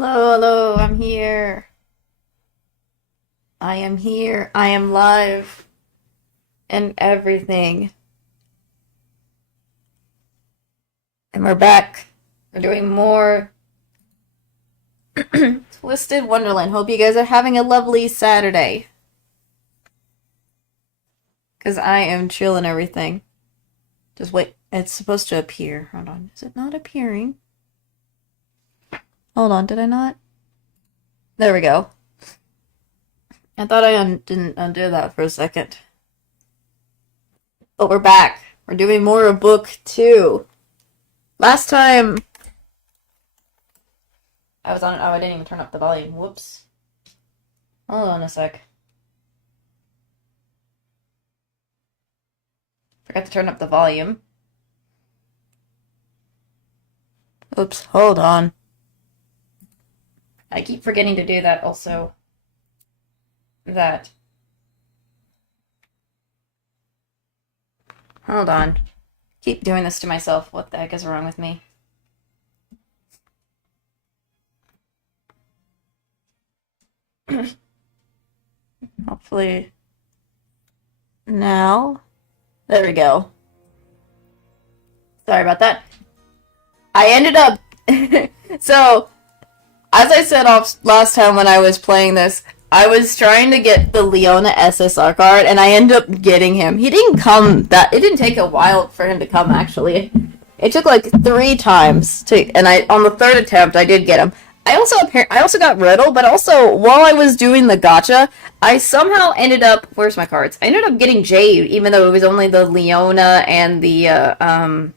Hello, hello, I'm here. I am here. I am live and everything. And we're back. We're doing more Twisted Wonderland. Hope you guys are having a lovely Saturday. Because I am chilling everything. Just wait. It's supposed to appear. Hold on. Is it not appearing? Hold on. Did I not? There we go. I thought I didn't undo that for a second. But we're back. We're doing more of book 2. Last time I was on. Oh, I didn't even turn up the volume. Whoops. Hold on a sec. Forgot to turn up the volume. Oops, hold on. I keep forgetting to do that also. That. Hold on. Keep doing this to myself. What the heck is wrong with me? Hopefully. Now. There we go. Sorry about that. I ended up... So, as I said off last time when I was playing this, I was trying to get the Leona SSR card, and I ended up getting him. He didn't come that... It didn't take a while for him to come, actually. It took like 3 times to... And on the 3rd attempt, I did get him. I also got Riddle, but also, while I was doing the gacha, I somehow ended up... Where's my cards? I ended up getting Jade, even though it was only the Leona and the,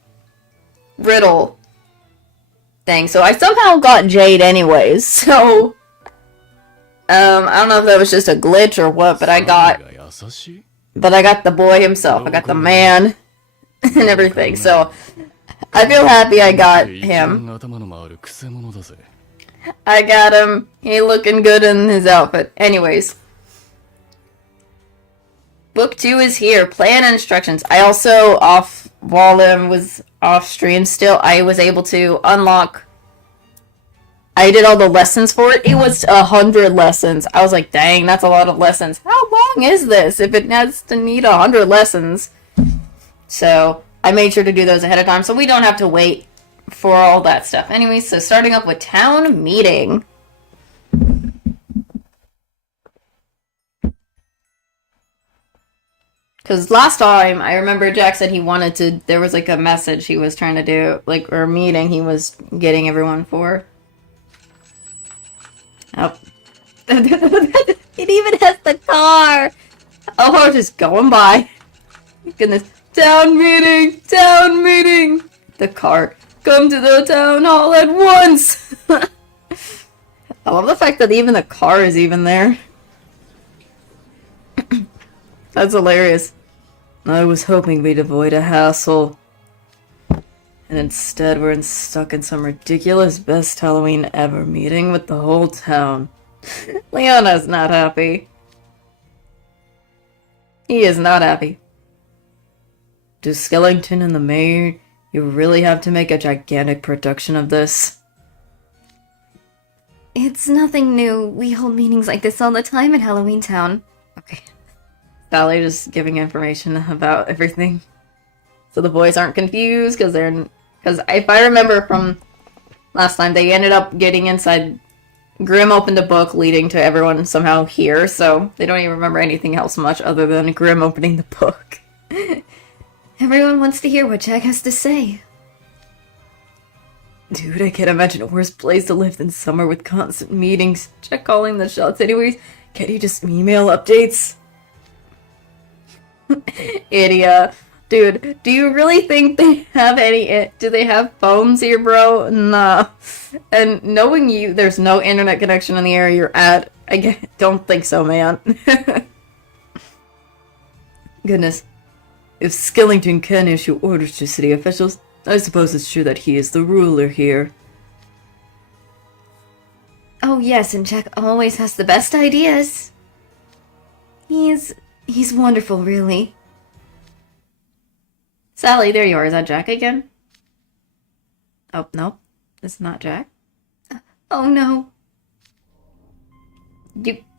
Riddle thing. So I somehow got Jade anyways, so... I don't know if that was just a glitch or what, but I got the boy himself. I got the man and everything, so I feel happy I got him. I got him. He looking good in his outfit. Anyways. Book 2 is here. Plan and instructions. I also, while I was off stream still, I was able to unlock... I did all the lessons for it. It was 100 lessons. I was like, dang, that's a lot of lessons. How long is this if it has to need 100 lessons? So, I made sure to do those ahead of time so we don't have to wait for all that stuff. Anyway, so starting up with town meeting. Because last time, I remember Jack said he wanted to, there was like a message he was trying to do, like, or a meeting he was getting everyone for. Oh. It even has the car! Oh, just going by. Goodness. Town meeting! Town meeting! The car. Come to the town hall at once! I love the fact that even the car is even there. That's hilarious. I was hoping we'd avoid a hassle. And instead we're stuck in some ridiculous best Halloween ever meeting with the whole town. Leona's not happy. He is not happy. Do Skellington and the mayor, you really have to make a gigantic production of this? It's nothing new. We hold meetings like this all the time in Halloween Town. Okay. Sally just giving information about everything. So the boys aren't confused, because if I remember from last time, they ended up getting inside. Grimm opened a book leading to everyone somehow here, so they don't even remember anything else much other than Grimm opening the book. Everyone wants to hear what Jack has to say. Dude, I can't imagine a worse place to live than summer with constant meetings. Jack calling the shots anyways. Can't you just email updates? Idiot. Dude, do you really think they have do they have phones here, bro? Nah. And knowing you, there's no internet connection in the area you're at, don't think so, man. Goodness. If Skellington can issue orders to city officials, I suppose it's true that he is the ruler here. Oh yes, and Jack always has the best ideas. He's wonderful, really. Sally, there you are. Is that Jack again? Oh, no. It's not Jack. Oh no.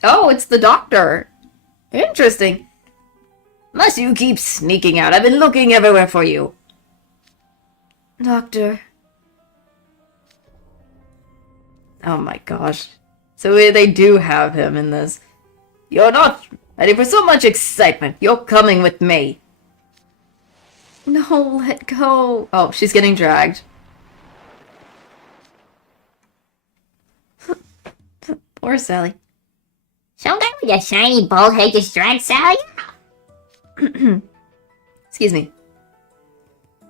Oh, it's the doctor. Interesting. Must you keep sneaking out? I've been looking everywhere for you. Doctor. Oh my gosh. So they do have him in this. You're not ready for so much excitement. You're coming with me. No, let go. Oh, she's getting dragged. Poor Sally. Some guy with a shiny bald head just dragged Sally out. Excuse me.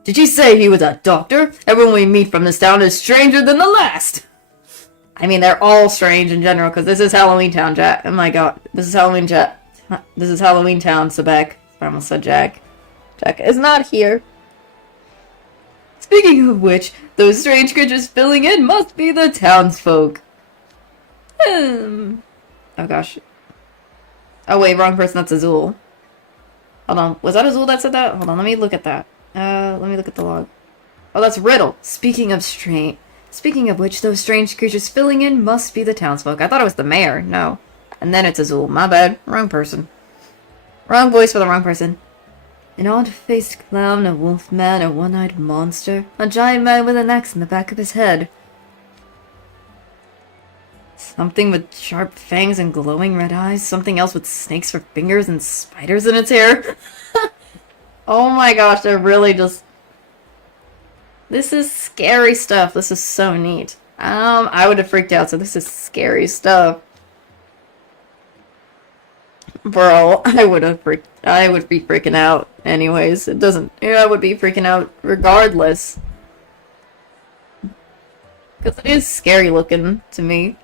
Did you say he was a doctor? Everyone we meet from this town is stranger than the last. I mean, they're all strange in general, because this is Halloween Town, Jack. Oh my god. This is Halloween This is Halloween Town, Sebek. I almost said Jack. Jack is not here. Speaking of which, those strange creatures filling in must be the townsfolk. Oh gosh. Oh wait, wrong person, that's Azul. Hold on, was that Azul that said that? Hold on, let me look at that. Let me look at the log. Oh, that's Riddle. Speaking of which, those strange creatures filling in must be the townsfolk. I thought it was the mayor. No. And then it's Azul. My bad. Wrong person. Wrong voice for the wrong person. An odd-faced clown, a wolf man, a one-eyed monster, a giant man with an axe in the back of his head. Something with sharp fangs and glowing red eyes, something else with snakes for fingers and spiders in its hair. Oh my gosh, they're really just... This is scary stuff. This is so neat. I would have freaked out, so this is scary stuff. Bro, I would be freaking out anyways. It doesn't, I would be freaking out regardless. Because it is scary looking to me.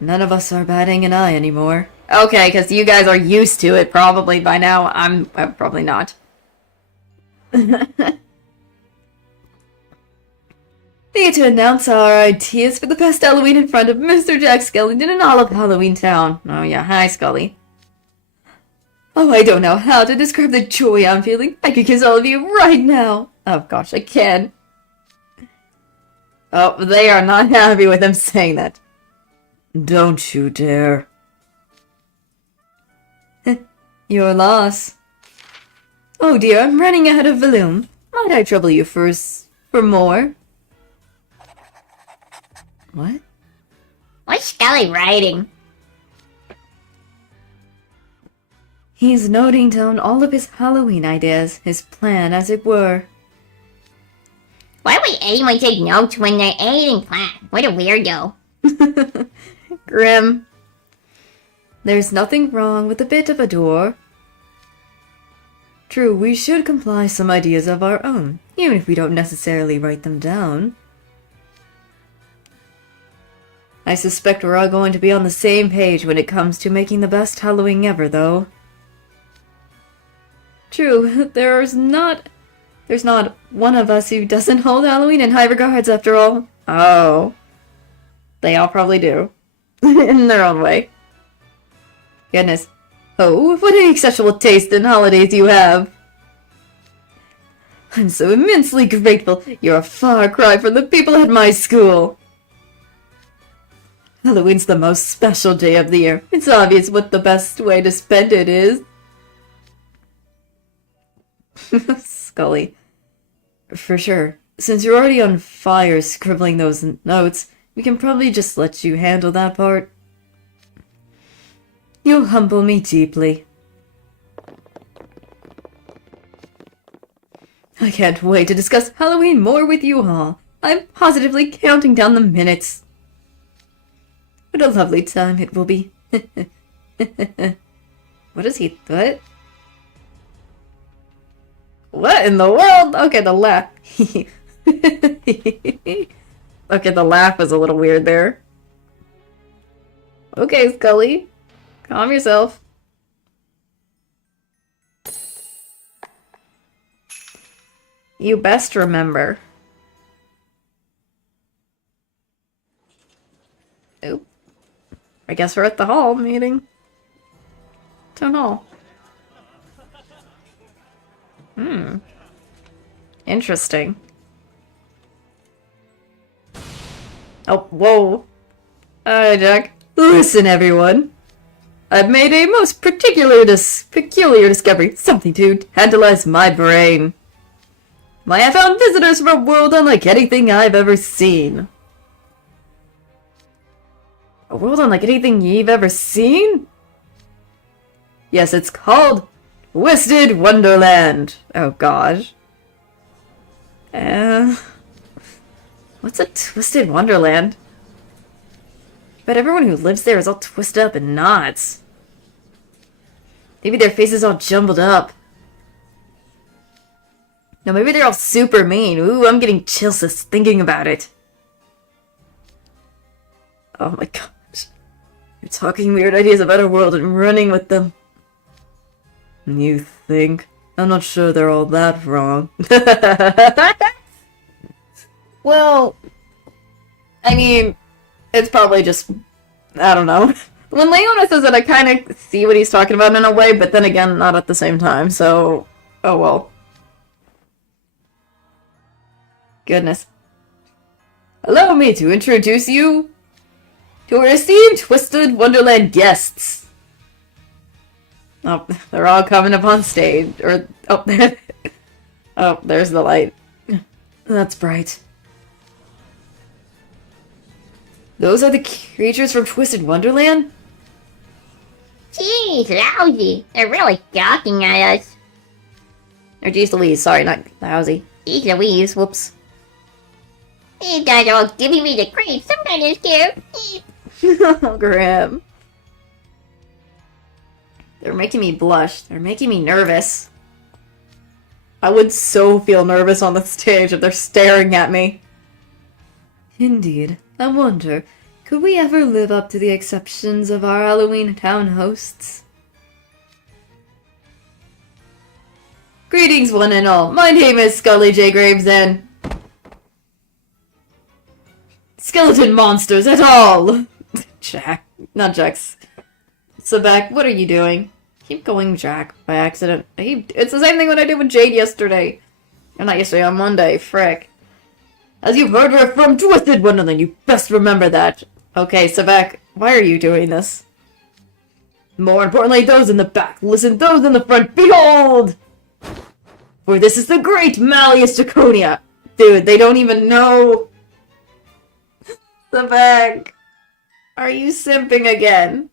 None of us are batting an eye anymore. Okay, because you guys are used to it probably by now. I'm probably not. Here to announce our ideas for the best Halloween in front of Mr. Jack Skellington and all of Halloween Town. Oh yeah, hi Skully. Oh, I don't know how to describe the joy I'm feeling. I could kiss all of you right now. Oh gosh, I can. Oh, they are not happy with him saying that. Don't you dare. Your loss. Oh dear, I'm running out of volume. Might I trouble you for more? What? What's Skully writing? He's noting down all of his Halloween ideas, his plan, as it were. Why would anyone take notes when they're editing plan? What a weirdo. Grim. There's nothing wrong with a bit of a door. True, we should comply some ideas of our own, even if we don't necessarily write them down. I suspect we're all going to be on the same page when it comes to making the best Halloween ever, though. True, there's not one of us who doesn't hold Halloween in high regards, after all. Oh. They all probably do. In their own way. Goodness. Oh, what an exceptional taste in holidays you have. I'm so immensely grateful. You're a far cry from the people at my school. Halloween's the most special day of the year. It's obvious what the best way to spend it is. Skully. For sure. Since you're already on fire scribbling those notes, we can probably just let you handle that part. You humble me deeply. I can't wait to discuss Halloween more with you all. I'm positively counting down the minutes. What a lovely time it will be. What is he? What in the world? Okay, the laugh. Okay, the laugh was a little weird there. Okay, Skully. Calm yourself. You best remember. Oop. I guess we're at the hall meeting. Town hall. Interesting. Oh, whoa. Alright, Jack. Listen, everyone. I've made a most peculiar discovery. Something to tantalize my brain. I have found visitors from a world unlike anything I've ever seen. A world unlike anything you've ever seen? Yes, it's called Twisted Wonderland. Oh gosh. What's a Twisted Wonderland? But everyone who lives there is all twisted up in knots. Maybe their faces all jumbled up. No, maybe they're all super mean. Ooh, I'm getting chills just thinking about it. Oh my gosh. You're talking weird ideas about our world and running with them. You think? I'm not sure they're all that wrong. Well, I mean, it's probably just, I don't know. When Leona says it, I kind of see what he's talking about in a way, but then again, not at the same time, so, oh well. Goodness. Allow me to introduce you to our esteemed Twisted Wonderland guests. Oh, they're all coming up on stage, or, oh, oh, there's the light. That's bright. Those are the creatures from Twisted Wonderland? Jeez, lousy. They're really gawking at us. Or geez Louise, sorry, not lousy. Jeez Louise. Whoops. You guys are all giving me the creeps. I'm kind of scared. Oh, Grim. They're making me blush. They're making me nervous. I would so feel nervous on the stage if they're staring at me. Indeed. I wonder, could we ever live up to the exceptions of our Halloween town hosts? Greetings, one and all. My name is Skully J. Graves, and skeleton monsters at all. Jack, not Jax. Sebek, what are you doing? Keep going, Jack, by accident. It's the same thing that I did with Jade yesterday. Or not yesterday, on Monday. Frick. As you've heard her from Twisted Wonderland, you best remember that. Okay, Sebek, why are you doing this? More importantly, those in the back, listen, those in the front, behold! For this is the great Malleus Draconia. Dude, they don't even know. Sebek, are you simping again?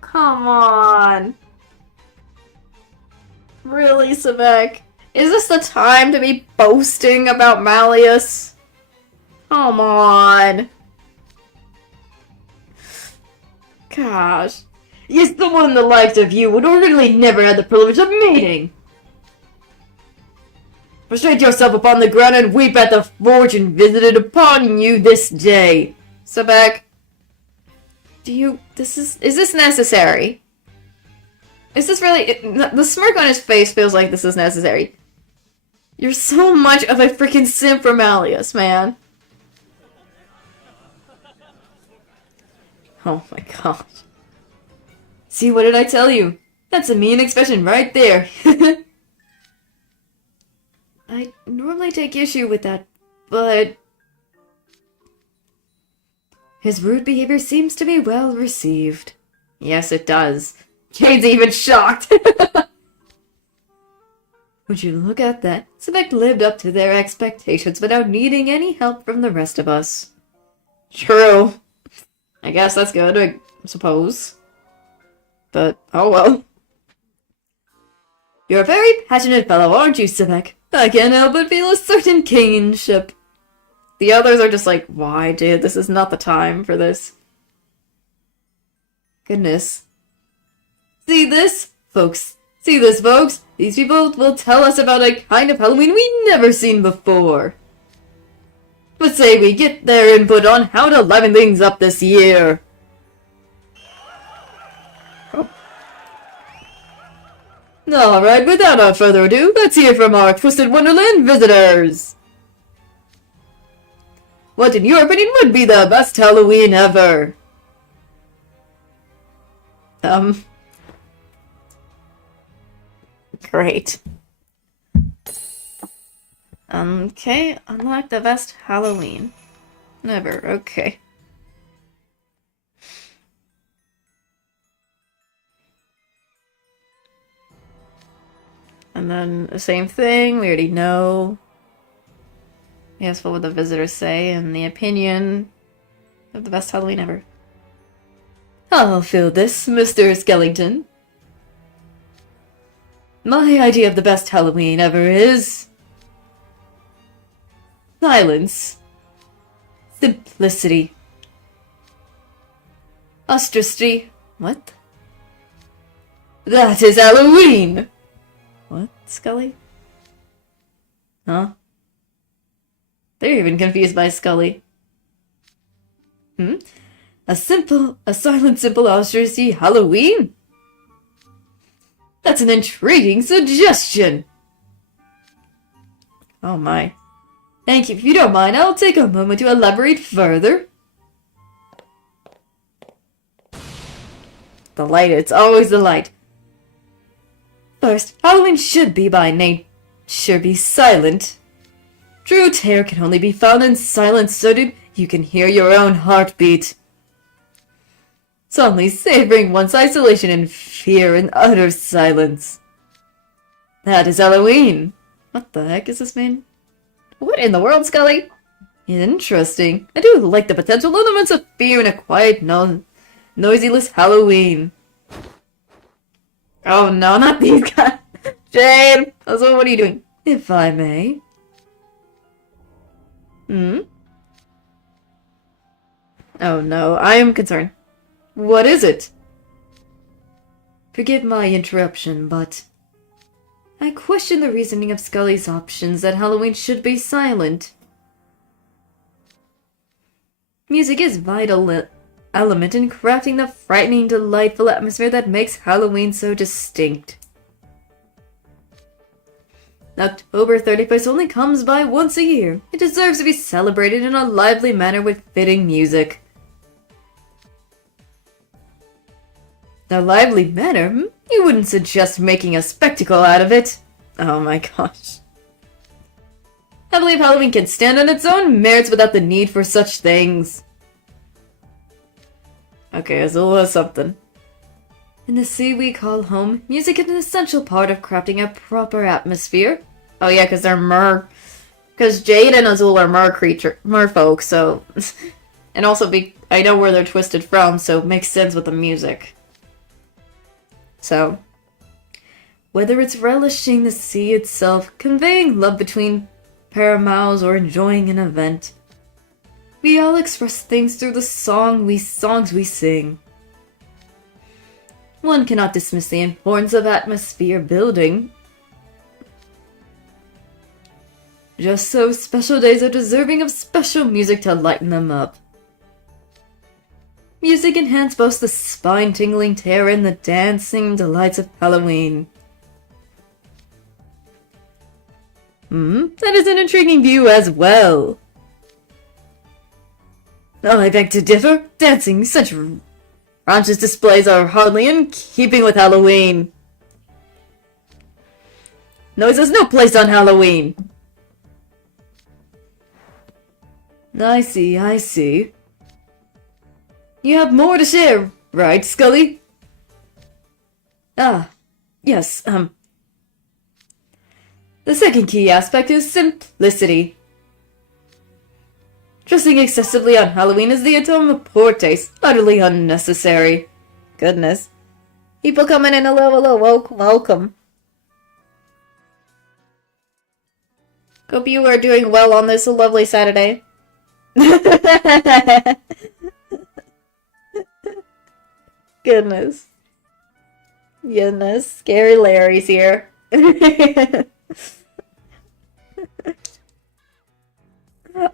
Come on. Really, Sebek? Is this the time to be boasting about Malleus? Come on. Gosh. Yes, the one the likes of you would ordinarily never had the privilege of meeting. Prostrate yourself upon the ground and weep at the fortune visited upon you this day. Sebek, is this necessary? Is this really, the smirk on his face feels like this is necessary. You're so much of a freaking simp for Malleus, man. Oh my gosh. See, what did I tell you? That's a mean expression right there. I normally take issue with that, but his rude behavior seems to be well received. Yes, it does. Jade's even shocked. Would you look at that? Sebek lived up to their expectations without needing any help from the rest of us. True. I guess that's good, I suppose. But, oh well. You're a very passionate fellow, aren't you, Sebek? I can't help but feel a certain kinship. The others are just like, why, dude? This is not the time for this. Goodness. See this, folks? See this, folks? These people will tell us about a kind of Halloween we never seen before. But say we get their input on how to liven things up this year. Alright, without further ado, let's hear from our Twisted Wonderland visitors. What, in your opinion, would be the best Halloween ever? Great. Okay, unlock the best Halloween. Never, okay. And then the same thing, we already know. Yes, what would the visitors say in the opinion of the best Halloween ever? I'll fill this, Mr. Skellington. My idea of the best Halloween ever is... silence. Simplicity. Ostricity. What? That is Halloween! What, Skully? Huh? They're even confused by Skully. A silent, simple ostricity Halloween? That's an intriguing suggestion! Oh my. Thank you. If you don't mind, I'll take a moment to elaborate further. The light, it's always the light. First, Halloween should be by nature be silent. True terror can only be found in silence so that you can hear your own heartbeat. Solemnly savoring one's isolation and fear in utter silence. That is Halloween. What the heck is this man? What in the world, Skully? Interesting. I do like the potential elements of fear in a quiet, noiseless Halloween. Oh no, not these guys. Jade! Also, what are you doing? If I may. Oh no, I am concerned. What is it? Forgive my interruption, but... I question the reasoning of Skully's options that Halloween should be silent. Music is a vital element in crafting the frightening, delightful atmosphere that makes Halloween so distinct. October 31st only comes by once a year. It deserves to be celebrated in a lively manner with fitting music. A lively manner? You wouldn't suggest making a spectacle out of it? Oh my gosh. I believe Halloween can stand on its own merits without the need for such things. Okay, Azul has something. In the sea we call home, music is an essential part of crafting a proper atmosphere. Oh yeah, because they're because Jade and Azul are merfolk, so... and also, I know where they're twisted from, so it makes sense with the music. So, whether it's relishing the sea itself, conveying love between paramours, or enjoying an event, we all express things through the songs we sing. One cannot dismiss the importance of atmosphere building. Just so, special days are deserving of special music to lighten them up. Music enhances both the spine-tingling terror and the dancing delights of Halloween. That is an intriguing view as well. I beg to differ. Dancing, such raunchous displays are hardly in keeping with Halloween. Noise has no place on Halloween. I see. You have more to share, right, Skully? Yes, The second key aspect is simplicity. Dressing excessively on Halloween is the atonement of poor taste, utterly unnecessary. Goodness. People coming in, hello, welcome. Hope you are doing well on this lovely Saturday. Goodness. Scary Larry's here.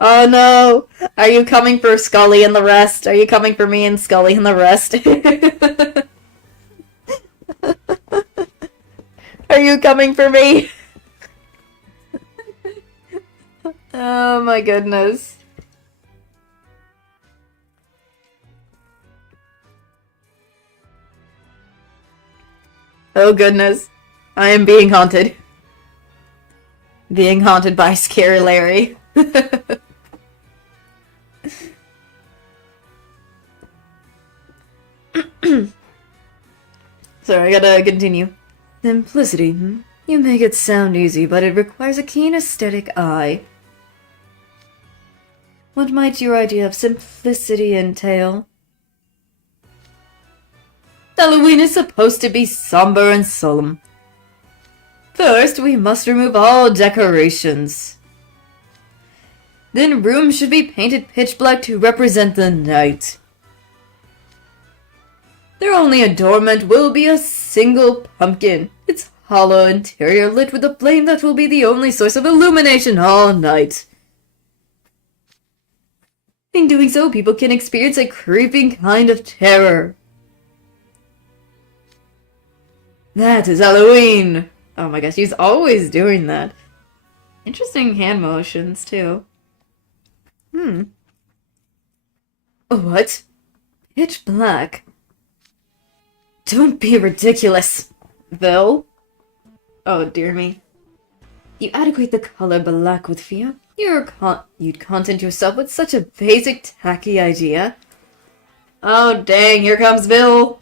Oh no! Are you coming for Skully and the rest? Are you coming for me and Skully and the rest? Are you coming for me? Oh my goodness. Oh goodness. I am being haunted. Being haunted by Scary Larry. Sorry, I gotta continue. Simplicity. You make it sound easy, but it requires a keen aesthetic eye. What might your idea of simplicity entail? Halloween is supposed to be somber and solemn. First, we must remove all decorations. Then rooms should be painted pitch black to represent the night. Their only adornment will be a single pumpkin, its hollow interior lit with a flame that will be the only source of illumination all night. In doing so, people can experience a creeping kind of terror. That is Halloween! Oh my gosh, he's always doing that. Interesting hand motions, too. What? Pitch black? Don't be ridiculous, Bill. Oh, dear me. You adequate the color black with fear? You'd content yourself with such a basic, tacky idea. Oh, dang, here comes Bill.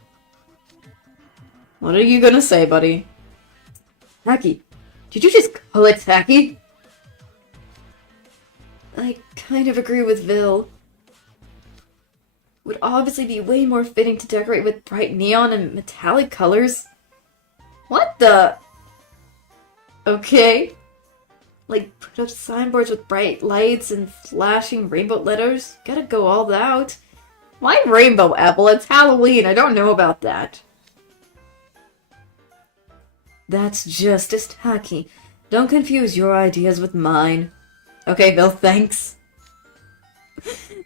What are you gonna say, buddy? Tacky? Did you just call it tacky? I kind of agree with Bill. Would obviously be way more fitting to decorate with bright neon and metallic colors. What the? Okay. Like, put up signboards with bright lights and flashing rainbow letters. Gotta go all out. Why rainbow, Apple? It's Halloween. I don't know about that. That's just as tacky. Don't confuse your ideas with mine. Okay, Bill, thanks.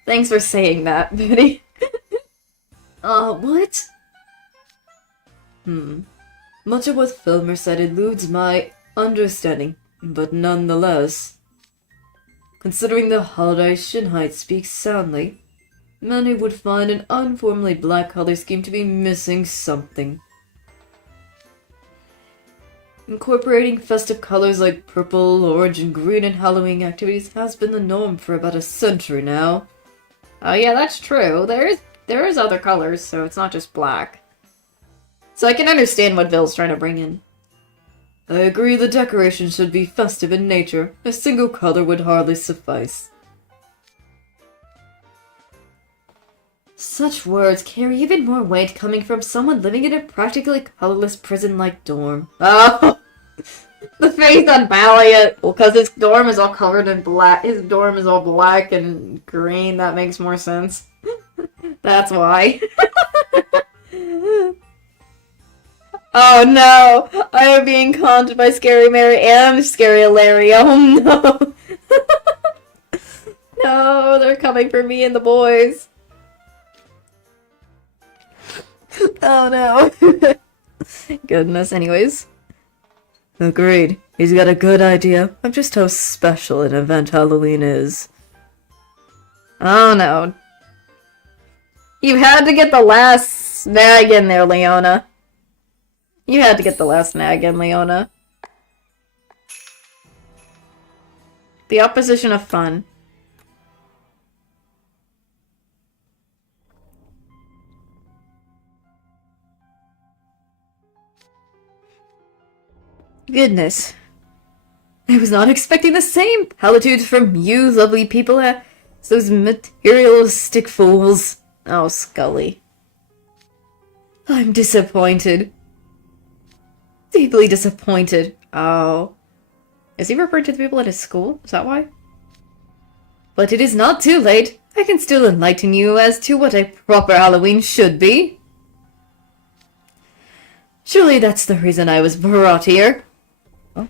Thanks for saying that, Betty. What? Much of what Filmer said eludes my understanding, but nonetheless. Considering the holiday, Shinhite speaks soundly. Many would find an uniformly black color scheme to be missing something. Incorporating festive colors like purple, orange, and green in Halloween activities has been the norm for about a century now. Oh yeah, that's true. There is other colors, so it's not just black. So I can understand what Bill's trying to bring in. I agree the decoration should be festive in nature. A single color would hardly suffice. Such words carry even more weight coming from someone living in a practically colorless prison-like dorm. Oh! The face on Balliot! Well, because his dorm is all covered in black. His dorm is all black and green. That makes more sense. That's why. Oh no! I am being haunted by Scary Mary and Scary Larry. Oh no! No, they're coming for me and the boys. Oh no. Goodness, anyways. Agreed. He's got a good idea of just how special an event Halloween is. Oh no. You had to get the last snag in there, Leona. You had to get the last snag in, Leona. The opposition of fun. Goodness. I was not expecting the same platitudes from you lovely people as those materialistic fools. Oh, Skully. I'm disappointed. Deeply disappointed. Oh. Is he referring to the people at his school? Is that why? But it is not too late. I can still enlighten you as to what a proper Halloween should be. Surely that's the reason I was brought here. Oh.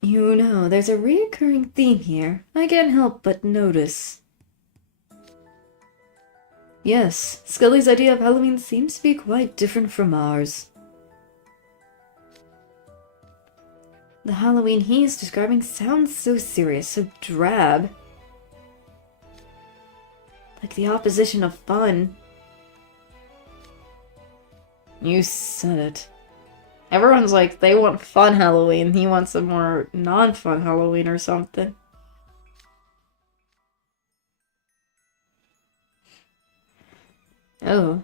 You know, there's a recurring theme here. I can't help but notice. Yes, Skully's idea of Halloween seems to be quite different from ours. The Halloween he is describing sounds so serious, so drab. Like the opposition of fun. You said it. Everyone's like, they want fun Halloween. He wants a more non-fun Halloween or something. Oh.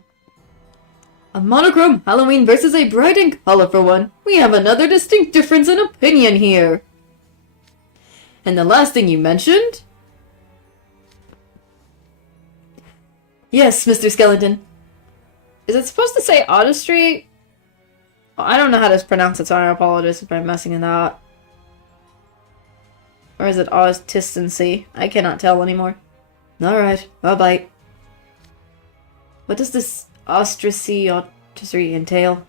A monochrome Halloween versus a bright and colorful one. We have another distinct difference in opinion here. And the last thing you mentioned? Yes, Mr. Skeleton. Is it supposed to say artistry? I don't know how to pronounce it, so I apologize if I'm messing it up. Or is it artistancy? I cannot tell anymore. Alright, bye-bye. What does this artistry entail?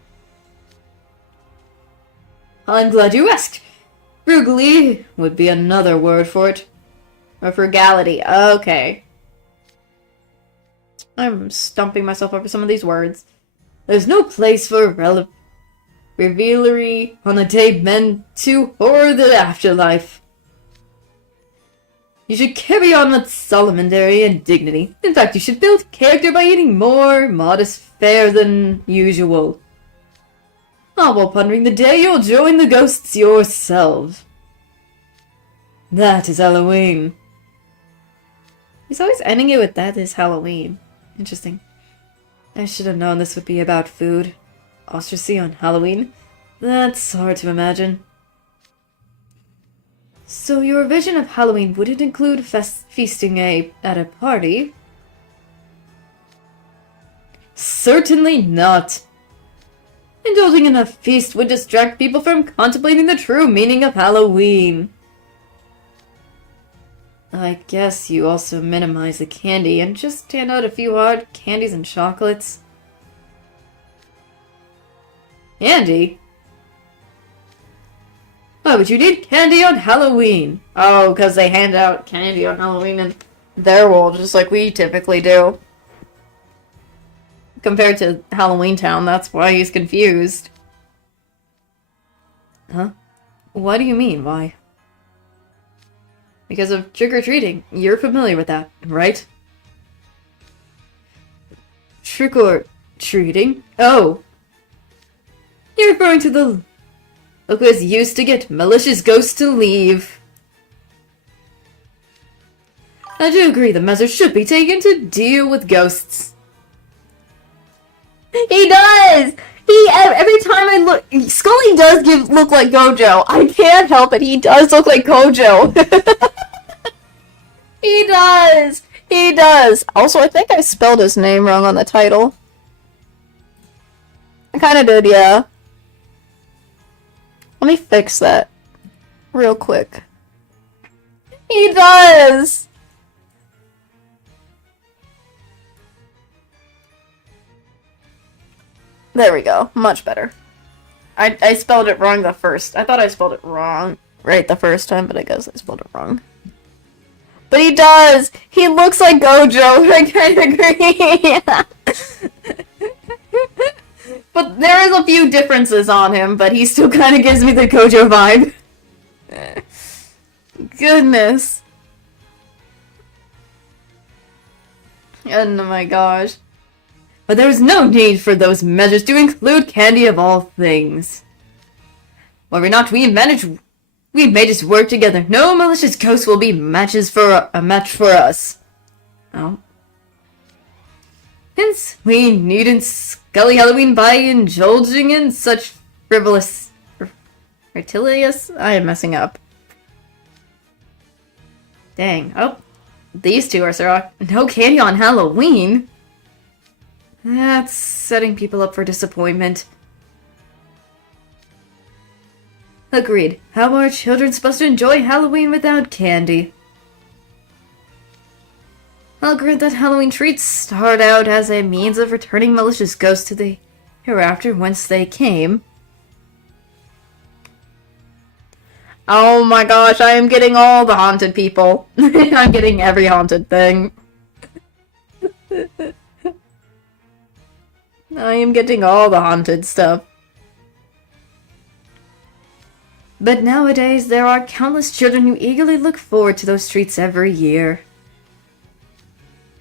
I'm glad you asked. Frugally would be another word for it. Or frugality, okay. I'm stumping myself over some of these words. There's no place for revelry on a day meant to horror the afterlife. You should carry on with solemnity and dignity. In fact, you should build character by eating more modest fare than usual. All while pondering the day you'll join the ghosts yourself. That is Halloween. He's always ending it with that is Halloween. Interesting. I should have known this would be about food. Ostracy on Halloween? That's hard to imagine. So your vision of Halloween wouldn't include feasting at a party? Certainly not. Indulging in a feast would distract people from contemplating the true meaning of Halloween. I guess you also minimize the candy and just hand out a few hard candies and chocolates. Candy? Why would you need candy on Halloween? Oh, because they hand out candy on Halloween in their world, just like we typically do. Compared to Halloween Town, that's why he's confused. Huh? What do you mean, why? Because of trick-or-treating. You're familiar with that, right? Trick-or-treating? Oh. You're referring to the look was used to get malicious ghosts to leave. I do agree the measures should be taken to deal with ghosts. He does! Every time I look, Skully does look like Gojo. I can't help it, he does look like Gojo. He does! He does! Also, I think I spelled his name wrong on the title. I kinda did, yeah. Let me fix that. Real quick. He does! There we go. Much better. I spelled it wrong the first. I thought I spelled it wrong right the first time, but I guess I spelled it wrong. But he does! He looks like Gojo! I kinda agree! But there is a few differences on him, but he still kinda gives me the Gojo vibe. Goodness. Oh my gosh. But there is no need for those measures to include candy of all things. Whether or not we may just work together. No malicious ghosts will be a match for us. Oh. Hence, we needn't Skully Halloween by indulging in such frivolous... Fertilious? I am messing up. Dang. Oh. These two are so... No candy on Halloween? That's setting people up for disappointment. Agreed. How are children supposed to enjoy Halloween without candy? I'll grant that Halloween treats start out as a means of returning malicious ghosts to the hereafter whence they came. Oh my gosh, I am getting all the haunted people. I'm getting every haunted thing. I am getting all the haunted stuff. But nowadays, there are countless children who eagerly look forward to those treats every year.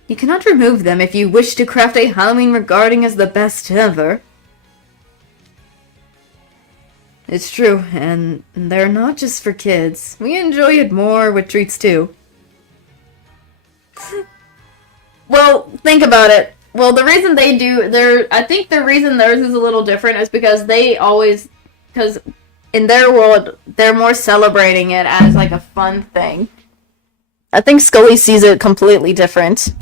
You cannot remove them if you wish to craft a Halloween regarding as the best ever. It's true, and they're not just for kids. We enjoy it more with treats too. Well, think about it. well, the reason they do I think the reason theirs is a little different is because because in their world, they're more celebrating it as like a fun thing. I think Skully sees it completely different.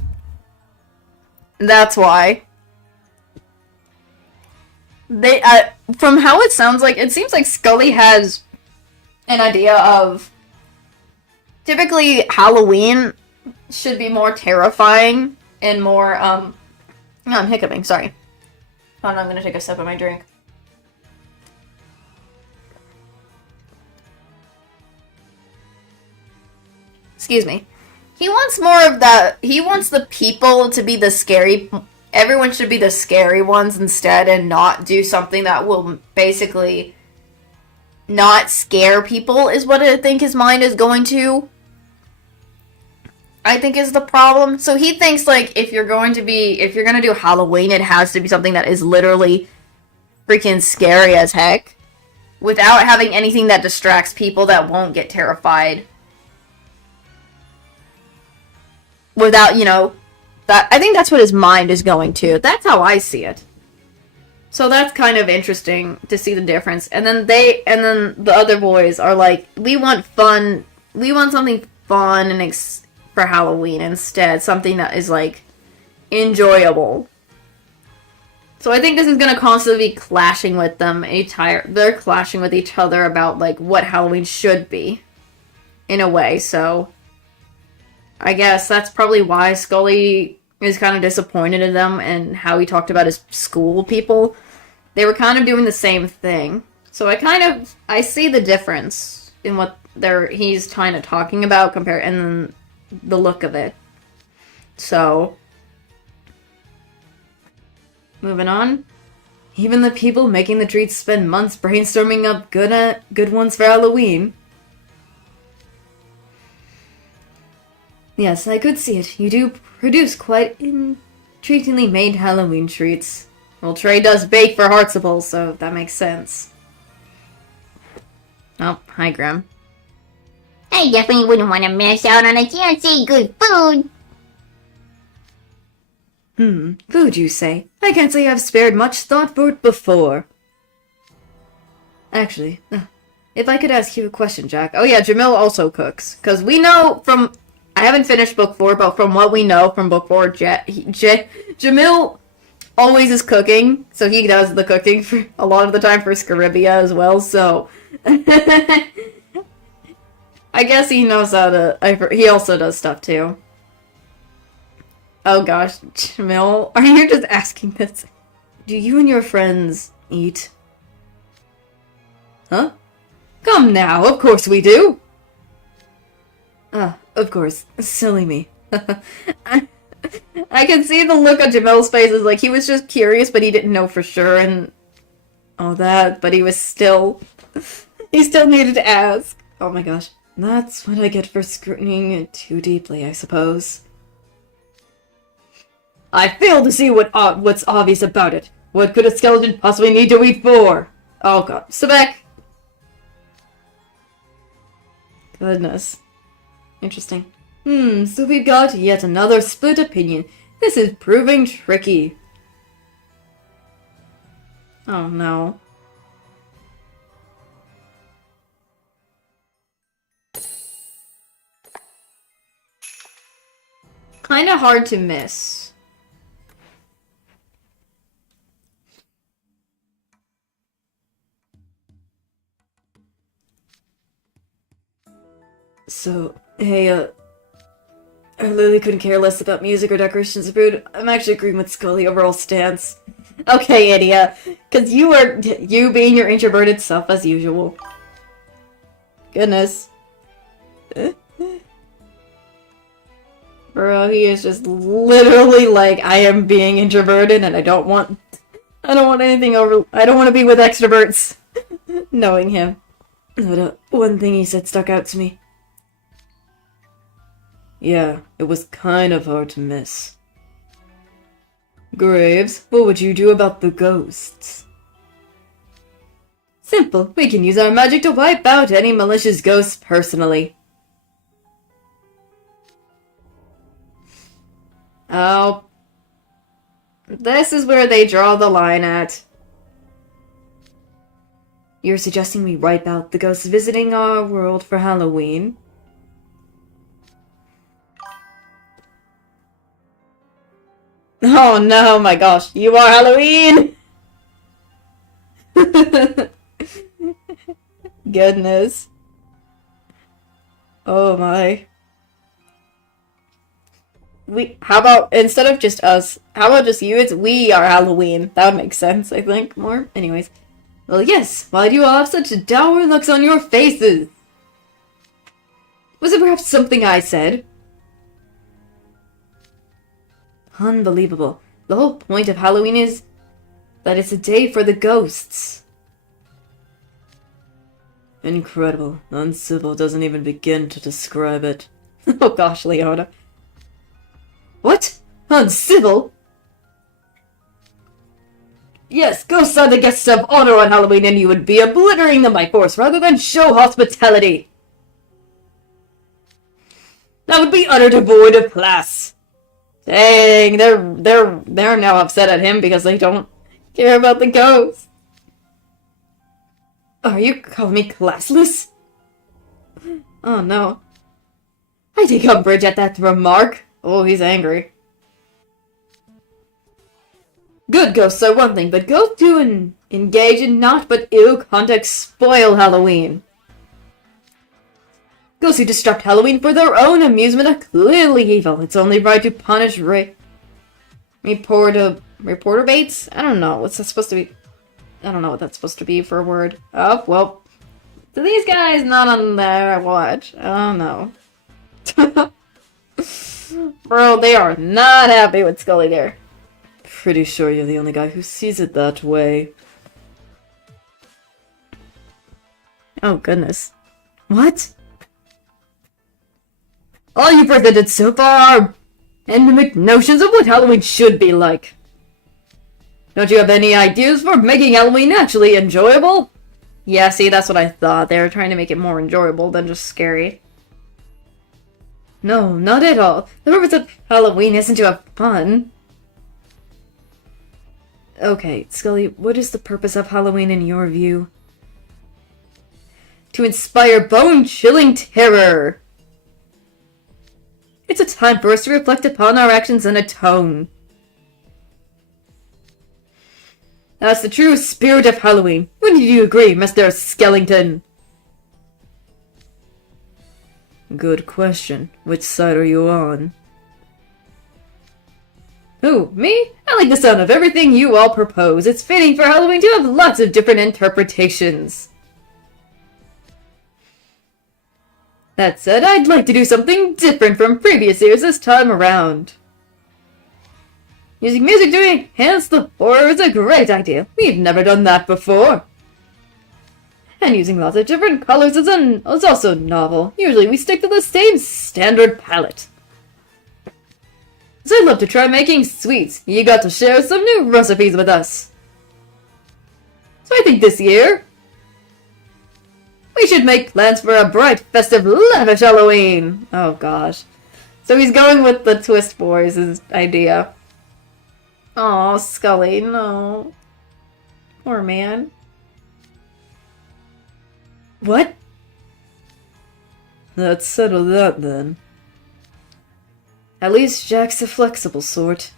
That's why. From how it sounds like, it seems like Skully has an idea of typically Halloween should be more terrifying and more, no, I'm hiccuping, sorry. Hold on, I'm gonna take a sip of my drink. Excuse me. He wants more of that. He wants the people to be the scary. Everyone should be the scary ones instead and not do something that will basically not scare people, is what I think his mind is going to. I think is the problem. So he thinks like if you're gonna do Halloween, it has to be something that is literally freaking scary as heck without having anything that distracts people that won't get terrified. Without, that I think that's what his mind is going to. That's how I see it. So that's kind of interesting to see the difference. And then the other boys are like, we want fun. We want something fun and for Halloween instead, something that is like enjoyable. So I think this is gonna constantly be clashing with them. They're clashing with each other about like what Halloween should be, in a way. So I guess that's probably why Skully is kind of disappointed in them and how he talked about his school people. They were kind of doing the same thing. So I see the difference in what he's kind of talking about and the look of it. So, moving on. Even the people making the treats spend months brainstorming up good ones for Halloween. Yes, I could see it. You do produce quite intriguingly made Halloween treats. Well, Trey does bake for Heartsable, so that makes sense. Oh, hi, Graham. I definitely wouldn't want to miss out on a chance to eat good food. Food, you say? I can't say I've spared much thought for it before. Actually, if I could ask you a question, Jack. Oh yeah, Jamil also cooks. Because we know from... I haven't finished book 4, but from what we know from book 4, Jamil always is cooking, so he does the cooking for a lot of the time for Scaribia as well, so... I guess he knows how to... he also does stuff, too. Oh gosh, Jamil, are you just asking this? Do you and your friends eat? Huh? Come now, of course we do! Of course. Silly me. I can see the look on Jamil's face is like he was just curious, but he didn't know for sure and all that, but he still needed to ask. Oh my gosh. That's what I get for scrutinizing it too deeply, I suppose. I fail to see what's obvious about it. What could a skeleton possibly need to eat for? Oh god. Sebek! Goodness. Interesting. So we've got yet another split opinion. This is proving tricky. Oh no. Kinda hard to miss. So, hey, I literally couldn't care less about music or decorations of food. I'm actually agreeing with Skully overall stance. Okay, idiot. Because you being your introverted self as usual. Goodness. Bro, he is just literally like, I am being introverted and I don't want anything I don't want to be with extroverts. Knowing him. But, one thing he said stuck out to me. Yeah, it was kind of hard to miss. Graves, what would you do about the ghosts? Simple. We can use our magic to wipe out any malicious ghosts personally. Oh. This is where they draw the line at. You're suggesting we wipe out the ghosts visiting our world for Halloween? Oh no, my gosh, you are Halloween! Goodness. Oh my. How about, instead of just us, how about just you? It's we are Halloween. That would make sense, I think, more. Anyways. Well, yes, why do you all have such dour looks on your faces? Was it perhaps something I said? Unbelievable. The whole point of Halloween is that it's a day for the ghosts. Incredible. Uncivil doesn't even begin to describe it. Oh gosh, Leona. What? Uncivil? Yes, ghosts are the guests of honor on Halloween, and you would be obliterating them by force rather than show hospitality. That would be utter devoid of class. Dang, they're now upset at him because they don't care about the ghosts. Are you calling me classless? Oh no. I take umbrage at that remark. Oh, he's angry. Good ghosts are one thing, but ghosts who engage in naught but ill conduct spoil Halloween. Ghosts who disrupt Halloween for their own amusement are clearly evil. It's only right to punish reporter baits? I don't know. What's that supposed to be? I don't know what that's supposed to be for a word. Oh, well. Do these guys not on there watch? Oh, no. Bro, they are not happy with Skully there. Pretty sure you're the only guy who sees it that way. Oh, goodness. What? All you presented so far are endemic notions of what Halloween should be like. Don't you have any ideas for making Halloween actually enjoyable? Yeah, see, that's what I thought. They were trying to make it more enjoyable than just scary. No, not at all. The purpose of Halloween isn't to have fun. Okay, Skully, what is the purpose of Halloween in your view? To inspire bone-chilling terror! It's a time for us to reflect upon our actions and atone. That's the true spirit of Halloween. Wouldn't you agree, Mr. Skellington? Good question. Which side are you on? Who, me? I like the sound of everything you all propose. It's fitting for Halloween to have lots of different interpretations. That said, I'd like to do something different from previous years this time around. Using music to enhance the horror is a great idea. We've never done that before. And using lots of different colors is also novel. Usually we stick to the same standard palette. So I'd love to try making sweets. You got to share some new recipes with us. So I think this year, we should make plans for a bright, festive, lavish Halloween. Oh gosh. So he's going with the Twist Boys' idea. Aw, Skully, no. Poor man. What? Let's settle that then. At least Jack's a flexible sort.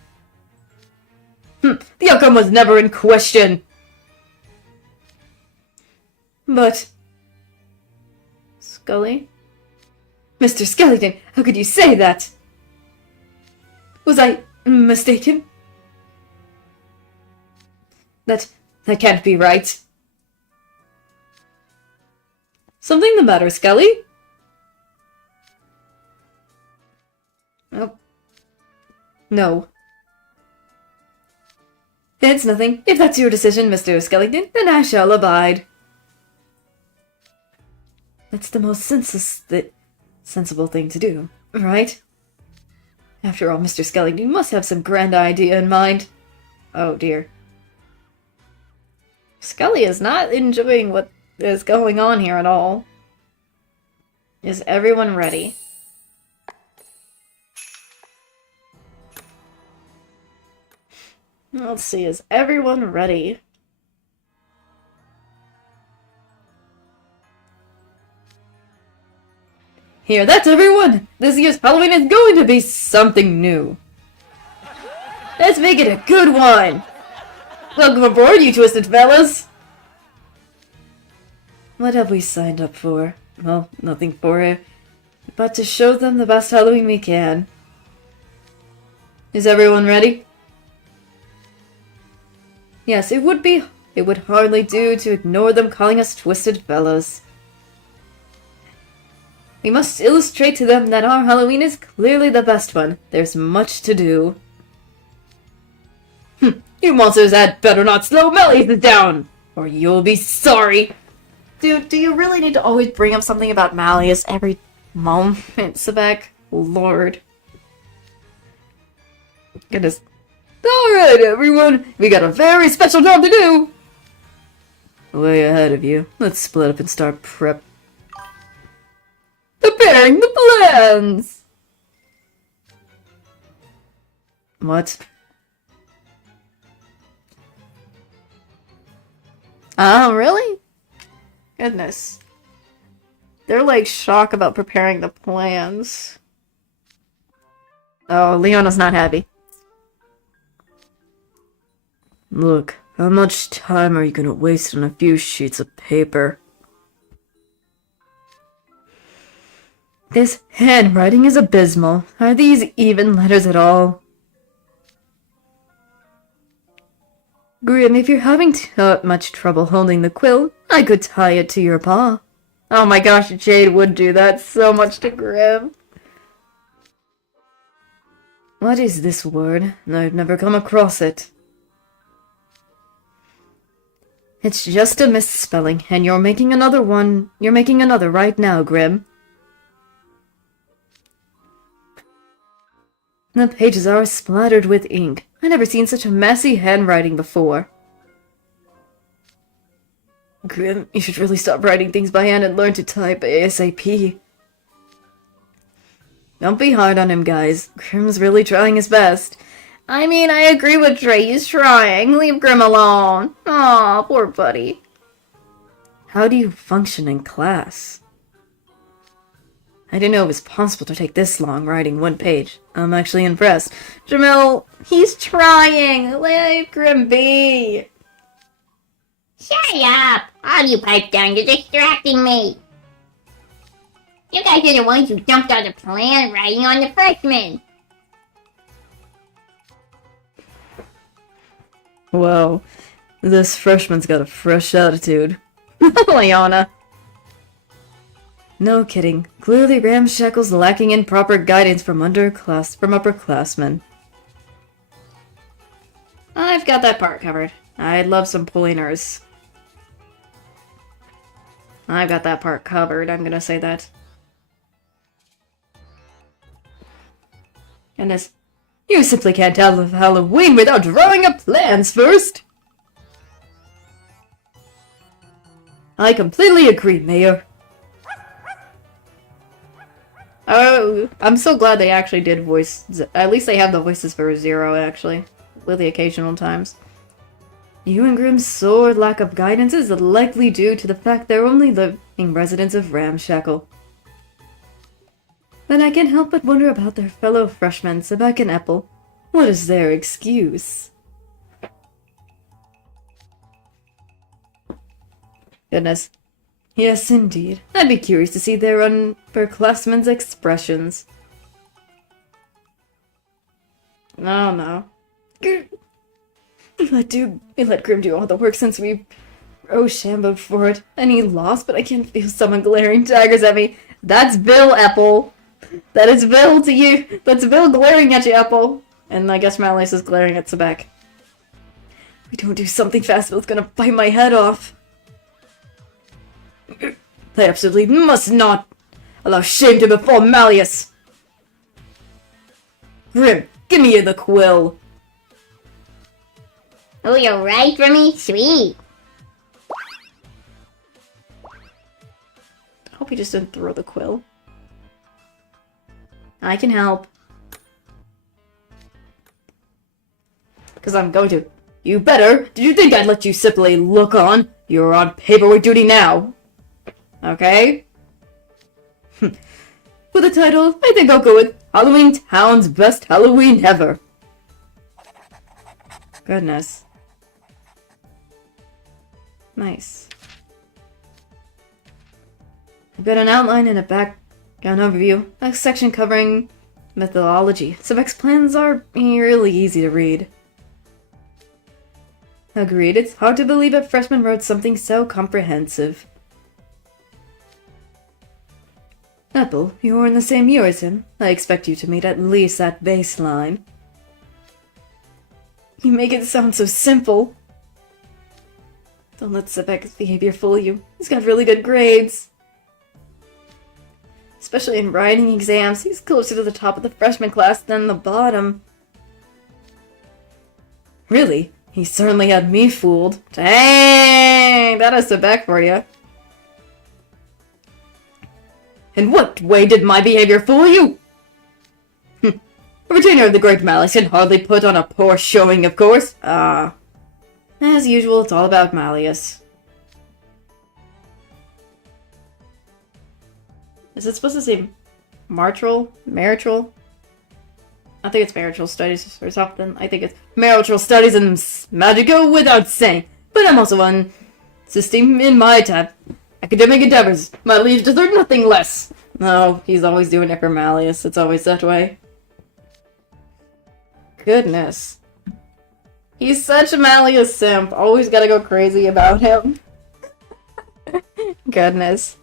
The outcome was never in question. But... Skully? Mr. Skellington, how could you say that? Was I mistaken? That can't be right. Something the matter, Skully? Oh. No. It's nothing. If that's your decision, Mr. Skellington, then I shall abide. That's the most sensible thing to do, right? After all, Mr. Skellington, you must have some grand idea in mind. Oh dear. Skully is not enjoying what is going on here at all. Is everyone ready? Let's see, is everyone ready? Here, that's everyone! This year's Halloween is going to be something new. Let's make it a good one! Welcome aboard, you twisted fellas! What have we signed up for? Well, nothing for it, but to show them the best Halloween we can. Is everyone ready? Yes, it would hardly do to ignore them calling us twisted fellows. We must illustrate to them that our Halloween is clearly the best one. There's much to do. You monsters had better not slow Malleus down, or you'll be sorry. Dude, do you really need to always bring up something about Malleus every moment, Sebek? Lord. Goodness. Alright, everyone. We got a very special job to do. Way ahead of you. Let's split up and start preparing the plans. What? Oh, really? Goodness. They're like shocked about preparing the plans. Oh, Leona's not happy. Look, how much time are you gonna waste on a few sheets of paper? This handwriting is abysmal. Are these even letters at all? Grim, if you're having much trouble holding the quill, I could tie it to your paw. Oh my gosh, Jade would do that so much to Grim. What is this word? I've never come across it. It's just a misspelling, and you're making another one. You're making another right now, Grim. The pages are splattered with ink. I've never seen such a messy handwriting before. Grim, you should really stop writing things by hand and learn to type ASAP. Don't be hard on him, guys. Grim's really trying his best. I mean, I agree with Dre. He's trying. Leave Grim alone. Aw, poor buddy. How do you function in class? I didn't know it was possible to take this long writing one page. I'm actually impressed. Jamil, he's trying. Leave Grim be. Shut up! All you pipe down, you're distracting me! You guys are the ones who dumped all the plan writing on the freshmen! Whoa, this freshman's got a fresh attitude. Leona. No kidding. Clearly Ramshackle's lacking in proper guidance from upperclassmen. I've got that part covered. I'd love some pointers. I've got that part covered, I'm gonna say that. Goodness. You simply can't have Halloween without drawing up plans first! I completely agree, Mayor. Oh, I'm so glad they actually did voice... At least they have the voices for Zero, actually. With the occasional times. You and Grim's sore lack of guidance is likely due to the fact they're only living residents of Ramshackle. But I can't help but wonder about their fellow freshmen, Sebek and Apple. What is their excuse? Goodness. Yes, indeed. I'd be curious to see their upperclassmen's expressions. Oh no. We let Grim do all the work since we shambled for it, and he lost, but I can feel someone glaring daggers at me. That's Bill, Apple. That is Bill to you. That's Bill glaring at you, Apple. And I guess Malleus is glaring at Sebek. If we don't do something fast, Bill's gonna bite my head off. I absolutely must not allow shame to befall Malleus. Grim, give me the quill. Oh, you'll write for me? Sweet! I hope he just didn't throw the quill. I can help. because I'm going to. You better! Did you think I'd let you simply look on? You're on paperwork duty now. Okay? For the title, I think I'll go with Halloween Town's Best Halloween Ever. Goodness. Nice. I've got an outline and a background overview, a section covering methodology. Sebek's plans are really easy to read. Agreed, it's hard to believe a freshman wrote something so comprehensive. Apple, you're in the same year as him. I expect you to meet at least that baseline. You make it sound so simple. Don't let Sebek's behavior fool you. He's got really good grades. Especially in writing exams, he's closer to the top of the freshman class than the bottom. Really? He certainly had me fooled. Dang! That is Sebek for you. In what way did my behavior fool you? A retainer of the Great Malleus can hardly put on a poor showing, of course. As usual, it's all about Malleus. Is it supposed to say marital? I think it's marital studies or something. I think it's marital studies and magic go without saying. But I'm also insisting in my academic endeavors. My liege deserve nothing less. No, he's always doing it for Malleus. It's always that way. Goodness. He's such a Malleus simp. Always gotta go crazy about him. Goodness.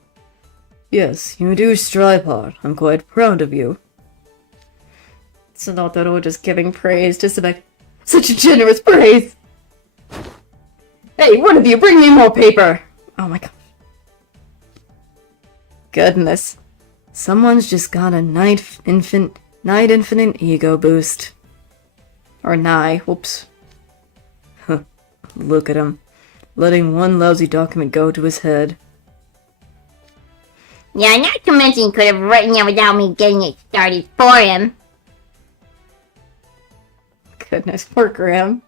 Yes, you do strive hard. I'm quite proud of you. So Totoro just giving praise to Sebek. Such a generous praise! Hey, one of you, bring me more paper! Oh my gosh. Goodness. Someone's just got a night infinite ego boost. Or nigh, whoops. Huh. Look at him. Letting one lousy document go to his head. Yeah, not to mention he could have written it without me getting it started for him. Goodness, poor Grimm.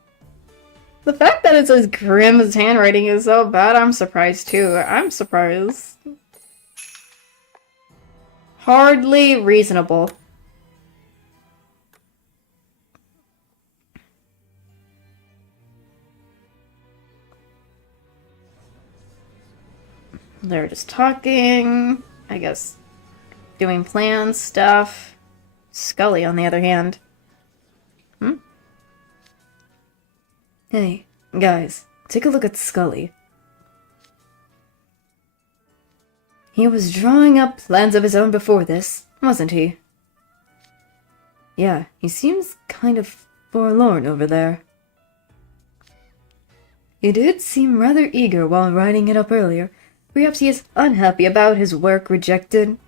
The fact that it says Grimm's handwriting is so bad, I'm surprised too. I'm surprised. Hardly reasonable. They're just talking, I guess, doing plans, stuff. Skully, on the other hand. Hey, guys, take a look at Skully. He was drawing up plans of his own before this, wasn't he? Yeah, he seems kind of forlorn over there. He did seem rather eager while writing it up earlier. Perhaps he is unhappy about his work rejected.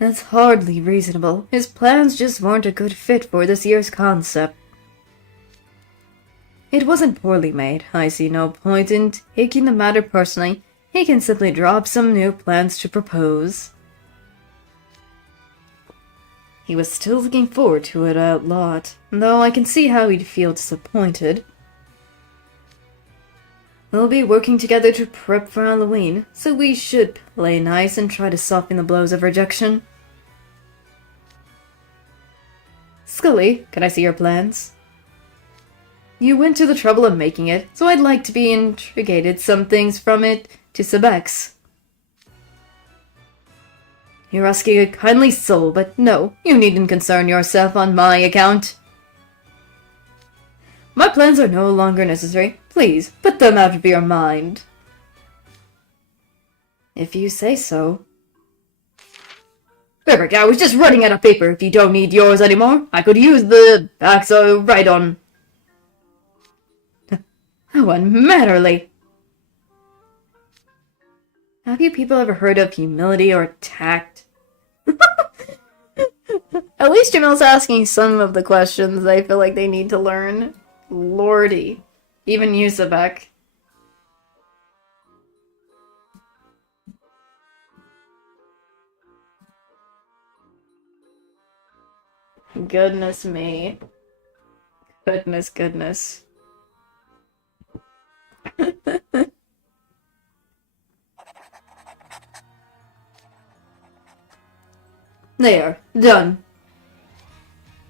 That's hardly reasonable. His plans just weren't a good fit for this year's concept. It wasn't poorly made. I see no point in taking the matter personally. He can simply draw up some new plans to propose. He was still looking forward to it a lot, though I can see how he'd feel disappointed. We'll be working together to prep for Halloween, so we should play nice and try to soften the blows of rejection. Skully, can I see your plans? You went to the trouble of making it, so I'd like to be intricated some things from it to Sebek's. You're asking a kindly soul, but no, you needn't concern yourself on my account. My plans are no longer necessary. Please, put them out of your mind. If you say so. Perfect, I was just running out of paper. If you don't need yours anymore, I could use the back so right on. How unmannerly. Have you people ever heard of humility or tact? At least Jamil's asking some of the questions I feel like they need to learn. Lordy. Even you, Sebek. Goodness me. Goodness. There, done.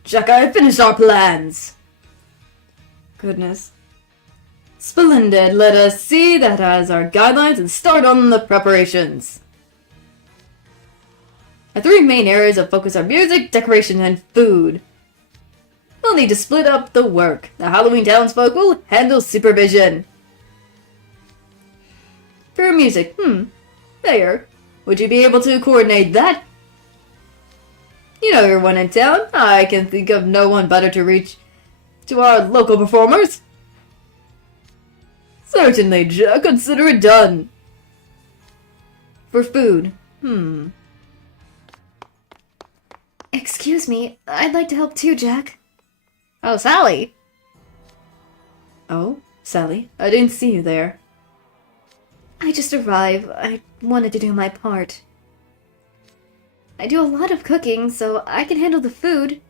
Jack, I have finished our plans. Goodness. Splendid, let us see that as our guidelines and start on the preparations. The three main areas of focus are music, decoration, and food. We'll need to split up the work. The Halloween townsfolk will handle supervision. For music, there. Would you be able to coordinate that? You know you're one in town. I can think of no one better to reach to our local performers. Certainly, Jack. Consider it done. For food, Excuse me, I'd like to help too, Jack. Oh, Sally. Oh, Sally, I didn't see you there. I just arrived. I wanted to do my part. I do a lot of cooking, so I can handle the food.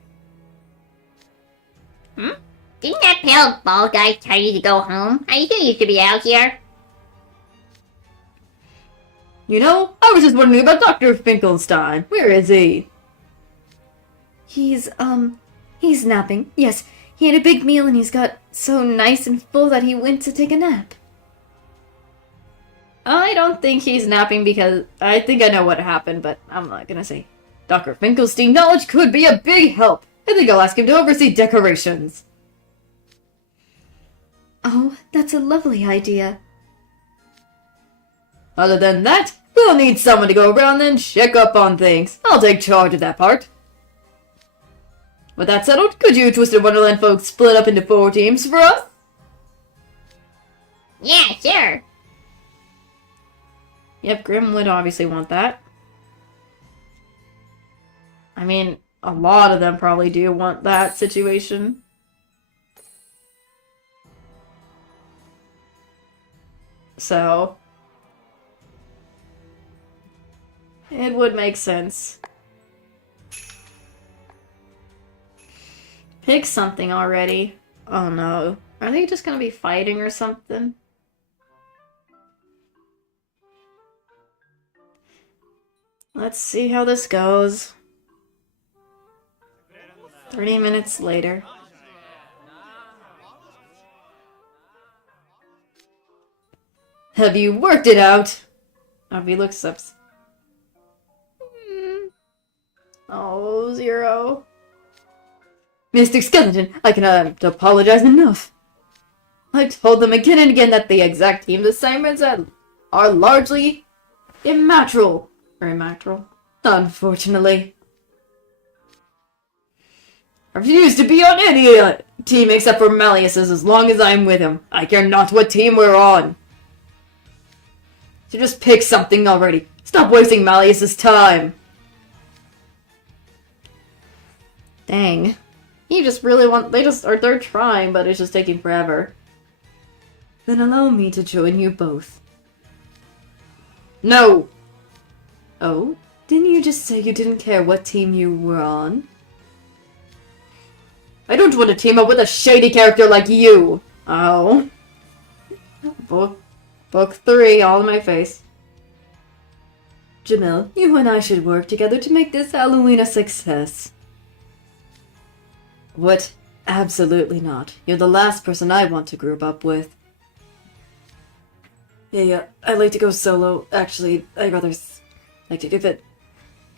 Didn't that pale bald guy tell you to go home? I think you should be out here. You know, I was just wondering about Dr. Finkelstein. Where is he? He's napping. Yes, he had a big meal and he's got so nice and full that he went to take a nap. I don't think he's napping because I think I know what happened, but I'm not gonna say. Dr. Finkelstein knowledge could be a big help. I think I'll ask him to oversee decorations. Oh, that's a lovely idea. Other than that, we'll need someone to go around and check up on things. I'll take charge of that part. With that settled, could you Twisted Wonderland folks split up into 4 teams for us? Yeah, sure. Yep, Grim would obviously want that. I mean, a lot of them probably do want that situation. So, it would make sense. Pick something already. Oh no. Are they just gonna be fighting or something? Let's see how this goes. 30 minutes later. Have you worked it out? Abby looks up. Oh, 0. Mr. Skeleton, I cannot apologize enough. I told them again and again that the exact team assignments are largely immaterial. Unfortunately. I refuse to be on any team except for Malleus's as long as I'm with him. I care not what team we're on. So just pick something already. Stop wasting Malleus's time. Dang. You just really want... They're trying, but it's just taking forever. Then allow me to join you both. No! Oh? Didn't you just say you didn't care what team you were on? I don't want to team up with a shady character like you! Oh. Book 3, all in my face. Jamil, you and I should work together to make this Halloween a success. What? Absolutely not. You're the last person I want to group up with. Yeah, I'd like to go solo. Actually, I'd rather like to do it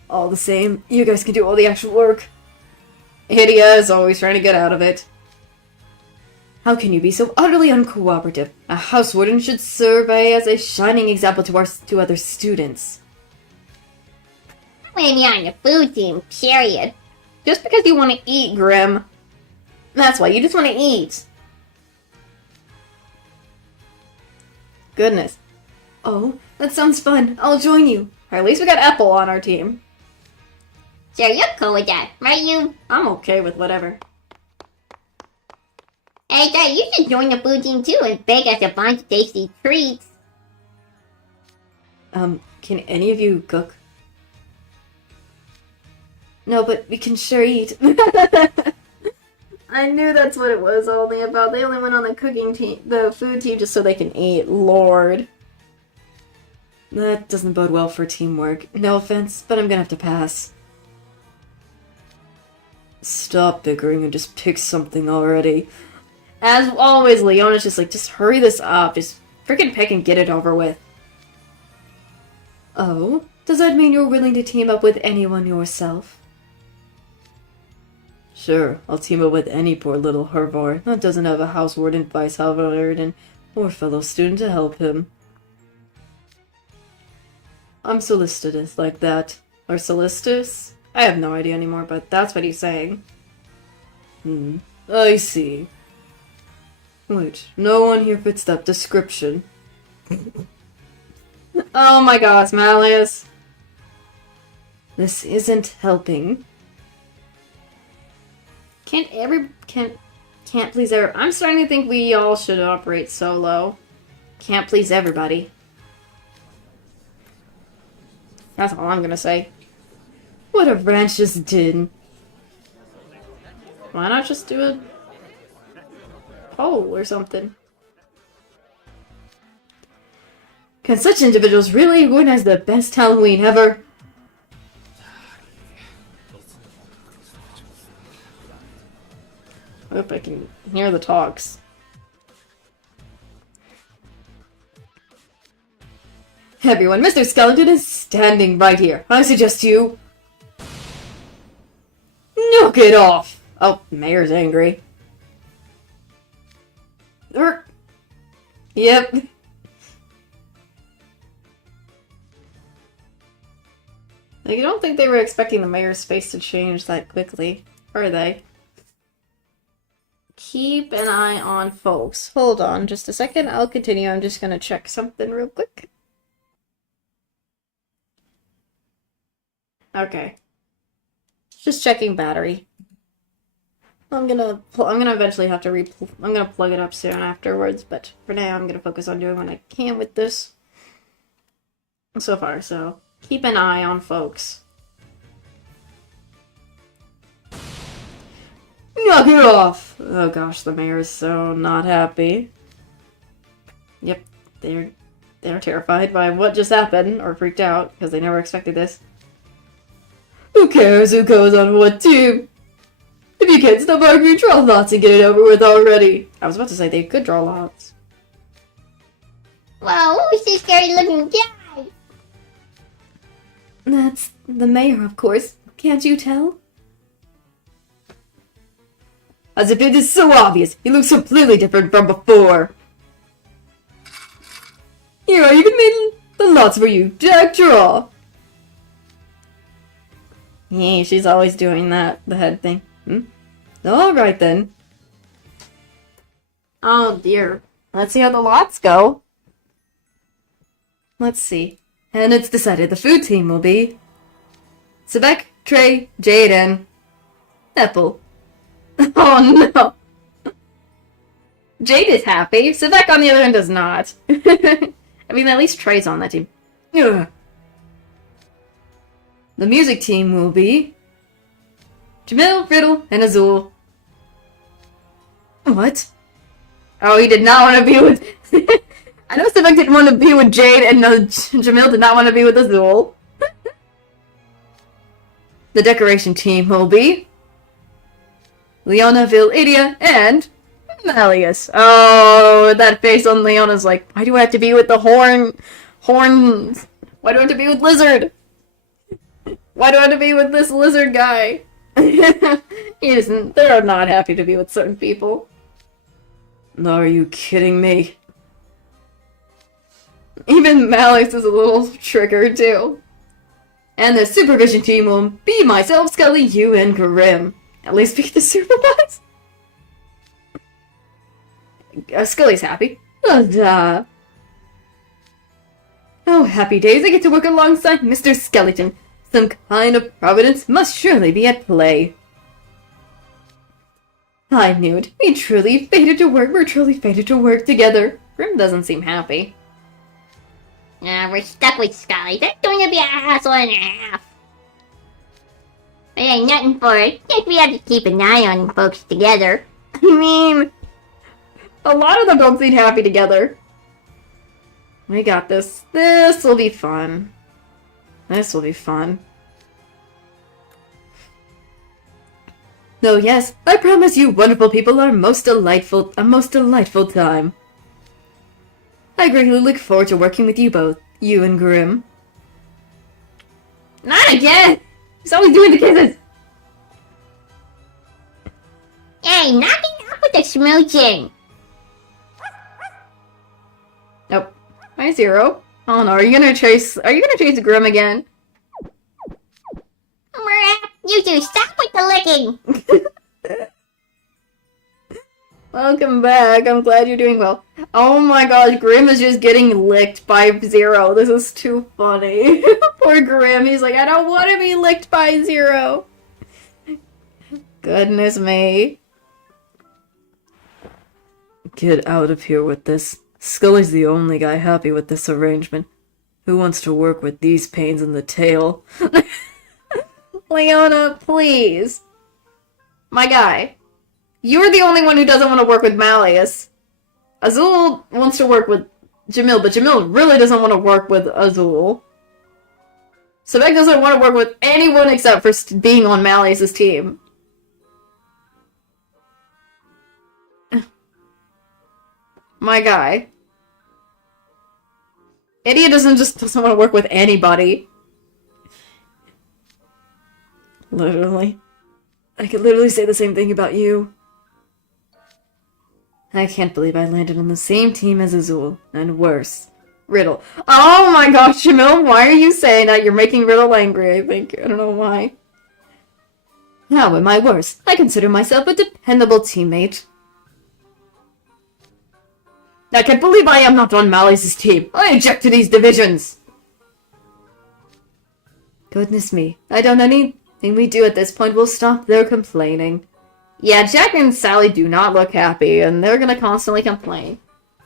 all the same. You guys can do all the actual work. Hydia is always trying to get out of it. How can you be so utterly uncooperative? A house warden should serve as a shining example to other students. When you're on the food team, period. Just because you want to eat, Grim. That's why, you just want to eat. Goodness. Oh, that sounds fun. I'll join you. Or at least we got Apple on our team. So you're cool with that, right you? I'm okay with whatever. Hey, Dad, you should join the food team too and bake us a bunch of tasty treats. Can any of you cook? No, but we can sure eat. I knew that's what it was only about. They only went on the cooking team, the food team, just so they can eat. Lord. That doesn't bode well for teamwork. No offense, but I'm gonna have to pass. Stop bickering and just pick something already. As always, Leona's just like, just hurry this up. Just freaking pick and get it over with. Oh? Does that mean you're willing to team up with anyone yourself? Sure, I'll team up with any poor little hervor that doesn't have a house warden, vice warden, or fellow student to help him. I'm solicitous like that. Or solicitous? I have no idea anymore, but that's what he's saying. I see. Wait, no one here fits that description. Oh my gosh, Malleus. This isn't helping. Can't please I'm starting to think we all should operate solo. Can't please everybody. That's all I'm gonna say. What a ranch just did. Why not just do a poll or something? Can such individuals really organize the best Halloween ever? I hope I can hear the talks. Everyone, Mr. Skeleton is standing right here. I suggest you... knock it off! Oh, Mayor's angry. Yep. Like, I don't think they were expecting the mayor's face to change that quickly, are they? Keep an eye on folks. Hold on just a second. I'll continue. I'm just gonna check something real quick. Okay. Just checking battery. I'm gonna eventually have to I'm gonna plug it up soon afterwards, but for now I'm gonna focus on doing what I can with this. So far, so keep an eye on folks. Knock it off! Oh gosh, the mayor is so not happy. Yep, they're terrified by what just happened, or freaked out, because they never expected this. Who cares who goes on what team? If you can't stop arguing, draw lots and get it over with already. I was about to say they could draw lots. Whoa, who's this scary looking guy? That's the mayor, of course. Can't you tell? As if it is so obvious. He looks completely different from before. Here, I even made the lots for you. Jack, draw. Yeah, she's always doing that, the head thing. Alright then. Oh dear. Let's see how the lots go. Let's see. And it's decided the food team will be... Sebek, Trey, Jaden, Apple. Oh no! Jade is happy. Sebek on the other hand does not. I mean, at least Trey's on that team. Ugh. The music team will be... Jamil, Riddle, and Azul. What? Oh, he did not want to be with... I know Sebek didn't want to be with Jade, and Jamil did not want to be with Azul. The decoration team will be... Leona, Vil, Idia, and... Malleus. Oh, that face on Leona's like, why do I have to be with the horns? Why do I have to be with Lizard? Why do I have to be with this lizard guy? They're not happy to be with certain people. Are you kidding me? Even Malleus is a little triggered too. And the supervision team will be myself, Skully, you, and Grim. At least be the supervise. Skully's happy. Oh, happy days, I get to work alongside Mr. Skeleton. Some kind of providence must surely be at play. I knew it. We're truly fated to work together. Grim doesn't seem happy. We're stuck with Skully. That's going to be a hassle and a half. There ain't nothing for it. Guess we have to keep an eye on folks together. I mean, a lot of them don't seem happy together. We got this. This will be fun. This will be fun. Oh yes, I promise you wonderful people are a most delightful time. I greatly look forward to working with you both, you and Grim. Not again! He's always doing the kisses! Hey, knock it off with the smooching. Nope. Hi, Zero. Oh no, are you gonna chase Grim again? You two, stop with the licking. Welcome back. I'm glad you're doing well. Oh my gosh, Grim is just getting licked by Zero. This is too funny. Poor Grim. He's like, I don't want to be licked by Zero. Goodness me. Get out of here with this. Skully's the only guy happy with this arrangement. Who wants to work with these pains in the tail? Leona, please. My guy. You're the only one who doesn't want to work with Malleus. Azul wants to work with Jamil, but Jamil really doesn't want to work with Azul. Sebek doesn't want to work with anyone except for being on Malleus' team. My guy. Idiot doesn't want to work with anybody. Literally. I could literally say the same thing about you. I can't believe I landed on the same team as Azul, and worse. Riddle. Oh my gosh, Jamil, why are you saying that? You're making Riddle angry, I think. I don't know why. How am I worse? I consider myself a dependable teammate. I can't believe I am not on Malleus' team. I object to these divisions. Goodness me. I don't know anything we do at this point will stop their complaining. Yeah, Jack and Sally do not look happy, and they're gonna constantly complain.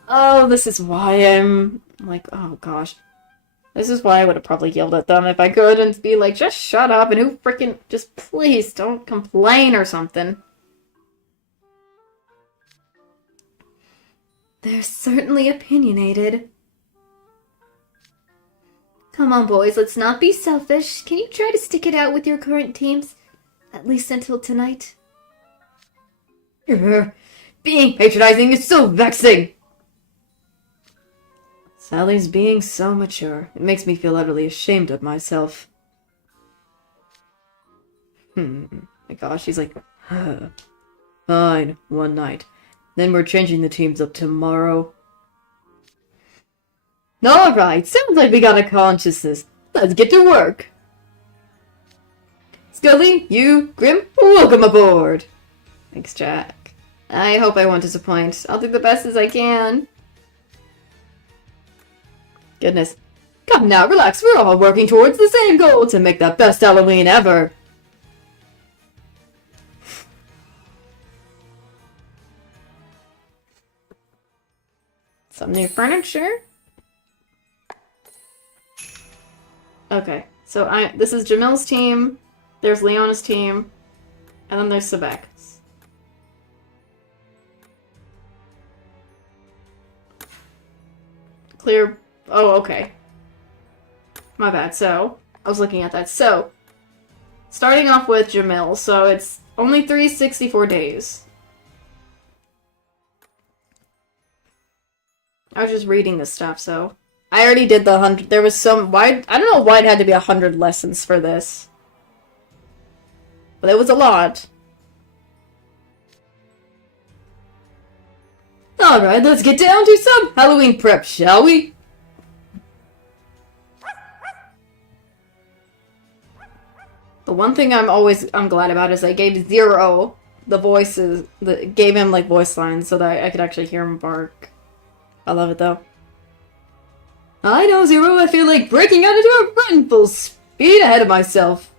Oh, this is why I'm like, oh gosh. This is why I would have probably yelled at them if I could and be like, just shut up and who freaking, just please don't complain or something. They're certainly opinionated. Come on, boys, let's not be selfish. Can you try to stick it out with your current teams? At least until tonight. Being patronizing is so vexing! Sally's being so mature. It makes me feel utterly ashamed of myself. My gosh, she's like, fine, one night. Then we're changing the teams up tomorrow. Alright, sounds like we got a consciousness. Let's get to work. Skully, you, Grim, welcome aboard. Thanks, Jack. I hope I won't disappoint. I'll do the best as I can. Goodness. Come now, relax. We're all working towards the same goal to make the best Halloween ever. Some new furniture. Okay, so this is Jamil's team, there's Leona's team, and then there's Sebek's. Clear. Oh, okay. My bad. So, I was looking at that. So, starting off with Jamil, so it's only 364 days. I was just reading this stuff, so I already did the 100. There was some I don't know why it had to be 100 lessons for this, but it was a lot. All right, let's get down to some Halloween prep, shall we? The one thing I'm glad about is I gave Zero the voices, gave him like voice lines so that I could actually hear him bark. I love it though. I know, Zero, I feel like breaking out into a run full speed ahead of myself.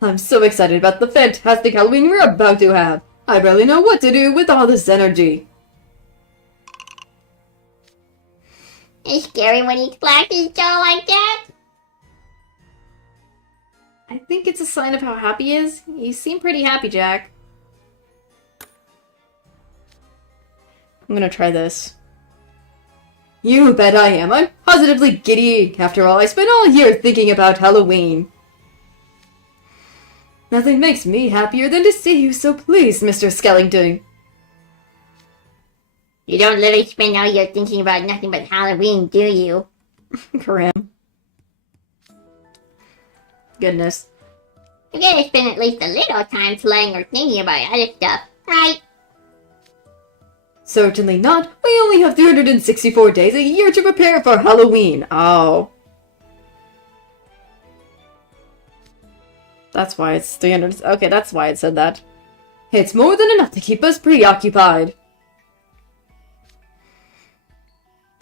I'm so excited about the fantastic Halloween we're about to have. I barely know what to do with all this energy. It's scary when he flashes his jaw like that. I think it's a sign of how happy he is. You seem pretty happy, Jack. I'm gonna try this. You bet I am. I'm positively giddy. After all, I spent all year thinking about Halloween. Nothing makes me happier than to see you so pleased, Mr. Skellington. You don't literally spend all year thinking about nothing but Halloween, do you? Grim. Goodness. You gotta spend at least a little time playing or thinking about other stuff, right? Certainly not. We only have 364 days a year to prepare for Halloween. Oh. That's why it's 300. Okay, that's why it said that. It's more than enough to keep us preoccupied.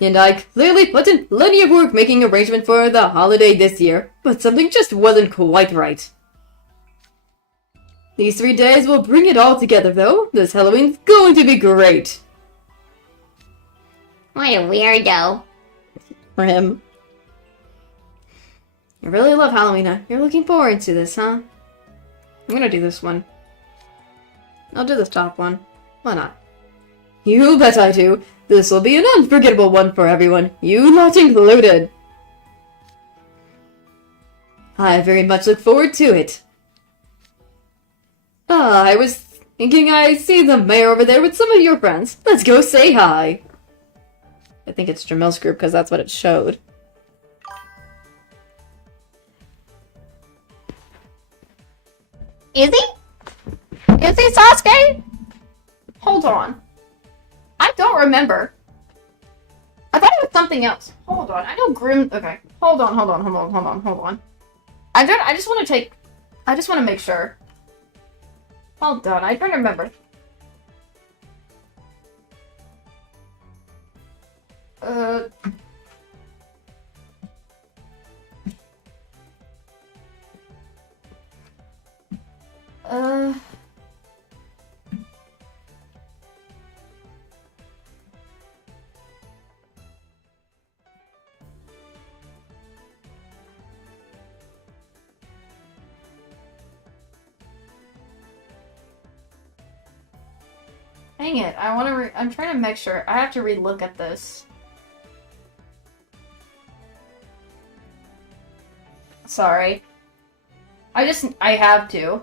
And I clearly put in plenty of work making arrangements for the holiday this year, but something just wasn't quite right. These 3 days will bring it all together, though. This Halloween's going to be great. What a weirdo. For him. I really love Halloween, huh? You're looking forward to this, huh? I'm gonna do this one. I'll do this top one. Why not? You bet I do. This will be an unforgettable one for everyone, you lot included. I very much look forward to it. I was thinking I see the mayor over there with some of your friends. Let's go say hi. I think it's Jamil's group because that's what it showed. Is he? Is he Sasuke? Hold on. I don't remember. I thought it was something else. Hold on. I know Grim. Okay. Hold on. I just want to make sure. Hold on. I don't remember. Dang it, I'm trying to make sure. I have to re-look at this. Sorry. I have to.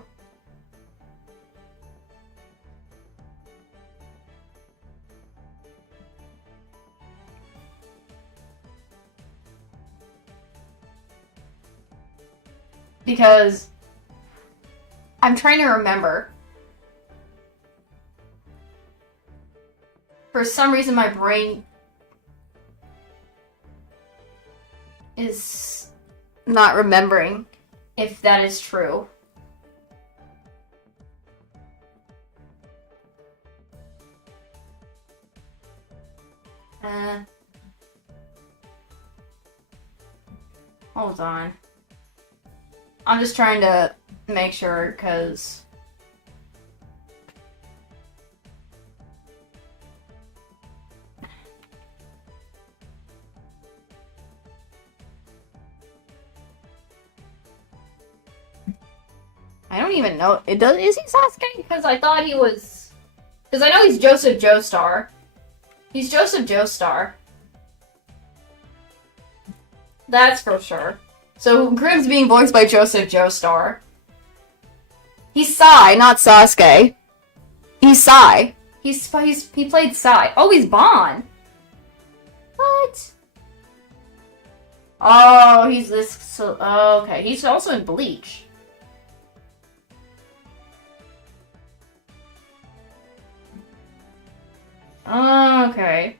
Because I'm trying to remember. For some reason, my brain is not remembering if that is true. Hold on. I'm just trying to make sure, because... I don't even know. Is he Sasuke? Because I thought he was... Because I know he's Joseph Joestar. He's Joseph Joestar. That's for sure. So Grim's being voiced by Joseph Joestar. He's Sai, not Sasuke. He's Sai. He played Sai. Oh, he's Bon. What? Oh, he's this. So okay, he's also in Bleach. Okay.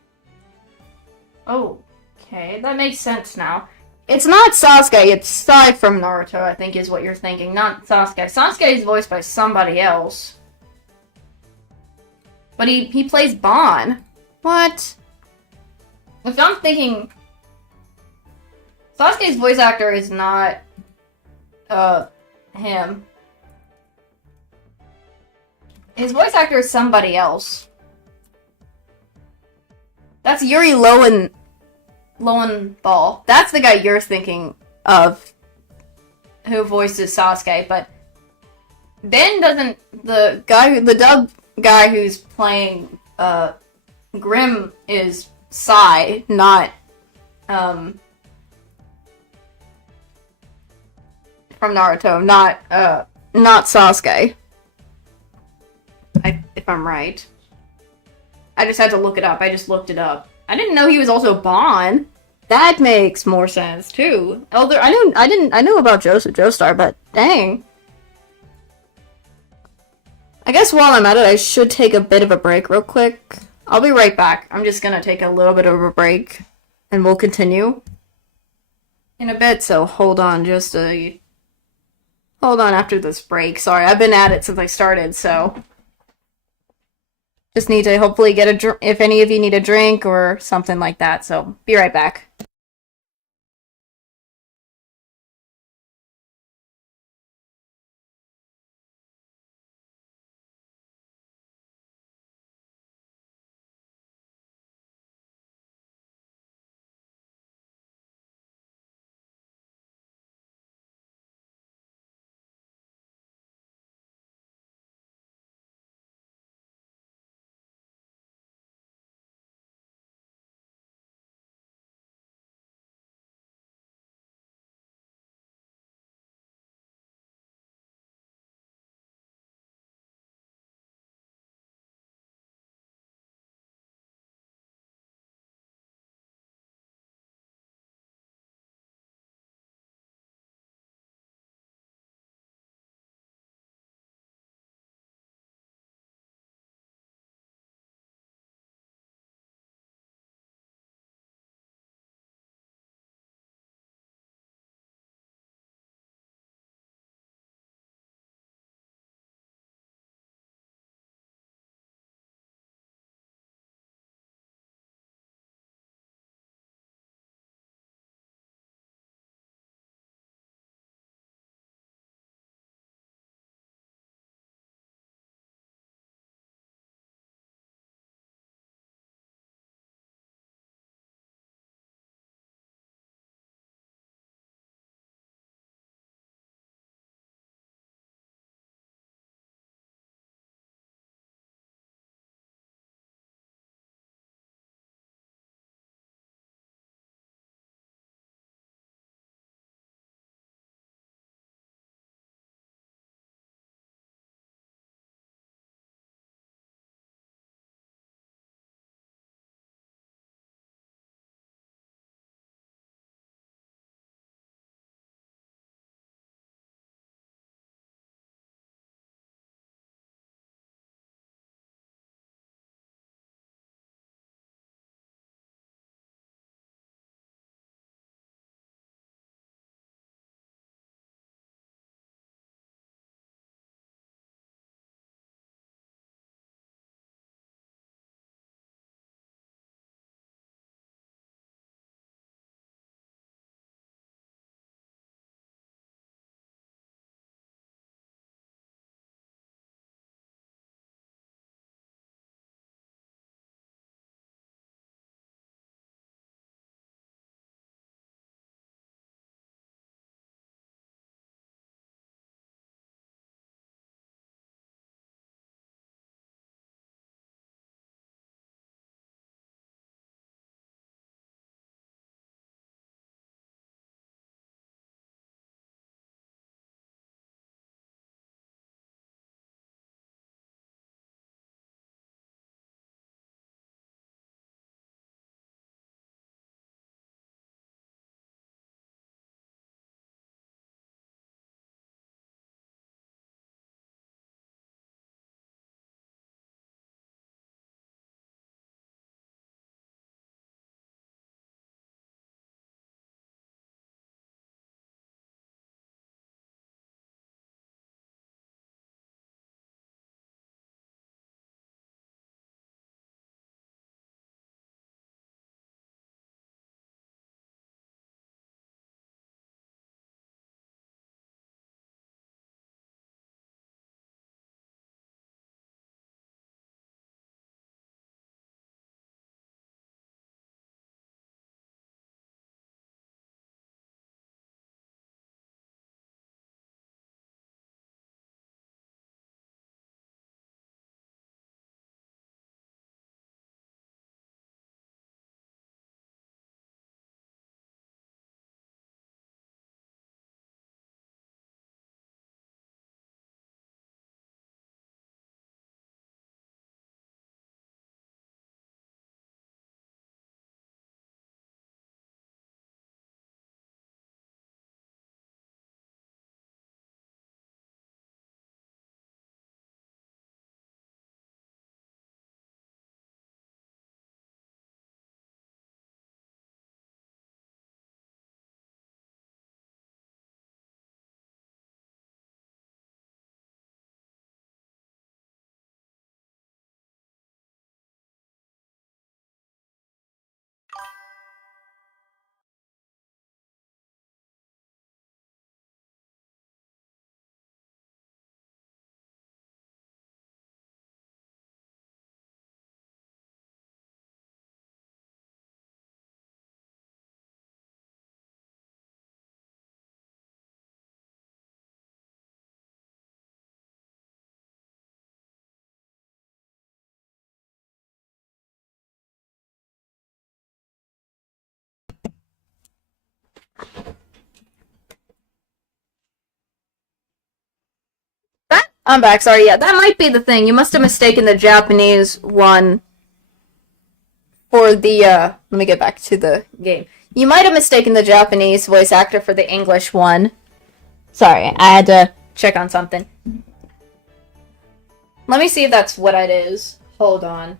Okay, that makes sense now. It's not Sasuke, it's Sai from Naruto, I think is what you're thinking, not Sasuke. Sasuke is voiced by somebody else. But he plays Bon. What? If I'm thinking... Sasuke's voice actor is not... him. His voice actor is somebody else. That's Yuri Lowenthal. That's the guy you're thinking of who voices Sasuke, but Ben doesn't. The dub guy who's playing Grim is Sai, not from Naruto, not Sasuke. If I'm right. I just had to look it up. I just looked it up. I didn't know he was also Bon. That makes more sense too. Elder, I knew about Joestar, but dang. I guess while I'm at it, I should take a bit of a break real quick. I'll be right back. I'm just gonna take a little bit of a break, and we'll continue in a bit. So hold on, hold on after this break. Sorry, I've been at it since I started, so just need to hopefully get if any of you need a drink or something like that. So be right back. I'm back, sorry, yeah, that might be the thing. You must have mistaken the Japanese one for the, let me get back to the game. You might have mistaken the Japanese voice actor for the English one. Sorry, I had to check on something. Let me see if that's what it is. Hold on.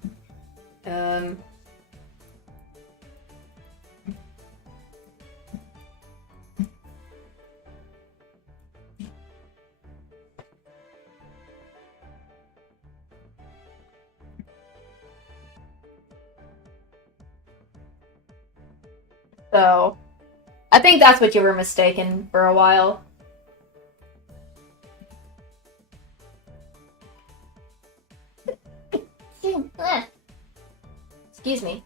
So, I think that's what you were mistaken for a while. Excuse me.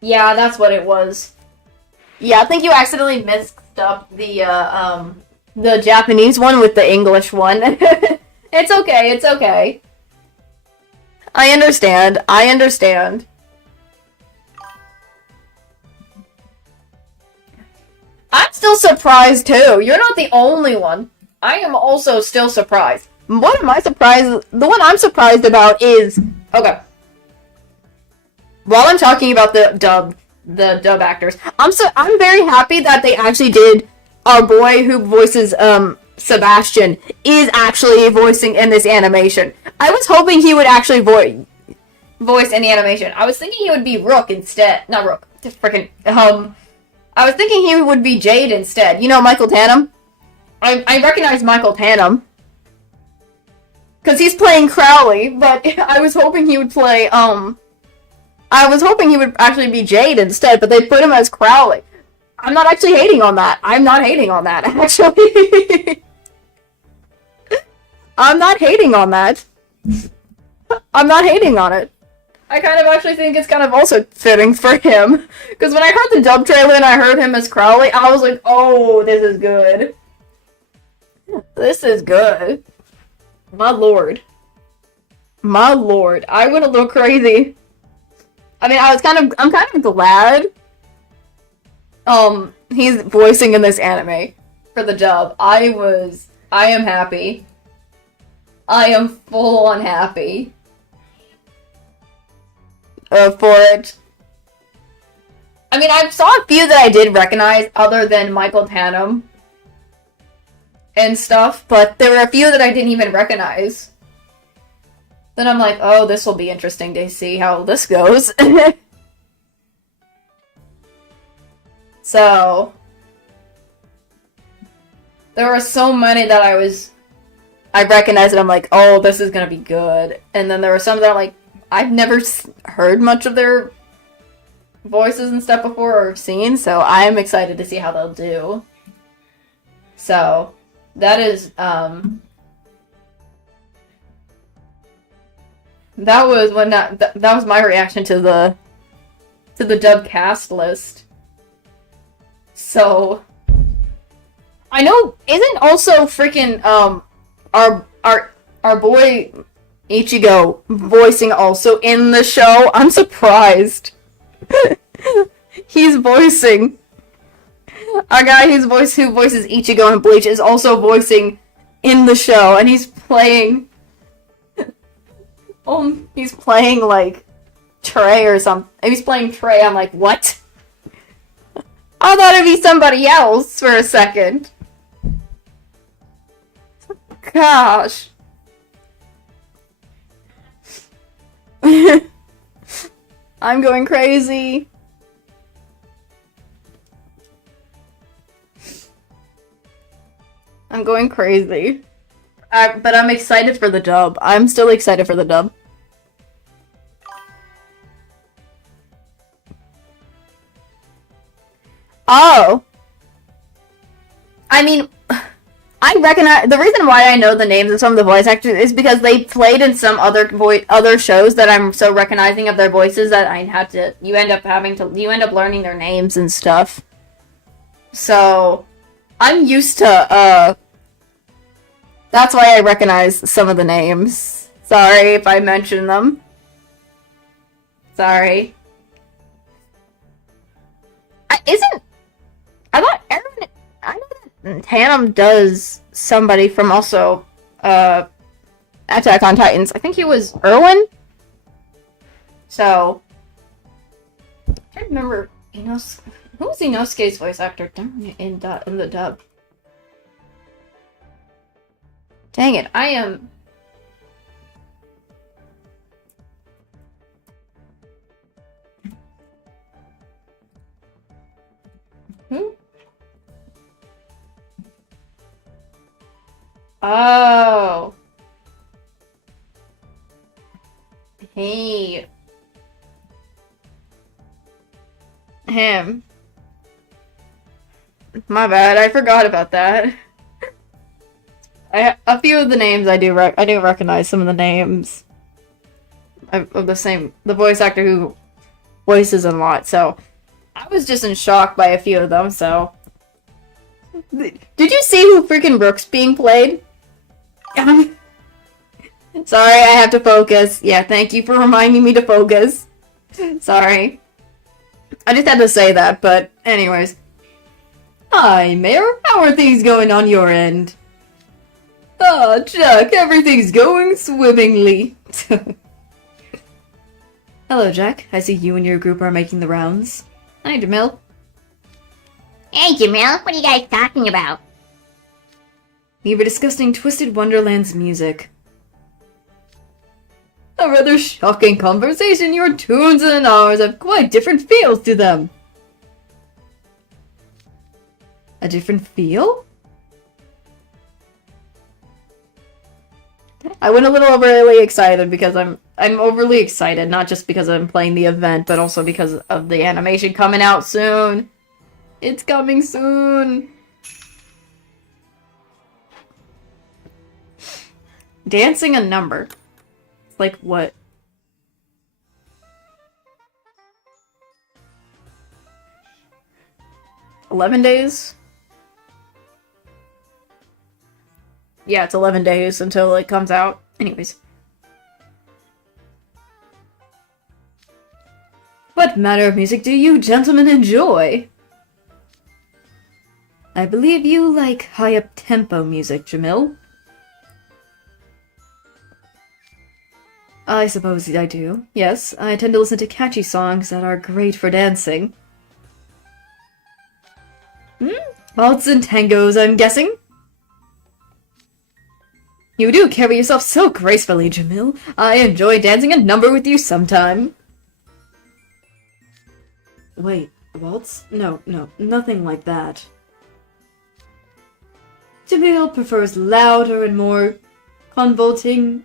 Yeah, that's what it was. Yeah, I think you accidentally mixed up the Japanese one with the English one. It's okay, it's okay. I understand, I understand. I'm still surprised too. You're not the only one. I am also still surprised. What am I surprised? The one I'm surprised about is... Okay. While I'm talking about the dub actors, I'm very happy that they actually did. Our boy who voices Sebastian is actually voicing in this animation. I was hoping he would actually voice in the animation. I was thinking he would be Rook instead. Not Rook. Just freaking I was thinking he would be Jade instead. You know Michael Tanham? I recognize Michael Tanham. Because he's playing Crowley, but I was hoping he would play, I was hoping he would actually be Jade instead, but they put him as Crowley. I'm not actually hating on that. I'm not hating on that, actually. I'm not hating on that. I'm not hating on it. I kind of actually think it's kind of also fitting for him. Because when I heard the dub trailer and I heard him as Crowley, I was like, oh, this is good. This is good. My lord. My lord. I went a little crazy. I mean, I'm kind of glad he's voicing in this anime for the dub. I am happy. I am full on happy for it. I mean, I saw a few that I did recognize other than Michael Tanham and stuff, but there were a few that I didn't even recognize. Then I'm like, oh, this will be interesting to see how this goes. So, there were so many that I recognized it. I'm like, oh, this is gonna be good. And then there were some that I'm like, I've never heard much of their voices and stuff before or seen, so I'm excited to see how they'll do. So, that is, that was my reaction to the dub cast list. So, I know, isn't also freaking, our boy Ichigo voicing also in the show? I'm surprised. He's voicing. Our guy who voices Ichigo in Bleach is also voicing in the show, and he's playing like Trey or something. He's playing Trey. I'm like, what? I thought it'd be somebody else for a second. Gosh. I'm going crazy. I'm going crazy. But I'm excited for the dub. I'm still excited for the dub. Oh. I mean, I recognize the reason why I know the names of some of the voice actors is because they played in some other shows that I'm so recognizing of their voices that you end up learning their names and stuff. So, I'm used to that's why I recognize some of the names Sorry if I mention them. Sorry. I thought Aaron... I know that Tannum does somebody from also, Attack on Titans. I think he was Erwin? So... I can't remember... who was Inosuke's voice actor in the dub? Dang it, I am... Oh. Hey. Him. My bad, I forgot about that. A few of the names I do recognize some of the names of the voice actor who voices them a lot, so I was just in shock by a few of them, so. Did you see who freaking Rook's being played? Sorry, I have to focus. Yeah, thank you for reminding me to focus. Sorry. I just had to say that, but anyways. Hi, Mayor. How are things going on your end? Ah, Jack, everything's going swimmingly. Hello, Jack. I see you and your group are making the rounds. Hi, Jamil. Hey, Jamil, what are you guys talking about? We were discussing Twisted Wonderland's music. A rather shocking conversation. Your tunes and ours have quite different feels to them. A different feel? I went a little overly excited because I'm overly excited, not just because I'm playing the event, but also because of the animation coming out soon. It's coming soon. Dancing a number. Like what? $11 days? Yeah, it's 11 days until it comes out. Anyways. What manner of music do you gentlemen enjoy? I believe you like high-up-tempo music, Jamil. I suppose I do. Yes, I tend to listen to catchy songs that are great for dancing. Waltz and tangos, I'm guessing? You do carry yourself so gracefully, Jamil. I enjoy dancing a number with you sometime. Wait, waltz? No, nothing like that. Jamil prefers louder and more convoluted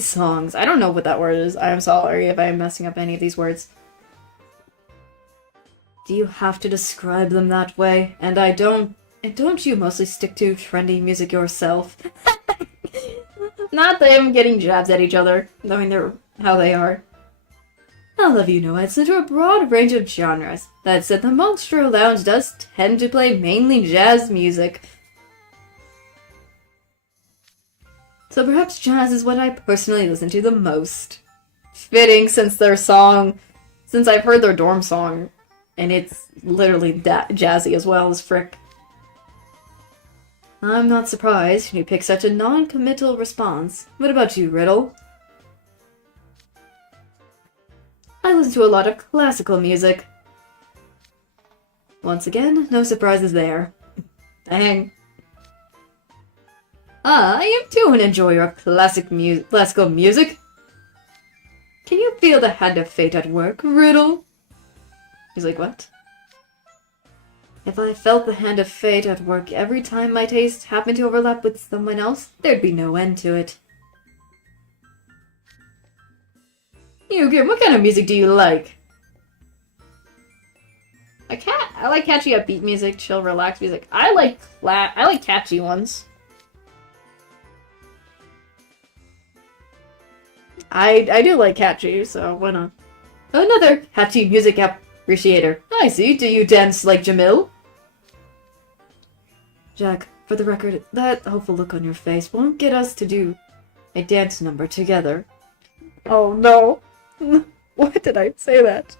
songs. I don't know what that word is. I'm sorry if I'm messing up any of these words. Do you have to describe them that way? And don't you mostly stick to trendy music yourself? Not them getting jabs at each other, knowing how they are. I'll have you know I listen to a broad range of genres. That said, the Monstro Lounge does tend to play mainly jazz music. So perhaps jazz is what I personally listen to the most. Fitting since I've heard their dorm song, and it's literally jazzy as well as frick. I'm not surprised you pick such a non-committal response. What about you, Riddle? I listen to a lot of classical music. Once again, no surprises there. Dang. I am too an enjoyer of classical music. Can you feel the hand of fate at work, Riddle? He's like, what? If I felt the hand of fate at work every time my taste happened to overlap with someone else, there'd be no end to it. Yugen, what kind of music do you like? I like catchy upbeat music, chill, relaxed music. I like catchy ones. I do like catchy, so why not? Another catchy music appreciator. I see. Do you dance like Jamil? Jack, For the record, that hopeful look on your face won't get us to do a dance number together. Oh no. Why did I say that?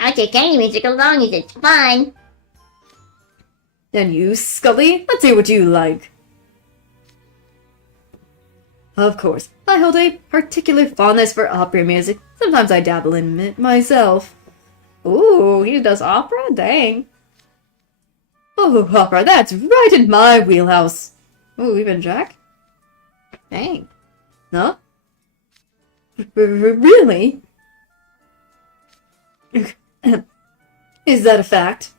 I'll take any music as long as it's fun. Then you, Skully, let's hear what you like. Of course, I hold a particular fondness for opera music. Sometimes I dabble in it myself. Ooh, he does opera? Dang. Oh, opera, that's right in my wheelhouse. Ooh, even Jack? Dang. Huh? Really? Is that a fact?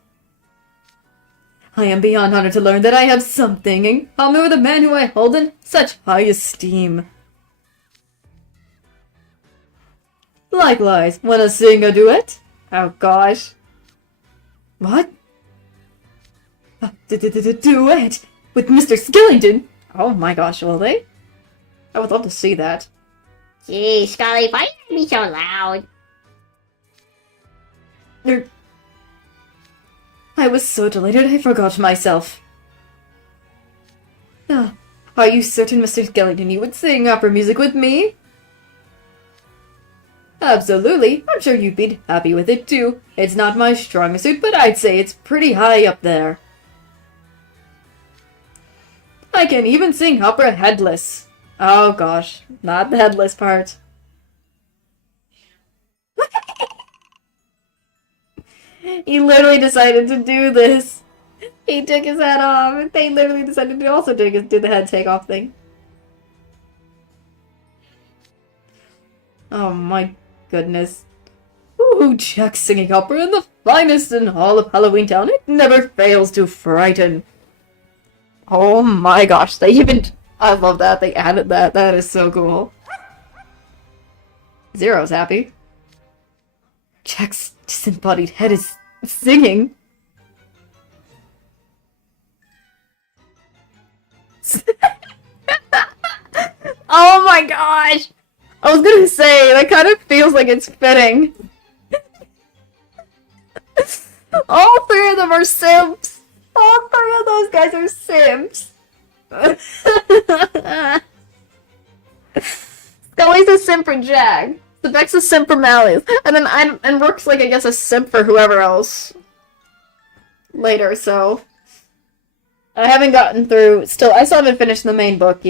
I am beyond honored to learn that I have something in common with a man who I hold in such high esteem. Likewise, wanna sing a duet? Oh gosh. What? Duet with Mr. Skillington? Oh my gosh, will they? I would love to see that. Gee, Skully, why you be so loud? I was so delighted I forgot myself. Are you certain, Mr. Skellington, you would sing opera music with me? Absolutely. I'm sure you'd be happy with it, too. It's not my strongest suit, but I'd say it's pretty high up there. I can even sing opera headless. Oh gosh, not the headless part. He literally decided to do this. He took his hat off. They literally decided to also do the head take off thing. Oh my goodness. Ooh, Jack singing opera in the finest in all of Halloween Town. It never fails to frighten. Oh my gosh, they even... I love that. They added that. That is so cool. Zero's happy. Jack's disembodied head is singing. Oh my gosh! I was gonna say, that kind of feels like it's fitting. All three of them are simps! All three of those guys are simps! Skully's a simp for Jack. Sebec's a simp for Mally's. And then and Rook's like, I guess, a simp for whoever else. Later, so... I haven't gotten through, I still haven't finished the main books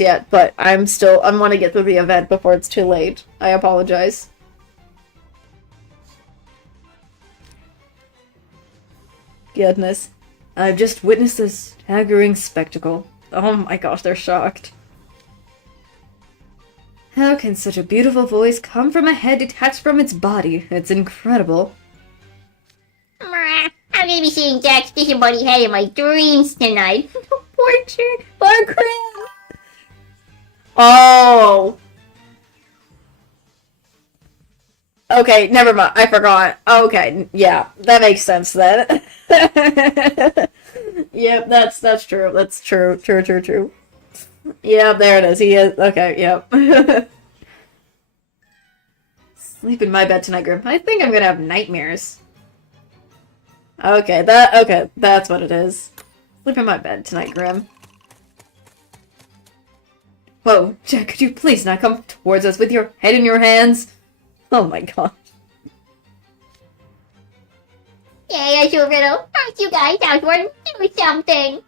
yet, but I want to get through the event before it's too late. I apologize. Goodness. I've just witnessed a staggering spectacle. Oh my gosh, they're shocked. How can such a beautiful voice come from a head detached from its body? It's incredible. I'm gonna be seeing Jack's disembodied head in my dreams tonight. Poor chick. Poor Crib. Oh. Okay, never mind. I forgot. Okay, yeah, that makes sense then. Yep, that's true. That's true. True. Yeah, there it is. He is. Okay, yep. Sleep in my bed tonight, Grim. I think I'm gonna have nightmares. Okay, that's what it is. Sleep in my bed tonight, Grim. Whoa, Jack, could you please not come towards us with your head in your hands? Oh my gosh. Yay, a riddle. Aren't you guys out for do something?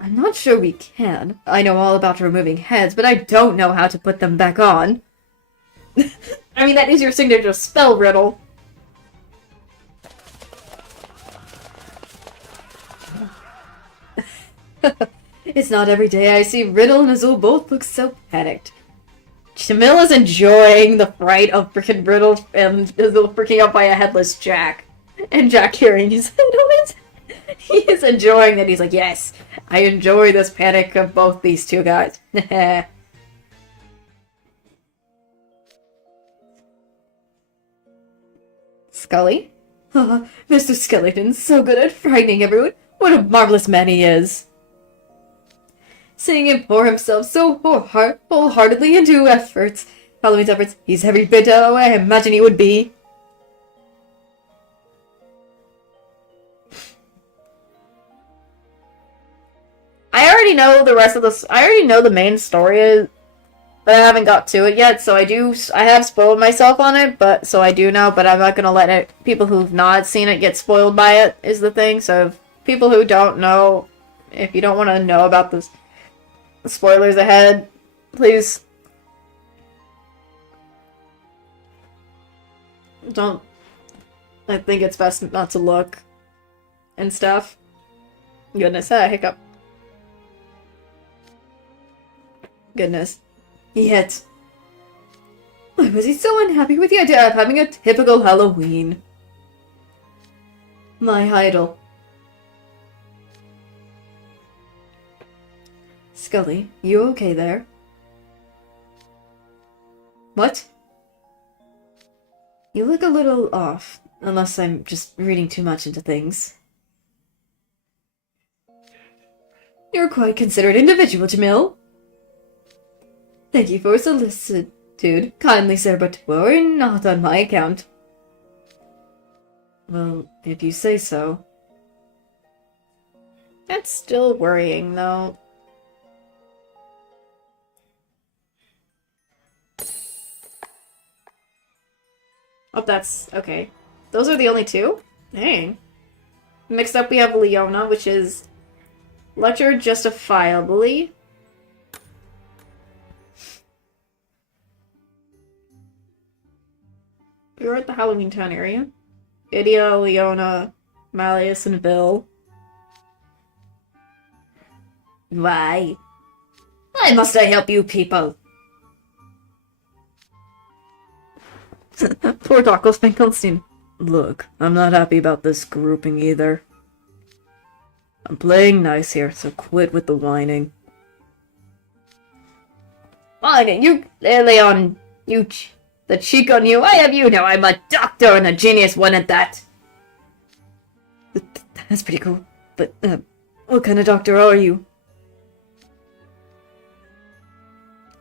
I'm not sure we can. I know all about removing heads, but I don't know how to put them back on. I mean, that is your signature spell riddle. It's not every day I see Riddle and Azul both look so panicked. Jamila's enjoying the fright of frickin' Riddle and Azul freaking out by a headless Jack. And Jack hearing his head. He is enjoying that. He's like, yes, I enjoy this panic of both these two guys. Skully? Mr. Skellington's so good at frightening everyone. What a marvelous man he is. Seeing him pour himself so wholeheartedly into Halloween's efforts, he's every bit how I imagine he would be. already know the rest of this. I already know the main story, but I haven't got to it yet. So I have spoiled myself on it, but so I do know. But I'm not gonna let people who've not seen it get spoiled by it. Is the thing. So if people who don't know, if you don't want to know about the spoilers ahead, please don't. I think it's best not to look and stuff. Goodness, hiccup. Goodness. Yet. Why was he so unhappy with the idea of having a typical Halloween? My idol. Skully, you okay there? What? You look a little off, unless I'm just reading too much into things. You're quite a considerate individual, Jamil. Thank you for solicitude. Kindly, sir, but worry not on my account. Well, if you say so. That's still worrying, though. Oh, that's... okay. Those are the only two? Dang. Next up we have Leona, which is... lecture justifiably. We're at the Halloween Town area. Idia, Leona, Malleus, and Bill. Why? Why must I help you people? Poor Dr. Finkelstein. Look, I'm not happy about this grouping either. I'm playing nice here, so quit with the whining. Whining? You, Leon, the cheek on you. I have you now. I'm a doctor and a genius one at that. That's pretty cool. But, what kind of doctor are you?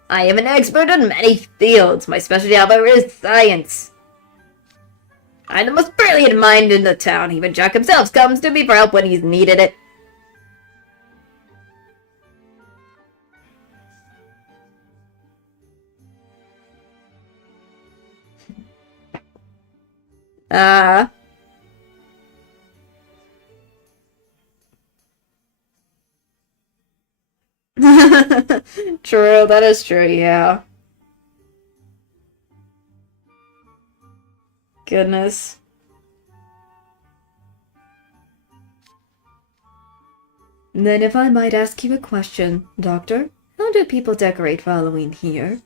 I am an expert in many fields. My specialty, however, is science. I'm the most brilliant mind in the town. Even Jack himself comes to me for help when he's needed it. True, that is true, yeah. Goodness. Then if I might ask you a question, Doctor, how do people decorate for Halloween here?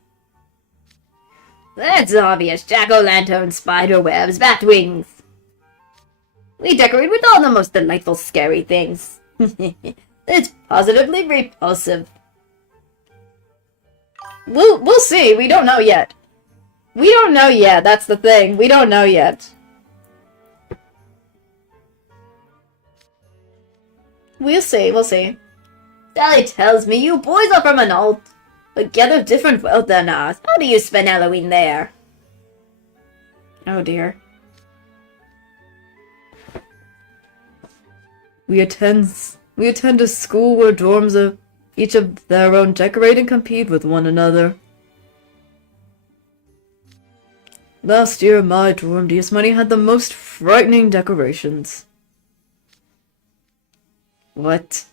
That's obvious. Jack-o'-lanterns, spider webs, bat wings. We decorate with all the most delightful scary things. It's positively repulsive. We'll see. We don't know yet. We don't know yet. That's the thing. We don't know yet. We'll see. We'll see. Sally tells me you boys are from an altogether different world than us. How do you spend Halloween there? Oh dear. We attend a school where dorms are each of their own decorate and compete with one another. Last year, my dorm DS Money had the most frightening decorations. What?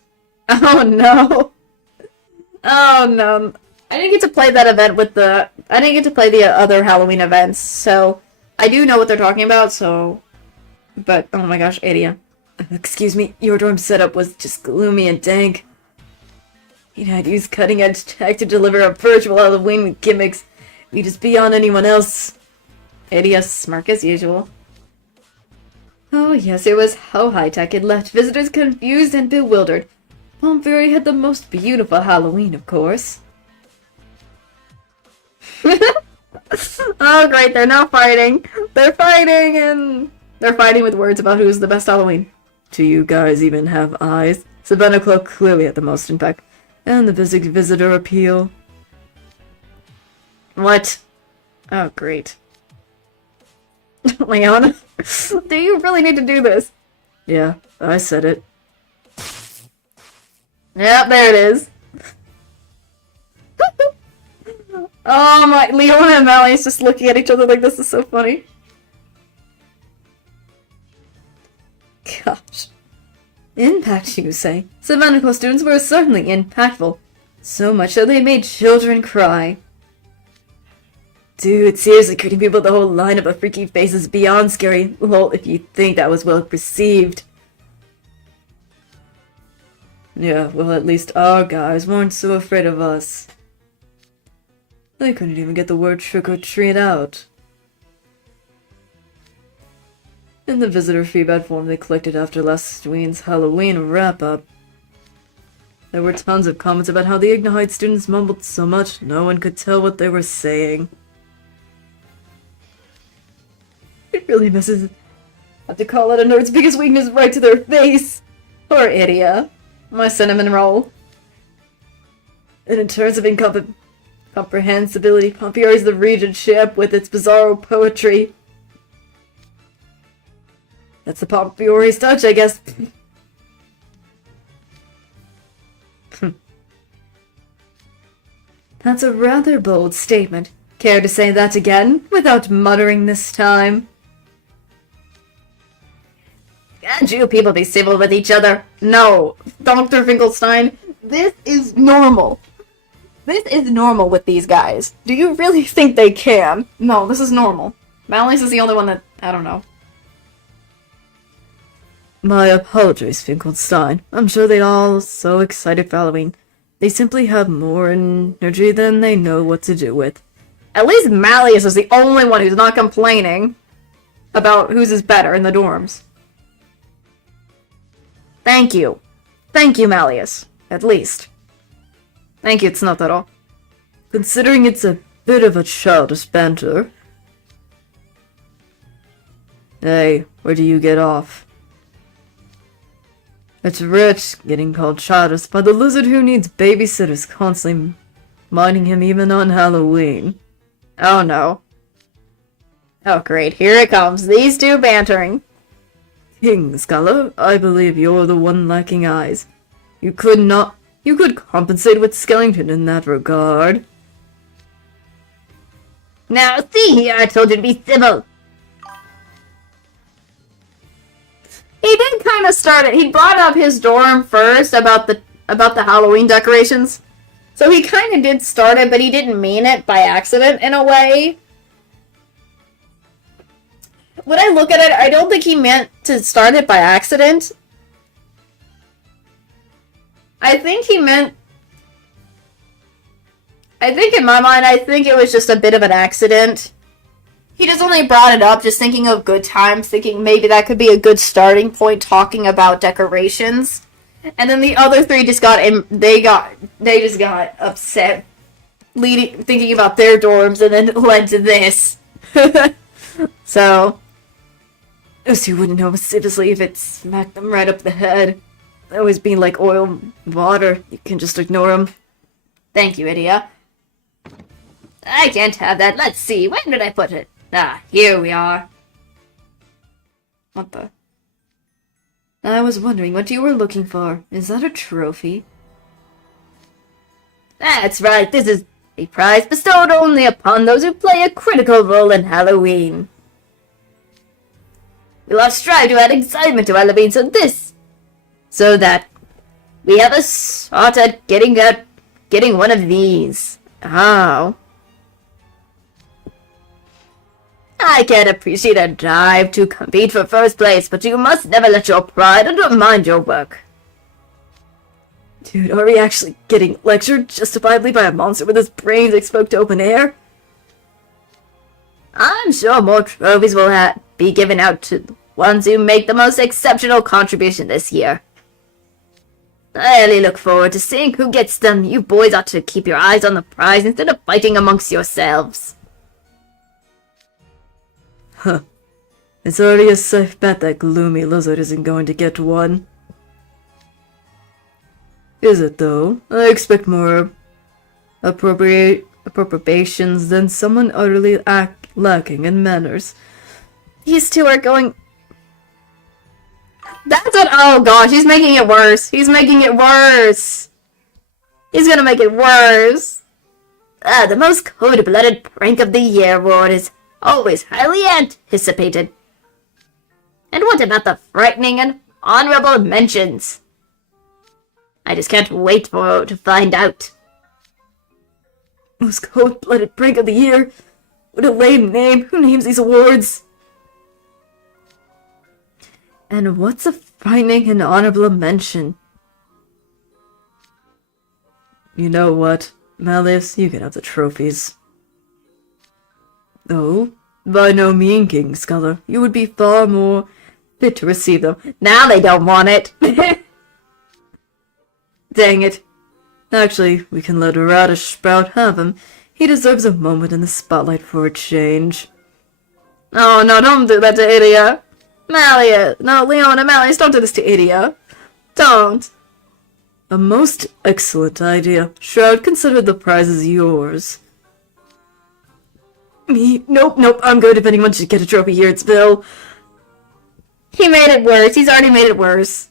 Oh no. Oh no. I didn't get to play that event with I didn't get to play the other Halloween events, so I do know what they're talking about, so... But, oh my gosh, Adia. Excuse me, your dorm setup was just gloomy and dank. You know, I'd use cutting-edge tech to deliver a virtual Halloween with gimmicks. We just beyond anyone else. Adia's smirk as usual. Oh yes, it was how high-tech it left visitors confused and bewildered. Palm Fairy had the most beautiful Halloween, of course. Oh great, they're now fighting. They're fighting, and they're fighting with words about who's the best Halloween. Do you guys even have eyes? Savannah Cloak clearly had the most impact. And the visitor appeal. What? Oh, great. Leona, do you really need to do this? Yeah, I said it. Yep, there it is. Oh my, Leona and Mally's just looking at each other like this is so funny. Gosh. Impact, you say? Some medical students were certainly impactful. So much so they made children cry. Dude, seriously, creating people with the whole lineup of freaky faces beyond scary. Well, if you think that was well perceived. Yeah, well, at least our guys weren't so afraid of us. They couldn't even get the word trick-or-treat out. In the visitor feedback form they collected after last week's Halloween wrap-up, there were tons of comments about how the Ignite students mumbled so much no one could tell what they were saying. It really messes up to call out a nerd's biggest weakness right to their face. Poor idiot. My cinnamon roll. And in terms of incomprehensibility, Pompeii is the regentship with its bizarro poetry. That's the Pompeii's touch, I guess. That's a rather bold statement. Care to say that again, without muttering this time? Can't you people be civil with each other? No, Dr. Finkelstein, this is normal. This is normal with these guys. Do you really think they can? No, this is normal. Mally's is the only one that, I don't know. My apologies, Finkelstein. I'm sure they're all so excited for Halloween. They simply have more energy than they know what to do with. At least Malleus is the only one who's not complaining about whose is better in the dorms. Thank you. Thank you, Malleus. At least. Thank you, it's not at all. Considering it's a bit of a childish banter. Hey, where do you get off? It's rich getting called childish by the lizard who needs babysitters constantly minding him even on Halloween. Oh no. Oh great, here it comes, these two bantering. King Scholar, I believe you're the one lacking eyes. You could compensate with Skellington in that regard. Now, see here, I told you to be civil. He did kind of start it. He brought up his dorm first about the Halloween decorations. So he kind of did start it, but he didn't mean it by accident in a way. When I look at it, I don't think he meant to start it by accident. I think in my mind, I think it was just a bit of an accident. He just only brought it up just thinking of good times, thinking maybe that could be a good starting point talking about decorations. And then the other three just they just got upset thinking about their dorms, and then it led to this. So those who wouldn't know seriously if it smacked them right up the head. Always being like oil and water, you can just ignore them. Thank you, Idia. I can't have that. Let's see. Where did I put it? Ah, here we are. What the? I was wondering what you were looking for. Is that a trophy? That's right. This is a prize bestowed only upon those who play a critical role in Halloween. We'll have strive to add excitement to Halloween so that we have a shot at getting one of these. How? I can appreciate a drive to compete for first place, but you must never let your pride undermine your work. Dude, are we actually getting lectured justifiably by a monster with his brains exposed to open air? I'm sure more trophies will be given out to the ones who make the most exceptional contribution this year. I really look forward to seeing who gets them. You boys ought to keep your eyes on the prize instead of fighting amongst yourselves. Huh. It's already a safe bet that Gloomy Lizard isn't going to get one. Is it, though? I expect more appropriations than someone utterly lacking in manners. These two are going... That's what. Oh gosh, he's making it worse. He's making it worse. He's gonna make it worse. The most cold-blooded prank of the year award is always highly anticipated. And what about the frightening and honorable mentions? I just can't wait to find out. Most cold-blooded prank of the year. What a lame name. Who names these awards? And what's a frightening and honorable mention? You know what, Malleus, you can have the trophies. Oh, by no means, King Scholar. You would be far more fit to receive them. Now they don't want it! Dang it. Actually, we can let Radish Sprout have him. He deserves a moment in the spotlight for a change. Oh no, don't do that to Idia. Malleus! No, Leon and Malleus, don't do this to Idia. Don't. A most excellent idea. Shroud, consider the prize is yours. Me? Nope, I'm good. If anyone should get a trophy here, it's Bill. He made it worse. He's already made it worse.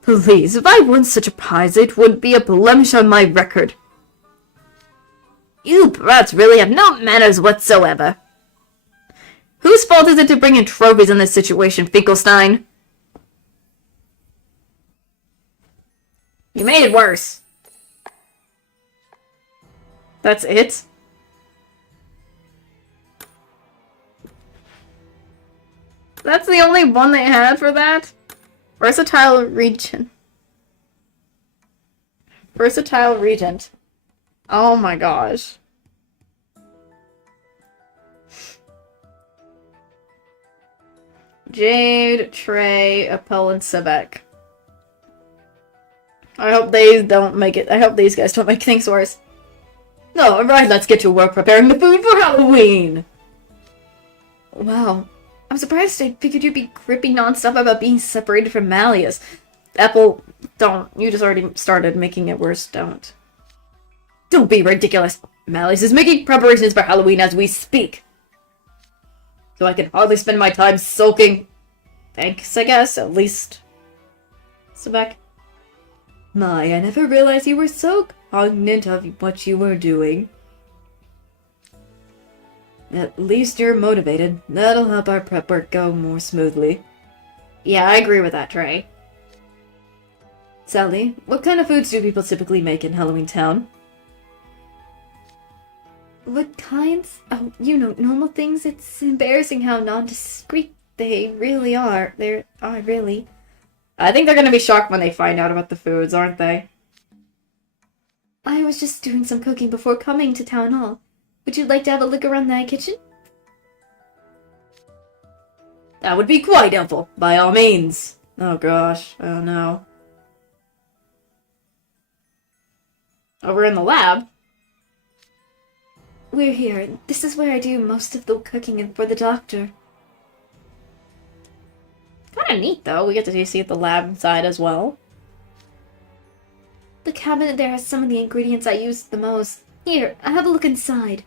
Please, if I won such a prize, it would be a blemish on my record. You brats really have no manners whatsoever. Whose fault is it to bring in trophies in this situation, Finkelstein? You made it worse. That's it? That's the only one they had for that? Versatile Regent. Versatile Regent. Oh my gosh. Jade, Trey, Appel, and Sebek. I hope they don't make it. I hope these guys don't make things worse. No, alright, let's get to work preparing the food for Halloween! Wow. I'm surprised. I figured you'd be gripping nonstop about being separated from Malleus. Apple, don't. You just already started making it worse. Don't. Don't be ridiculous. Malleus is making preparations for Halloween as we speak. So I can hardly spend my time sulking. Thanks, I guess, at least. Sebek. My, I never realized you were so cognizant of what you were doing. At least you're motivated. That'll help our prep work go more smoothly. Yeah, I agree with that, Trey. Sally, what kind of foods do people typically make in Halloween Town? What kinds? Oh, you know, normal things. It's embarrassing how non-discreet they really are. They are really. I think they're gonna be shocked when they find out about the foods, aren't they? I was just doing some cooking before coming to Town Hall. Would you like to have a look around the kitchen? That would be quite helpful, by all means. Oh gosh, oh no. Oh, we're in the lab? We're here. This is where I do most of the cooking for the doctor. Kinda neat, though. We get to see the lab inside as well. The cabinet there has some of the ingredients I use the most. Here, have a look inside.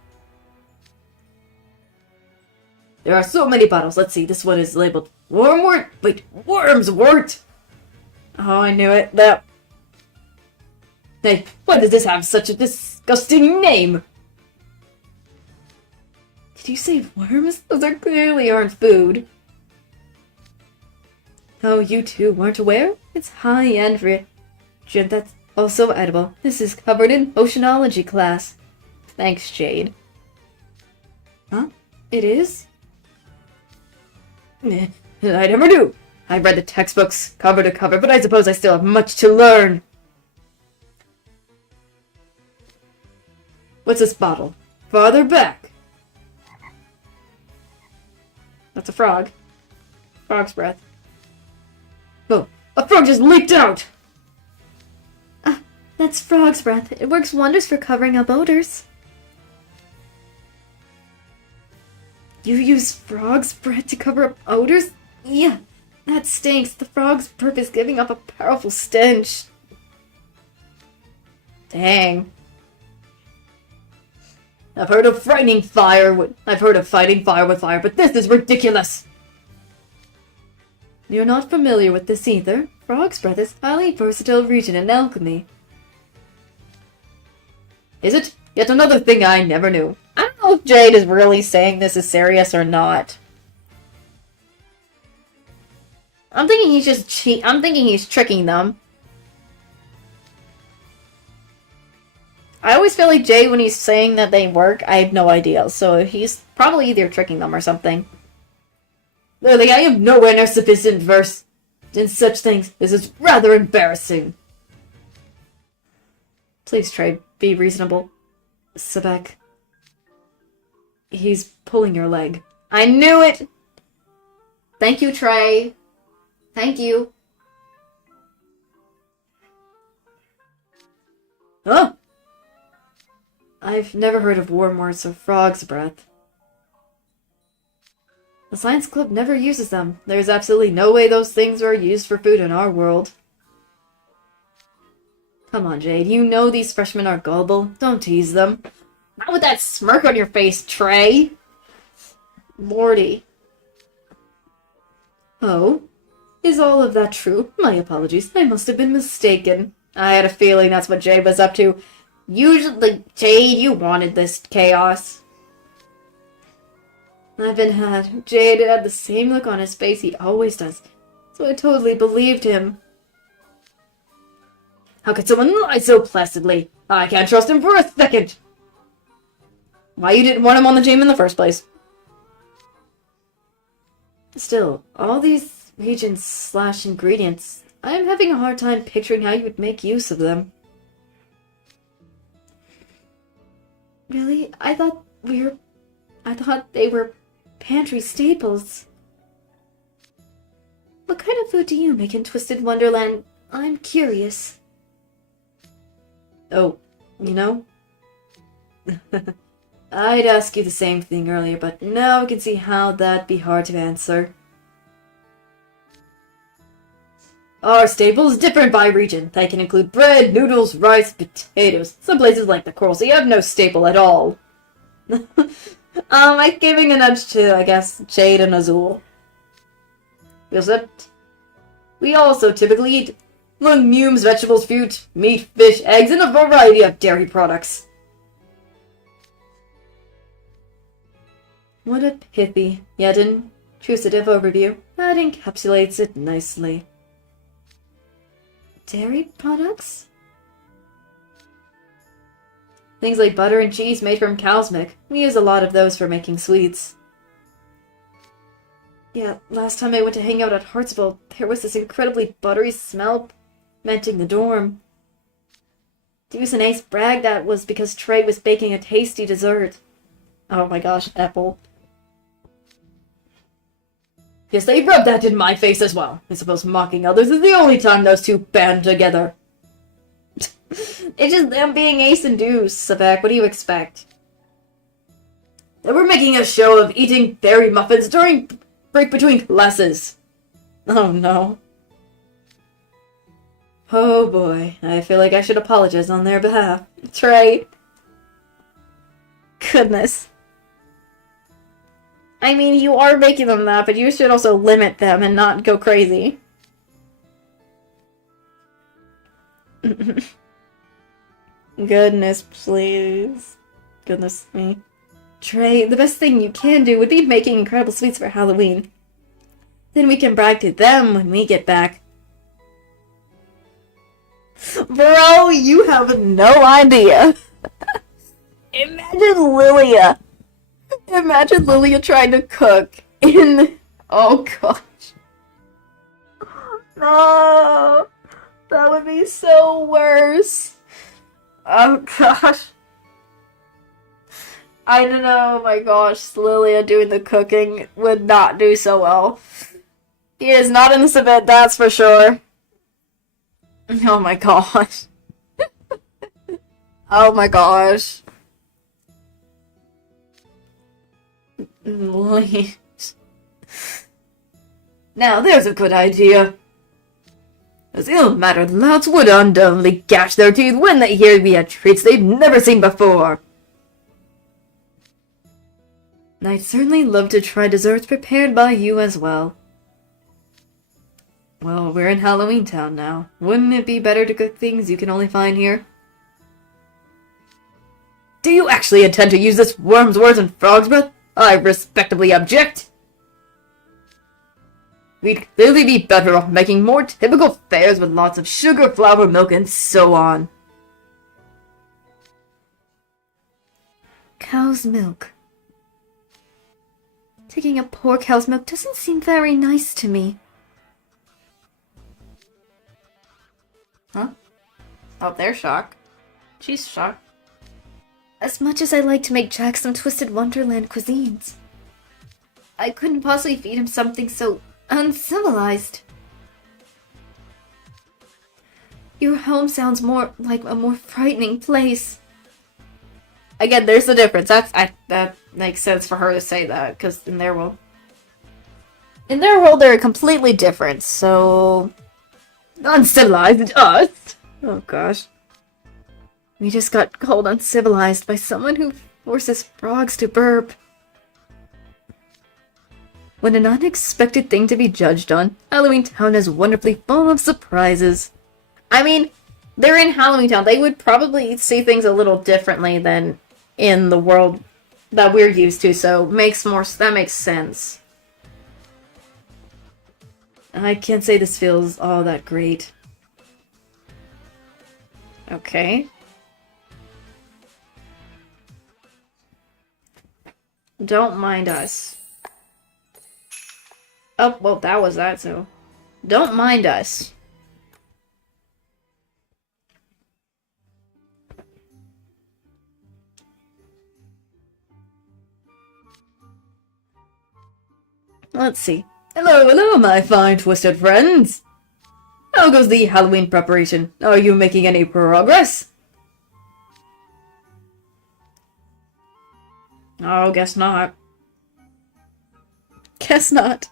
There are so many bottles. Let's see. This one is labeled Wormwort. Wait, Wormswort. Oh, I knew it. That. Hey, why does this have such a disgusting name? Did you say worms? Those are clearly aren't food. Oh, you two weren't aware? It's high-end reagent that's also edible. This is covered in oceanology class. Thanks, Jade. Huh? It is? I never knew. I read the textbooks cover to cover, but I suppose I still have much to learn. What's this bottle? Farther back. That's a frog. Frog's breath. Oh, a frog just leaked out! Ah, that's frog's breath. It works wonders for covering up odors. You use frog's breath to cover up odors? Yeah, that stinks. The frog's breath is giving up a powerful stench. Dang. I've heard of fighting fire with fire, but this is ridiculous. You're not familiar with this either. Frog's Breath is a highly versatile region in alchemy. Is it? Yet another thing I never knew. I don't know if Jade is really saying this is serious or not. I'm thinking he's just I'm thinking he's tricking them. I always feel like Jade, when he's saying that they work, I have no idea. So he's probably either tricking them or something. Lily, I am nowhere near sufficient versed in such things. This is rather embarrassing. Please, Trey, be reasonable. Sebek. He's pulling your leg. I knew it! Thank you, Trey. Thank you. Oh! I've never heard of Wormworts or Frog's Breath. The Science Club never uses them. There's absolutely no way those things are used for food in our world. Come on, Jade. You know these freshmen are gullible. Don't tease them. Not with that smirk on your face, Trey. Lordy. Oh? Is all of that true? My apologies. I must have been mistaken. I had a feeling that's what Jade was up to. Usually, Jade, you wanted this chaos. I've been had. Jade had the same look on his face he always does, so I totally believed him. How could someone lie so placidly? I can't trust him for a second. Why you didn't want him on the team in the first place? Still, all these reagents/ingredients, I'm having a hard time picturing how you would make use of them. Really? I thought they were pantry staples. What kind of food do you make in Twisted Wonderland? I'm curious. Oh, you know? I'd ask you the same thing earlier, but now I can see how that'd be hard to answer. Our staples differ by region. They can include bread, noodles, rice, potatoes. Some places like the Coral Sea have no staple at all. I'm giving a nudge to, I guess, Jade and Azul. Except, we also typically eat legumes, vegetables, fruit, meat, fish, eggs, and a variety of dairy products. What a pithy, yet intrusive overview. That encapsulates it nicely. Dairy products? Things like butter and cheese made from cow's milk. We use a lot of those for making sweets. Yeah, last time I went to hang out at Hartsville, there was this incredibly buttery smell menting the dorm. Deuce and Ace bragged that was because Trey was baking a tasty dessert. Oh my gosh, Apple. Yes, they rubbed that in my face as well. I suppose mocking others is the only time those two band together. It's just them being Ace and Deuce, Sebek. What do you expect? They were making a show of eating berry muffins during break between classes. Oh no. Oh boy, I feel like I should apologize on their behalf. Trey. Goodness. I mean, you are making them that, but you should also limit them and not go crazy. Goodness, please. Goodness me. Trey, the best thing you can do would be making incredible sweets for Halloween. Then we can brag to them when we get back. Bro, you have no idea. Imagine Lilia. Imagine Lilia trying to cook in... Oh gosh. No. That would be so worse. Oh gosh. I don't know, oh my gosh, Lilia doing the cooking would not do so well. He is not in this event, that's for sure. Oh my gosh. Oh my gosh. Please. Now there's a good idea. As ill mannered louts would undoubtedly gash their teeth when they hear we had treats they've never seen before. I'd certainly love to try desserts prepared by you as well. Well, we're in Halloween Town now. Wouldn't it be better to cook things you can only find here? Do you actually intend to use this worm's words and frog's breath? I respectably object! We'd clearly be better off making more typical fares with lots of sugar, flour, milk, and so on. Cow's milk. Taking a poor cow's milk doesn't seem very nice to me. Huh? Oh, they're shocked. She's shocked. As much as I like to make Jack some twisted wonderland cuisines, I couldn't possibly feed him something so uncivilized. Your home sounds more like a more frightening place. Again, there's the difference. That makes sense for her to say that, because in their world, they're completely different. So, Uncivilized us? Oh gosh. We just got called uncivilized by someone who forces frogs to burp. What an unexpected thing to be judged on. Halloween Town is wonderfully full of surprises. I mean, they're in Halloween Town. They would probably see things a little differently than in the world that we're used to. So that makes sense. I can't say this feels all that great. Okay. Don't mind us. Oh, well, that was that, so. Don't mind us. Let's see. Hello, hello, my fine twisted friends! How goes the Halloween preparation? Are you making any progress? Oh, guess not. Guess not.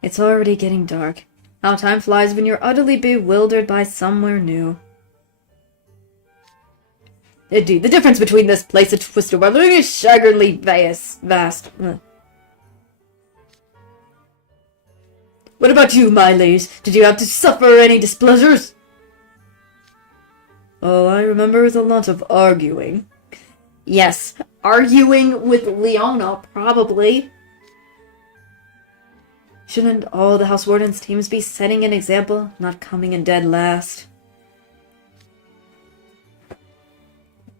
It's already getting dark. How time flies when you're utterly bewildered by somewhere new. Indeed, the difference between this place and Twisted Wonderland is staggeringly vast. What about you, my ladies? Did you have to suffer any displeasures? All I remember is a lot of arguing. Yes, arguing with Leona, probably. Shouldn't all the House Warden's teams be setting an example, not coming in dead last?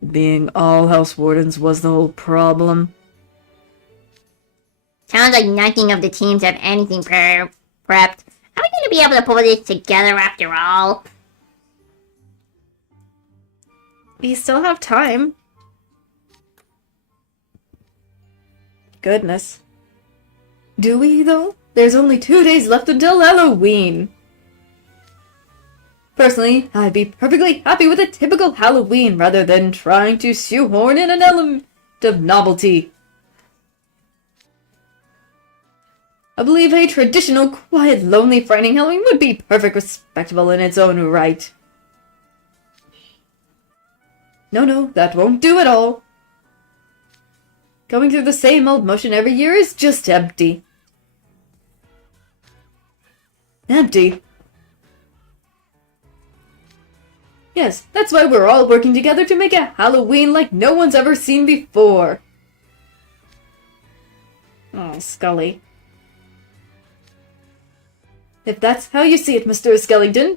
Being all House Wardens was the whole problem. Sounds like nothing of the teams have anything prepped. Are we going to be able to pull this together after all? We still have time. Goodness. Do we, though? There's only 2 days left until Halloween. Personally, I'd be perfectly happy with a typical Halloween rather than trying to shoehorn in an element of novelty. I believe a traditional, quiet, lonely, frightening Halloween would be perfect, respectable in its own right. No, that won't do at all. Going through the same old motion every year is just empty. Empty? Yes, that's why we're all working together to make a Halloween like no one's ever seen before. Oh, Skully. If that's how you see it, Mr. Skellington.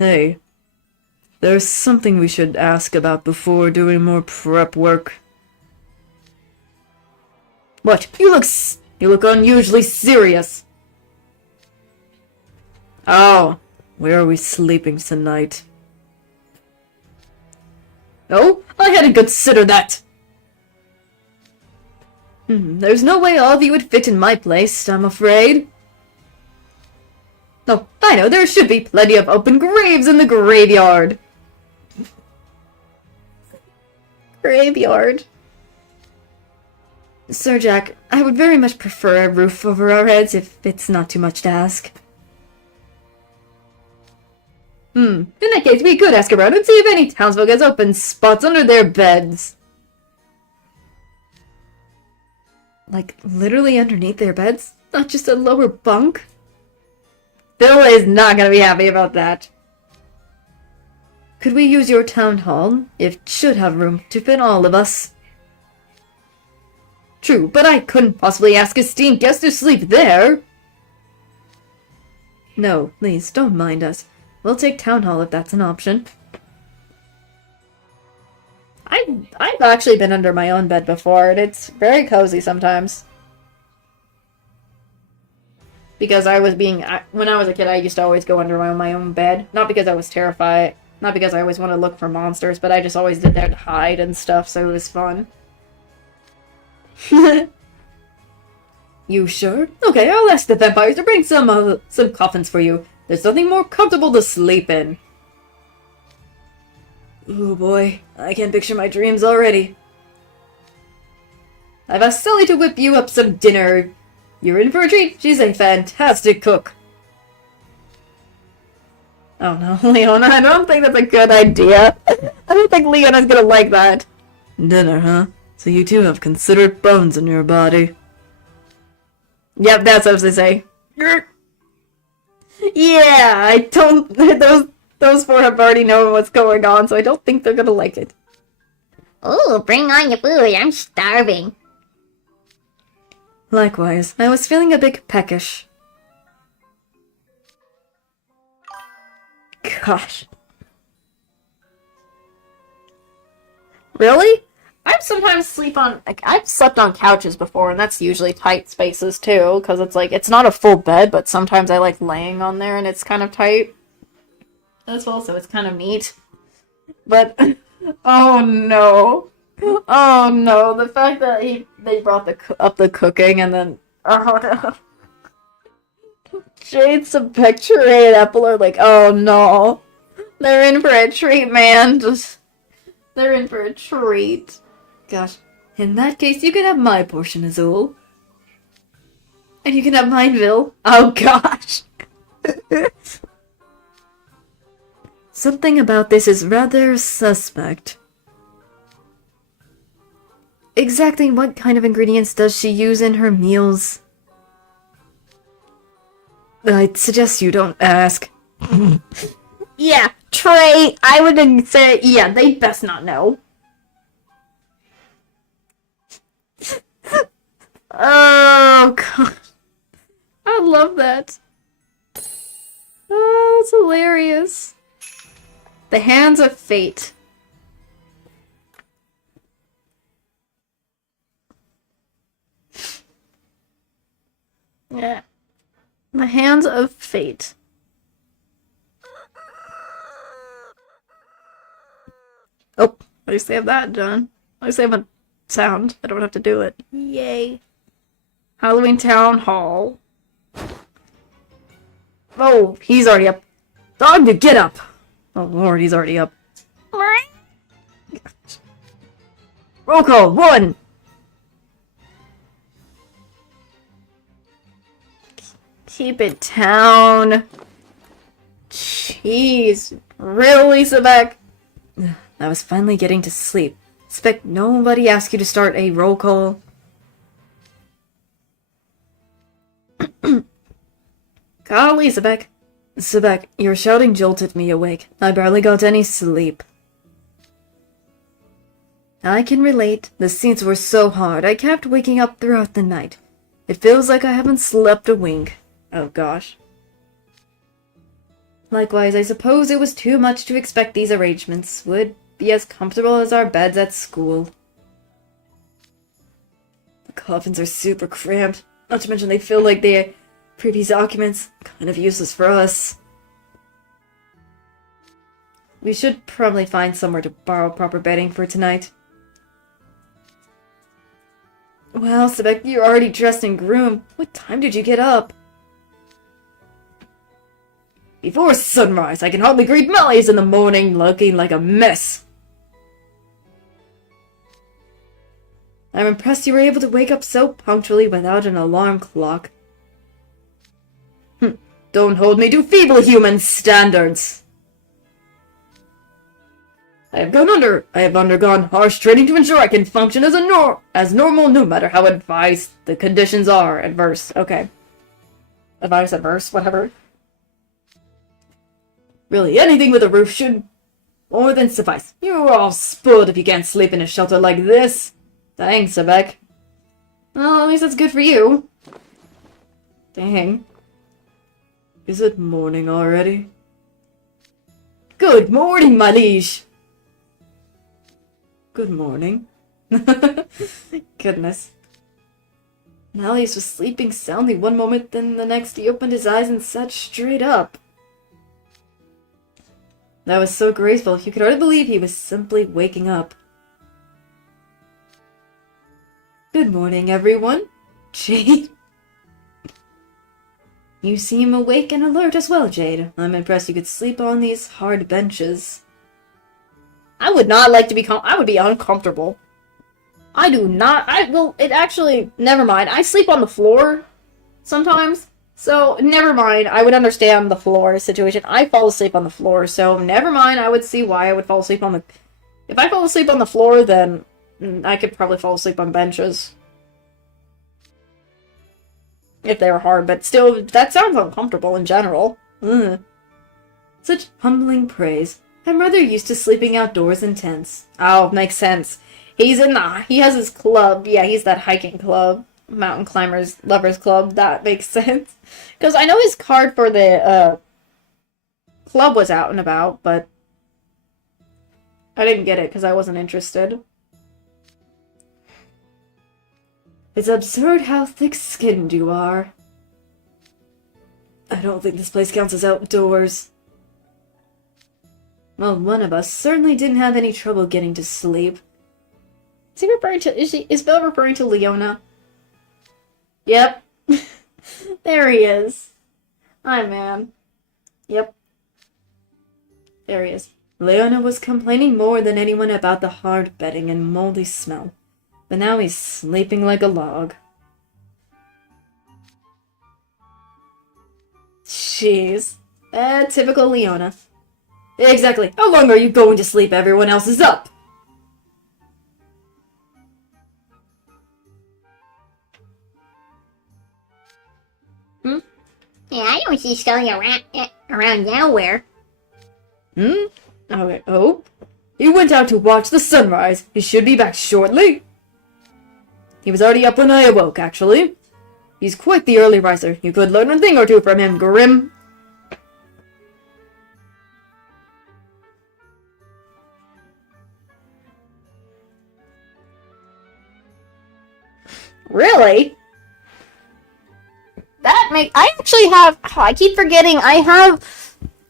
Hey, there's something we should ask about before doing more prep work. What? You look unusually serious. Oh, where are we sleeping tonight? Oh, I hadn't considered that. There's no way all of you would fit in my place, I'm afraid. Oh, I know, there should be plenty of open graves in the graveyard. Graveyard. Sir Jack, I would very much prefer a roof over our heads if it's not too much to ask. In that case, we could ask around and see if any townsfolk has open spots under their beds. Like, literally underneath their beds? Not just a lower bunk? Bill is not gonna be happy about that. Could we use your town hall? It should have room to fit all of us. True, but I couldn't possibly ask esteemed guests to sleep there. No, please, don't mind us. We'll take town hall if that's an option. I've actually been under my own bed before, and it's very cozy sometimes. Because when I was a kid, I used to always go under my own bed. Not because I was terrified, not because I always wanted to look for monsters, but I just always did that to hide and stuff, so it was fun. You sure? Okay, I'll ask the vampires to bring some coffins for you. There's nothing more comfortable to sleep in. Oh boy, I can picture my dreams already. I've asked Skully to whip you up some dinner. You're in for a treat. She's a fantastic cook. Oh no, Leona, I don't think that's a good idea. I don't think Leona's gonna like that. Dinner, huh? So you two have considered bones in your body. Yep, that's what they say. Yeah, I don't... Those four have already known what's going on, so I don't think they're gonna like it. Oh, bring on your food. I'm starving. Likewise, I was feeling a bit peckish. Gosh. Really? I've slept on couches before, and that's usually tight spaces too, because it's like, it's not a full bed, but sometimes I like laying on there and it's kind of tight as well, so it's kind of neat. But, oh no. Oh no, the fact that they brought up the cooking and then, oh no. Jade, Spectre, and Apple are like, oh no. They're in for a treat, man. They're in for a treat. Gosh, in that case, you can have my portion, Azul. And you can have mine, Vil. Oh gosh. Something about this is rather suspect. Exactly what kind of ingredients does she use in her meals? I'd suggest you don't ask. Yeah, Trey, I would say, yeah, they best not know. Oh, God. I love that. Oh, it's hilarious. The Hands of Fate. Yeah. The Hands of Fate. Oh, at least they have that done. At least they have a sound. I don't have to do it. Yay. Halloween Town Hall. Oh, he's already up. Time to get up. Oh lord, he's already up. Roll call, 1. Keep it down. Jeez. Really, Sebek? I was finally getting to sleep. Expect nobody asked you to start a roll call. Golly, Sebek. Sebek, your shouting jolted me awake. I barely got any sleep. I can relate. The scenes were so hard, I kept waking up throughout the night. It feels like I haven't slept a wink. Oh gosh. Likewise, I suppose it was too much to expect these arrangements would be as comfortable as our beds at school. The coffins are super cramped, not to mention they feel like they previous occupants, kind of useless for us. We should probably find somewhere to borrow proper bedding for tonight. Well, Sebek, you're already dressed and groomed. What time did you get up? Before sunrise, I can hardly greet Mellies in the morning, looking like a mess. I'm impressed you were able to wake up so punctually without an alarm clock. Don't hold me to feeble human standards. I have undergone harsh training to ensure I can function as normal no matter how adverse the conditions are. Adverse, okay. Adverse, whatever. Really, anything with a roof should more than suffice. You're all spoiled if you can't sleep in a shelter like this. Thanks, Sebek. Well, at least that's good for you. Dang. Is it morning already? Good morning, my liege. Good morning. Goodness. Malleus was sleeping soundly one moment, then the next he opened his eyes and sat straight up. That was so graceful, you could hardly believe he was simply waking up. Good morning, everyone. Jade. You seem awake and alert as well, Jade. I'm impressed you could sleep on these hard benches. I would not like to be I would be uncomfortable. I do not. Never mind. I sleep on the floor sometimes. So, never mind. I would understand the floor situation. I fall asleep on the floor, so never mind. I would see why I would fall asleep on the... If I fall asleep on the floor, then I could probably fall asleep on benches. If they were hard, but still, that sounds uncomfortable in general. Ugh. Such humbling praise. I'm rather used to sleeping outdoors in tents. Oh, makes sense. He has his club. Yeah, he's that hiking club. Mountain Climbers Lovers Club. That makes sense. Because I know his card for the, club was out and about, but I didn't get it because I wasn't interested. It's absurd how thick-skinned you are. I don't think this place counts as outdoors. Well, one of us certainly didn't have any trouble getting to sleep. Is he referring to... Is Belle referring to Leona? Yep. There he is. Hi, man. Yep. There he is. Leona was complaining more than anyone about the hard bedding and moldy smell. But now he's sleeping like a log. Jeez. Typical Leona. Exactly. How long are you going to sleep? Everyone else is up. Yeah, I don't see Skully around nowhere. Okay. Oh? He went out to watch the sunrise. He should be back shortly. He was already up when I awoke, actually. He's quite the early riser. You could learn a thing or two from him, Grim. Really? I actually have... I keep forgetting I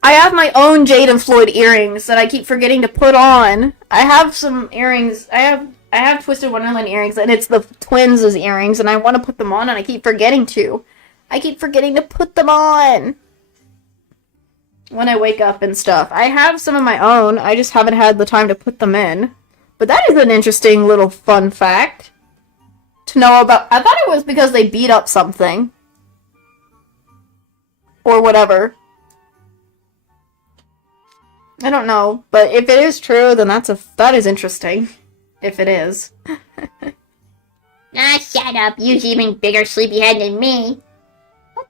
have my own Jade and Floyd earrings that I keep forgetting to put on. I have some earrings. I have Twisted Wonderland earrings, and it's the twins' earrings, and I want to put them on, and I keep forgetting to. I keep forgetting to put them on when I wake up and stuff. I have some of my own. I just haven't had the time to put them in. But that is an interesting little fun fact to know about. I thought it was because they beat up something. Or whatever. I don't know, but if it is true, then that is interesting. If it is. Ah, shut up. You're even bigger sleepyhead than me. What?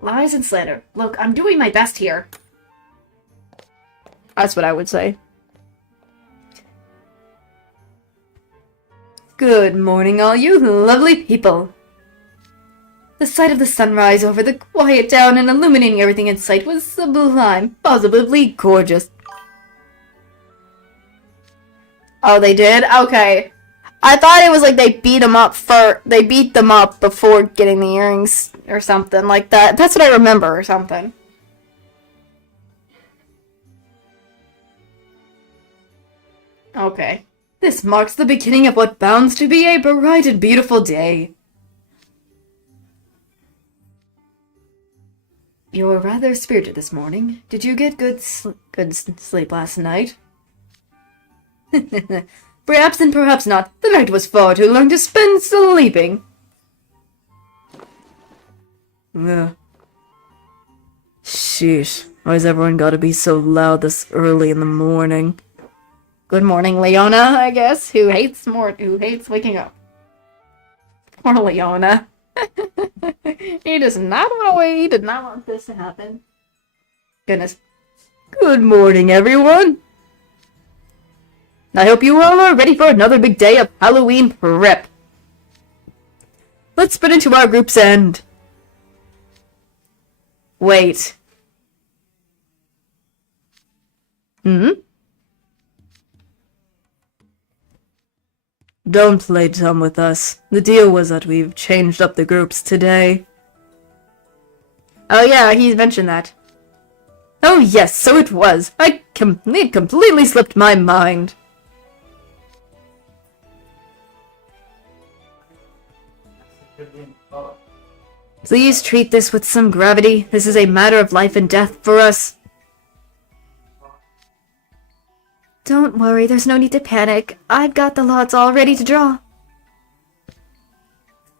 Lies and slander. Look, I'm doing my best here. That's what I would say. Good morning, all you lovely people. The sight of the sunrise over the quiet town and illuminating everything in sight was sublime, positively gorgeous. Oh, they did? Okay. I thought it was like they beat them up before getting the earrings or something like that. That's what I remember or something. Okay. This marks the beginning of what bounds to be a bright and beautiful day. You're rather spirited this morning. Did you get good sleep last night? Perhaps and perhaps not. The night was far too long to spend sleeping. Ugh. Sheesh. Why's everyone gotta be so loud this early in the morning? Good morning, Leona, I guess, who hates waking up. Poor Leona. He does not want to wait. He did not want this to happen. Goodness. Good morning, everyone. I hope you all are ready for another big day of Halloween prep. Let's sprint into our group's end. Wait. Don't play dumb with us. The deal was that we've changed up the groups today. Oh yeah, he mentioned that. Oh yes, so it was. It completely slipped my mind. Please treat this with some gravity. This is a matter of life and death for us. Don't worry, there's no need to panic. I've got the lots all ready to draw.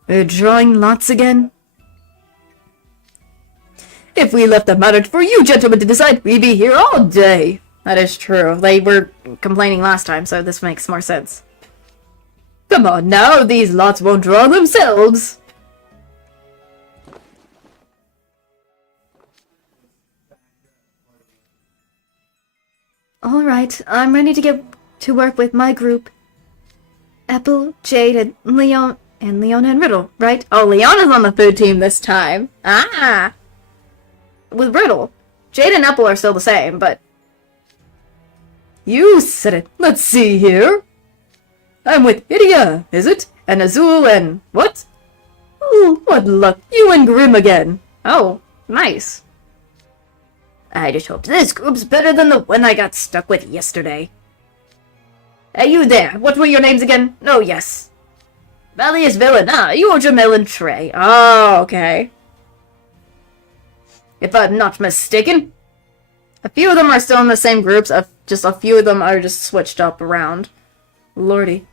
We're drawing lots again? If we left the matter for you gentlemen to decide, we'd be here all day. That is true. They were complaining last time, so this makes more sense. Come on now, these lots won't draw themselves. Alright, I'm ready to get to work with my group. Apple, Jade, and Leona and Riddle, right? Oh, Leona's on the food team this time. Ah! With Riddle. Jade and Apple are still the same, but... You said it. Let's see here. I'm with Idia, is it? And Azul and... what? Ooh, what luck. You and Grim again. Oh, nice. I just hope this group's better than the one I got stuck with yesterday. Hey, you there. What were your names again? Oh, yes. Malleus Villain. Ah, you are Jamil and Trey. Oh, okay. If I'm not mistaken. A few of them are still in the same groups. Just a few of them are just switched up around. Lordy.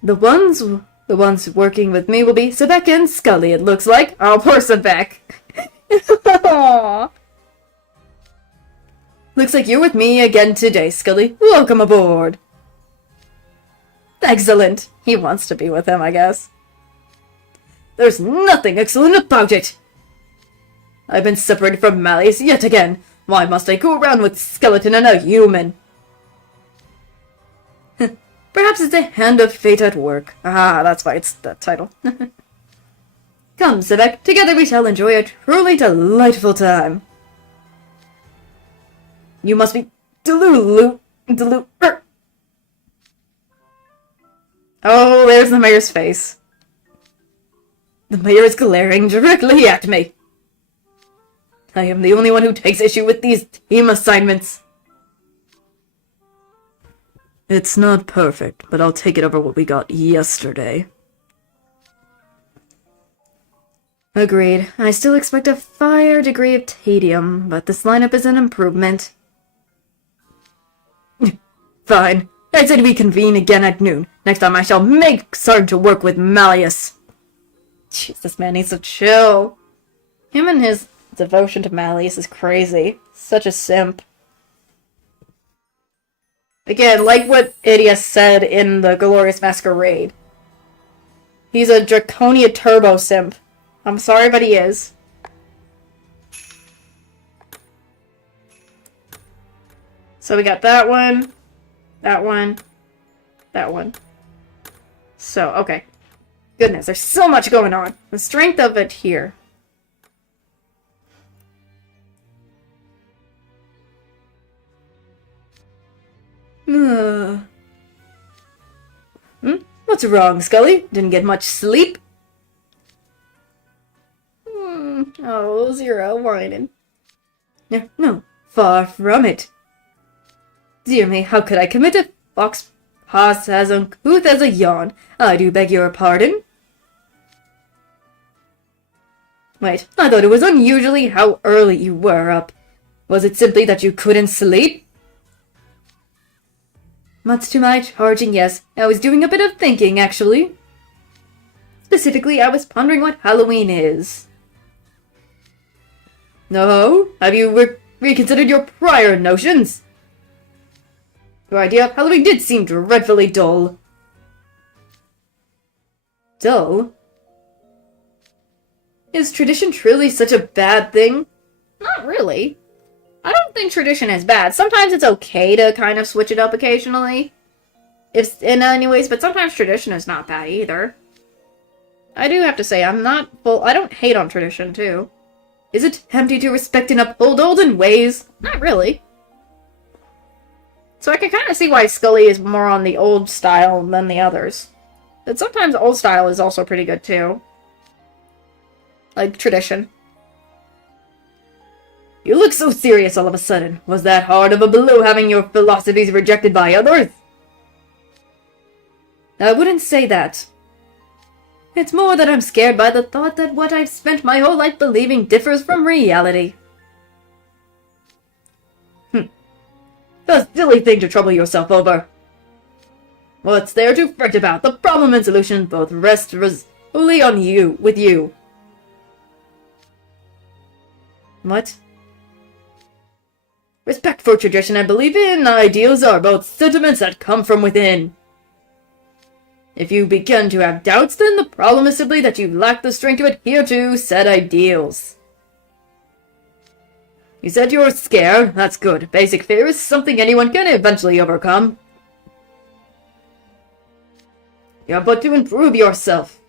The ones working with me will be Sebek and Skully, it looks like. Oh, poor Sebek. Aww. Looks like you're with me again today, Skully. Welcome aboard. Excellent. He wants to be with him, I guess. There's nothing excellent about it. I've been separated from Malleus yet again. Why must I go around with skeleton and a human? Perhaps it's a hand of fate at work. Ah, that's why it's the title. Come, Sebek. Together we shall enjoy a truly delightful time. You must be Oh, there's the mayor's face. The mayor is glaring directly at me. I am the only one who takes issue with these team assignments. It's not perfect, but I'll take it over what we got yesterday. Agreed. I still expect a higher degree of tedium, but this lineup is an improvement. Fine. I said we convene again at noon. Next time I shall make certain to work with Malleus. Jeez, this man needs to chill. Him and his devotion to Malleus is crazy. Such a simp. Again, like what Idia said in the Glorious Masquerade. He's a Draconia turbo simp. I'm sorry, but he is. So we got that one, that one, that one. So, okay. Goodness, there's so much going on. The strength of it here. What's wrong, Skully? Didn't get much sleep? Oh, Zero whining. No, far from it. Dear me, how could I commit a fox pass as uncouth as a yawn? I do beg your pardon. Wait, I thought it was unusually how early you were up. Was it simply that you couldn't sleep? Much to my charging, yes. I was doing a bit of thinking, actually. Specifically, I was pondering what Halloween is. No? Have you reconsidered your prior notions? Your idea of Halloween did seem dreadfully dull. Dull? Is tradition truly such a bad thing? Not really. I don't think tradition is bad. Sometimes it's okay to kind of switch it up occasionally. If in any ways, but sometimes tradition is not bad either. I do have to say, I don't hate on tradition, too. Is it tempting to respect and uphold olden ways? Not really. So I can kind of see why Skully is more on the old style than the others. But sometimes old style is also pretty good, too. Like tradition. You look so serious all of a sudden. Was that hard of a blow having your philosophies rejected by others? I wouldn't say that. It's more that I'm scared by the thought that what I've spent my whole life believing differs from reality. A silly thing to trouble yourself over. What's there to fret about? The problem and solution both rest solely on you, with you. What? Respect for tradition and belief in ideals are both sentiments that come from within. If you begin to have doubts, then the problem is simply that you lack the strength to adhere to said ideals. You said you were scared. That's good. Basic fear is something anyone can eventually overcome. You're but to improve yourself.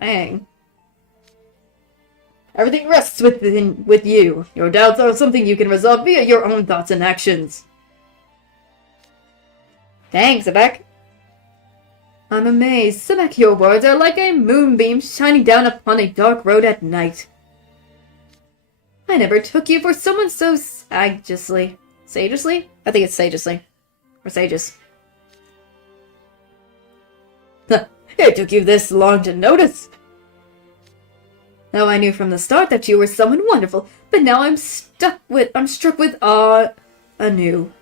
Dang. Everything rests with you. Your doubts are something you can resolve via your own thoughts and actions. Thanks, Sebek. I'm amazed. Sebek, your words are like a moonbeam shining down upon a dark road at night. I never took you for someone so sagaciously. Sagaciously? I think it's sagaciously. Or sages. It took you this long to notice. Now I knew from the start that you were someone wonderful, but now I'm struck with awe anew.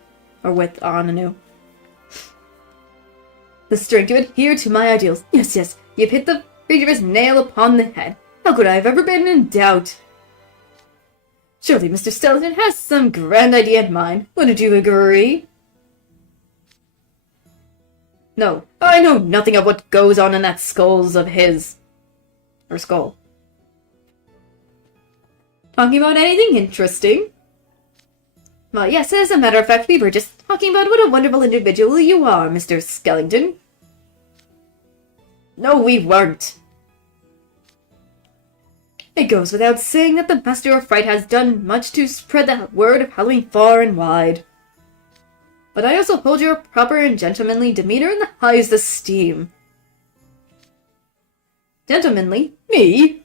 Or with awe anew. The strength to adhere to my ideals. Yes, you've hit the rigorous nail upon the head. How could I have ever been in doubt? Surely Mr. Skeleton has some grand idea in mind. Wouldn't you agree? No, I know nothing of what goes on in that skulls of his. Or skull. Talking about anything interesting? Well, yes, as a matter of fact, we were just talking about what a wonderful individual you are, Mr. Skellington. No, we weren't. It goes without saying that the Master of Fright has done much to spread the word of Halloween far and wide. But I also hold your proper and gentlemanly demeanor in the highest esteem. Gentlemanly? Me?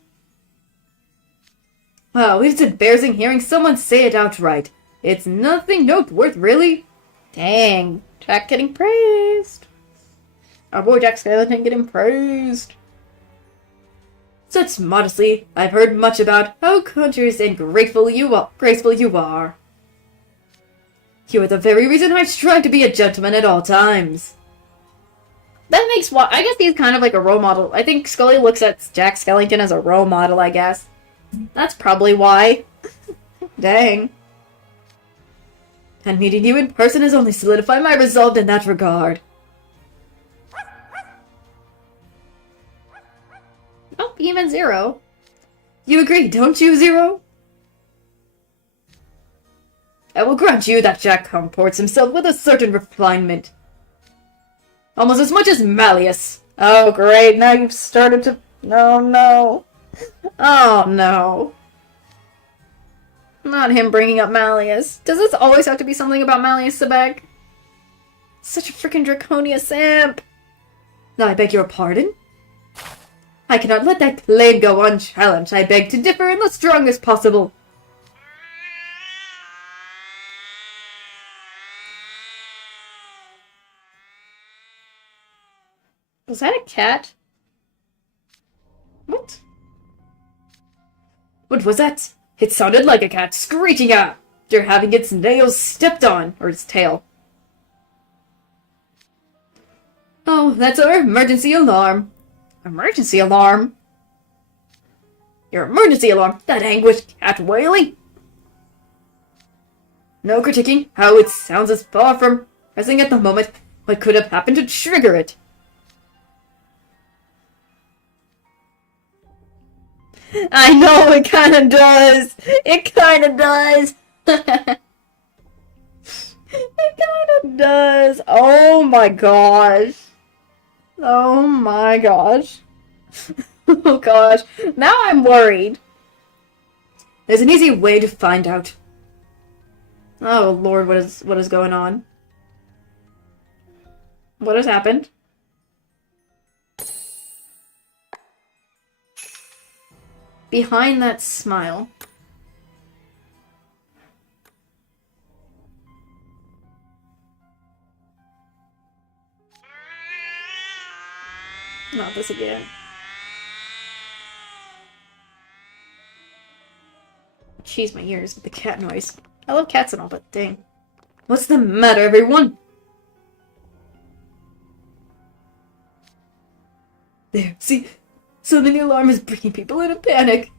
Wow, it's embarrassing hearing someone say it outright. It's nothing noteworthy, really. Dang, Jack getting praised. Our boy Jack Skeleton getting praised. Such modesty, I've heard much about how conscious and graceful you are. You are the very reason I strive to be a gentleman at all times. That makes I guess he's kind of like a role model. I think Skully looks at Jack Skellington as a role model, I guess. That's probably why. Dang. And meeting you in person has only solidified my resolve in that regard. Oh, even Zero. You agree, don't you, Zero? I will grant you that Jack comports himself with a certain refinement. Almost as much as Malleus. Oh, great. Now you've started to... Oh, no. Oh, no. Not him bringing up Malleus. Does this always have to be something about Malleus, Sebek? Such a freaking Draconia simp. I beg your pardon? I cannot let that claim go unchallenged. I beg to differ in the strongest possible. Was that a cat? What? What was that? It sounded like a cat screeching after having its nails stepped on, or its tail. Oh, that's our emergency alarm. Emergency alarm? Your emergency alarm! That anguished cat wailing! No critiquing how it sounds as far from Pressing at the moment, what could have happened to trigger it? I know, it kinda does! It kinda does! It kinda does! Oh my gosh! Oh my gosh! Oh gosh, now I'm worried! There's an easy way to find out. Oh lord, what is going on? What has happened? Behind that smile. Not this again. Jeez, my ears with the cat noise. I love cats and all, but dang. What's the matter, everyone? There, see? Suddenly the alarm is bringing people into panic.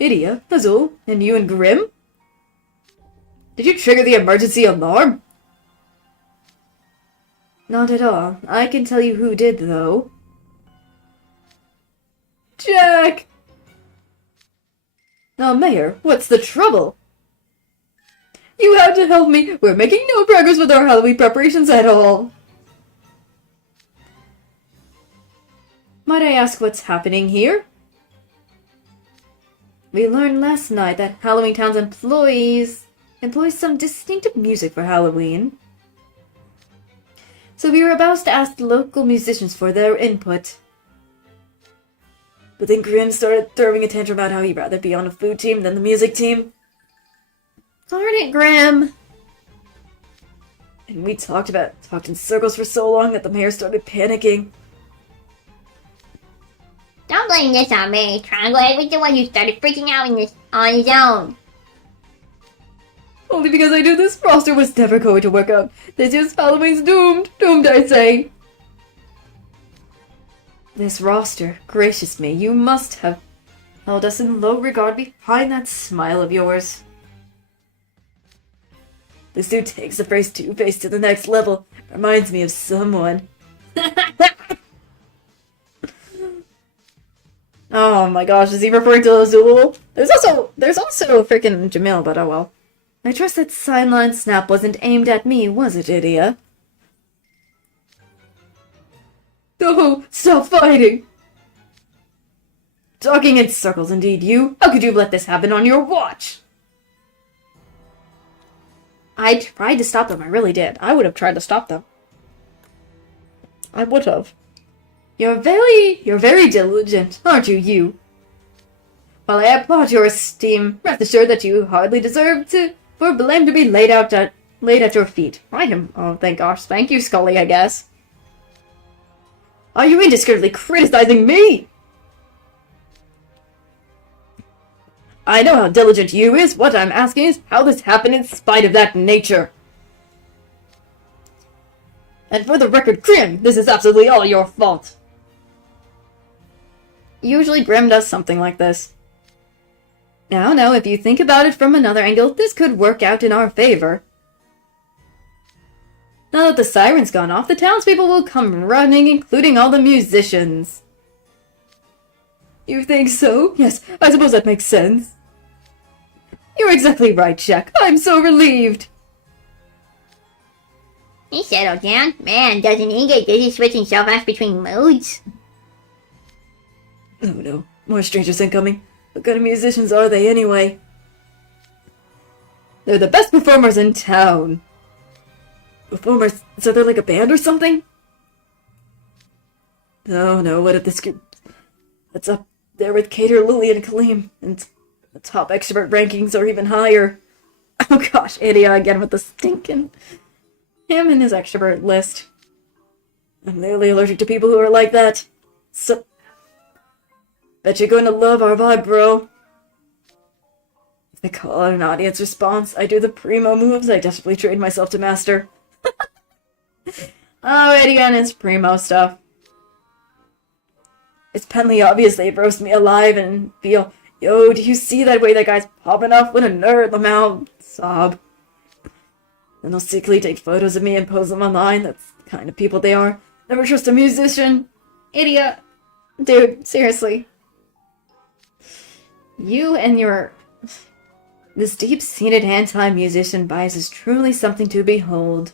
Idia, Azul, and you and Grim? Did you trigger the emergency alarm? Not at all. I can tell you who did, though. Jack! Now, Mayor, what's the trouble? You have to help me. We're making no progress with our Halloween preparations at all. Might I ask what's happening here? We learned last night that Halloween Town's employs some distinctive music for Halloween. So we were about to ask the local musicians for their input. But then Grim started throwing a tantrum about how he'd rather be on the food team than the music team. Darn it, Grim! And we talked in circles for so long that the mayor started panicking. Don't blame this on me. Triangle Ed was the one who started freaking out on his own. Only because I knew this roster was never going to work out. This year's Halloween's doomed. Doomed, I say. This roster, gracious me, you must have held us in low regard behind that smile of yours. This dude takes the phrase Two-Face to the next level. Reminds me of someone. Oh my gosh, is he referring to Azul? There's also freaking Jamil, but oh well. I trust that Sideline Snap wasn't aimed at me, was it, Idia? Oh, stop fighting! Talking in circles, indeed, you. How could you let this happen on your watch? I tried to stop them, I really did. I would have tried to stop them. I would have. You're very diligent, aren't you? While I applaud your esteem, rest assured that you hardly deserve for blame to be laid at your feet. I am. Oh, thank gosh. Thank you, Skully, I guess. Are you indiscriminately criticizing me? I know how diligent you is. What I'm asking is how this happened in spite of that nature. And for the record, Grim, this is absolutely all your fault. Usually Grim does something like this. Now, if you think about it from another angle, this could work out in our favor. Now that the siren's gone off, the townspeople will come running, including all the musicians. You think so? Yes, I suppose that makes sense. You're exactly right, Jack. I'm so relieved. He settled down. Man, doesn't he get busy switching so fast between moods? Oh no, more strangers incoming. What kind of musicians are they anyway? They're the best performers in town. Performers? So they're like a band or something? Oh no, what if this group that's up there with Cater, Lily, and Kaleem, and the top extrovert rankings are even higher? Oh gosh, Idia again with the stinking. Him and his extrovert list. I'm literally allergic to people who are like that. So, bet you're going to love our vibe, bro. If they call out an audience response, I do the primo moves I desperately trained myself to master. Oh, Idia and his primo stuff. It's penly obvious they roast me alive and feel, yo, do you see that way that guy's popping off? What a nerd, Lamau. Sob. Then they'll secretly take photos of me and post them online. That's the kind of people they are. Never trust a musician. Idiot. Dude, seriously. You and your... This deep-seated anti-musician bias is truly something to behold.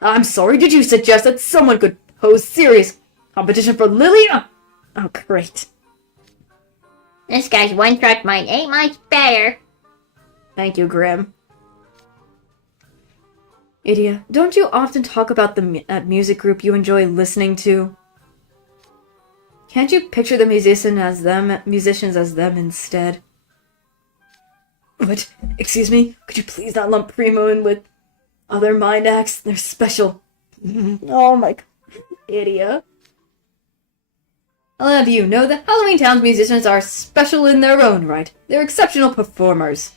I'm sorry, did you suggest that someone could pose serious competition for Lilia? Oh, great. This guy's one-track mind ain't much better. Thank you, Grim. Idia, don't you often talk about that music group you enjoy listening to? Can't you picture the musicians as them instead? What? Excuse me? Could you please not lump Primo in with other mind acts? They're special. Oh my god. Idia. I'll have you know that Halloween Town's musicians are special in their own right. They're exceptional performers.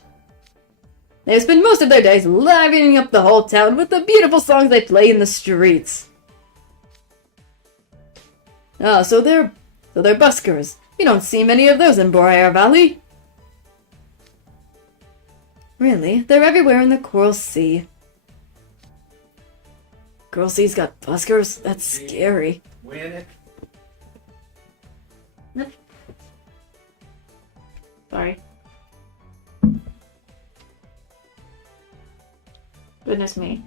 They spend most of their days livening up the whole town with the beautiful songs they play in the streets. Ah, so they're buskers. You don't see many of those in Briar Valley. Really? They're everywhere in the Coral Sea. Coral Sea's got buskers? That's scary. Win it. Sorry. Goodness me.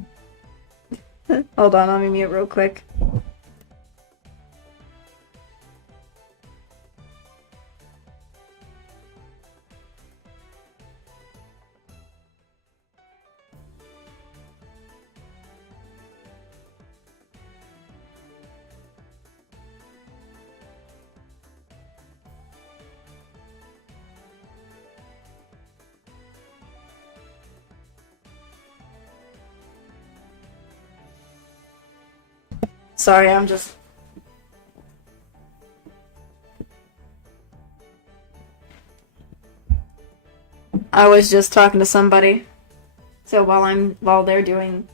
Hold on, let me mute real quick. Sorry, I'm just... I was just talking to somebody. So while they're doing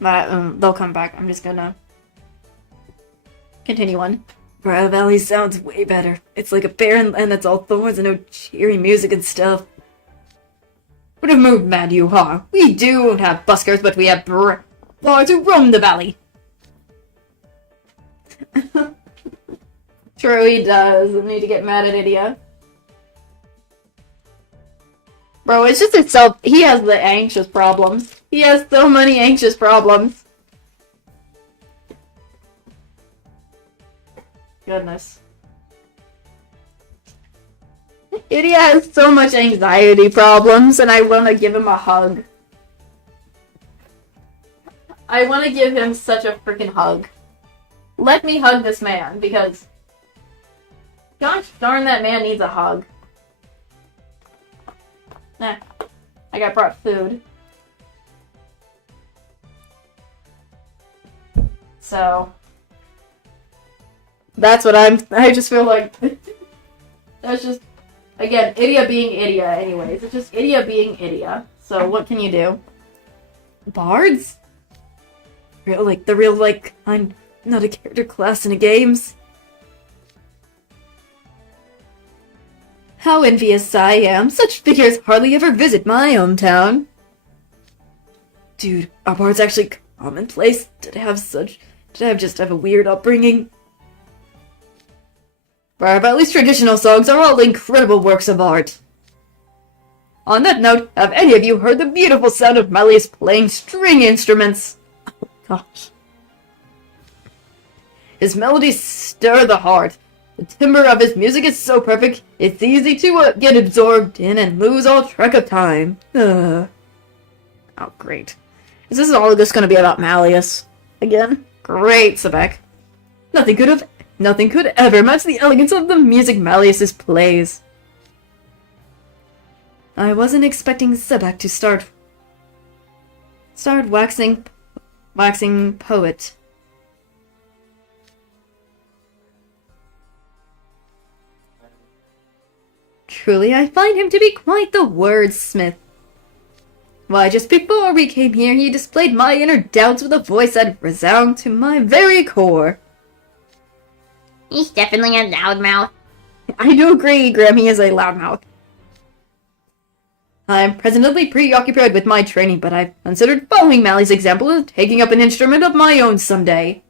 that, they'll come back. I'm just gonna continue on. Briar Valley sounds way better. It's like a barren land that's all thorns and no cheery music and stuff. What a mood mad you are. We do have buskers, but we have bars who roam the valley. True, he does. I need to get mad at Idia. Bro, it's just itself. He has the anxious problems. He has so many anxious problems. Goodness. Idia has so much anxiety problems, and I want to give him a hug. I want to give him such a freaking hug. Let me hug this man, because gosh darn, that man needs a hug. Nah, I got brought food. So, that's what I just feel like, that's just, again, Idia being Idia anyways. It's just Idia being Idia. So what can you do? Bards? I'm not a character class in the games. How envious I am. Such figures hardly ever visit my hometown. Dude, are bards actually commonplace? Did I just have a weird upbringing? Briar Valley's traditional songs are all incredible works of art. On that note, have any of you heard the beautiful sound of Malleus playing string instruments? Oh gosh. His melodies stir the heart. The timbre of his music is so perfect, it's easy to get absorbed in and lose all track of time. Oh, great. Is this all just going to be about Malleus again? Great, Sebek. Nothing could ever match the elegance of the music Malleus plays. I wasn't expecting Sebek to start waxing poet. Truly, I find him to be quite the wordsmith. Why, just before we came here, he displayed my inner doubts with a voice that resounded to my very core. He's definitely a loudmouth. I do agree, Grim, he is a loudmouth. I'm presently preoccupied with my training, but I've considered following Mally's example and taking up an instrument of my own someday.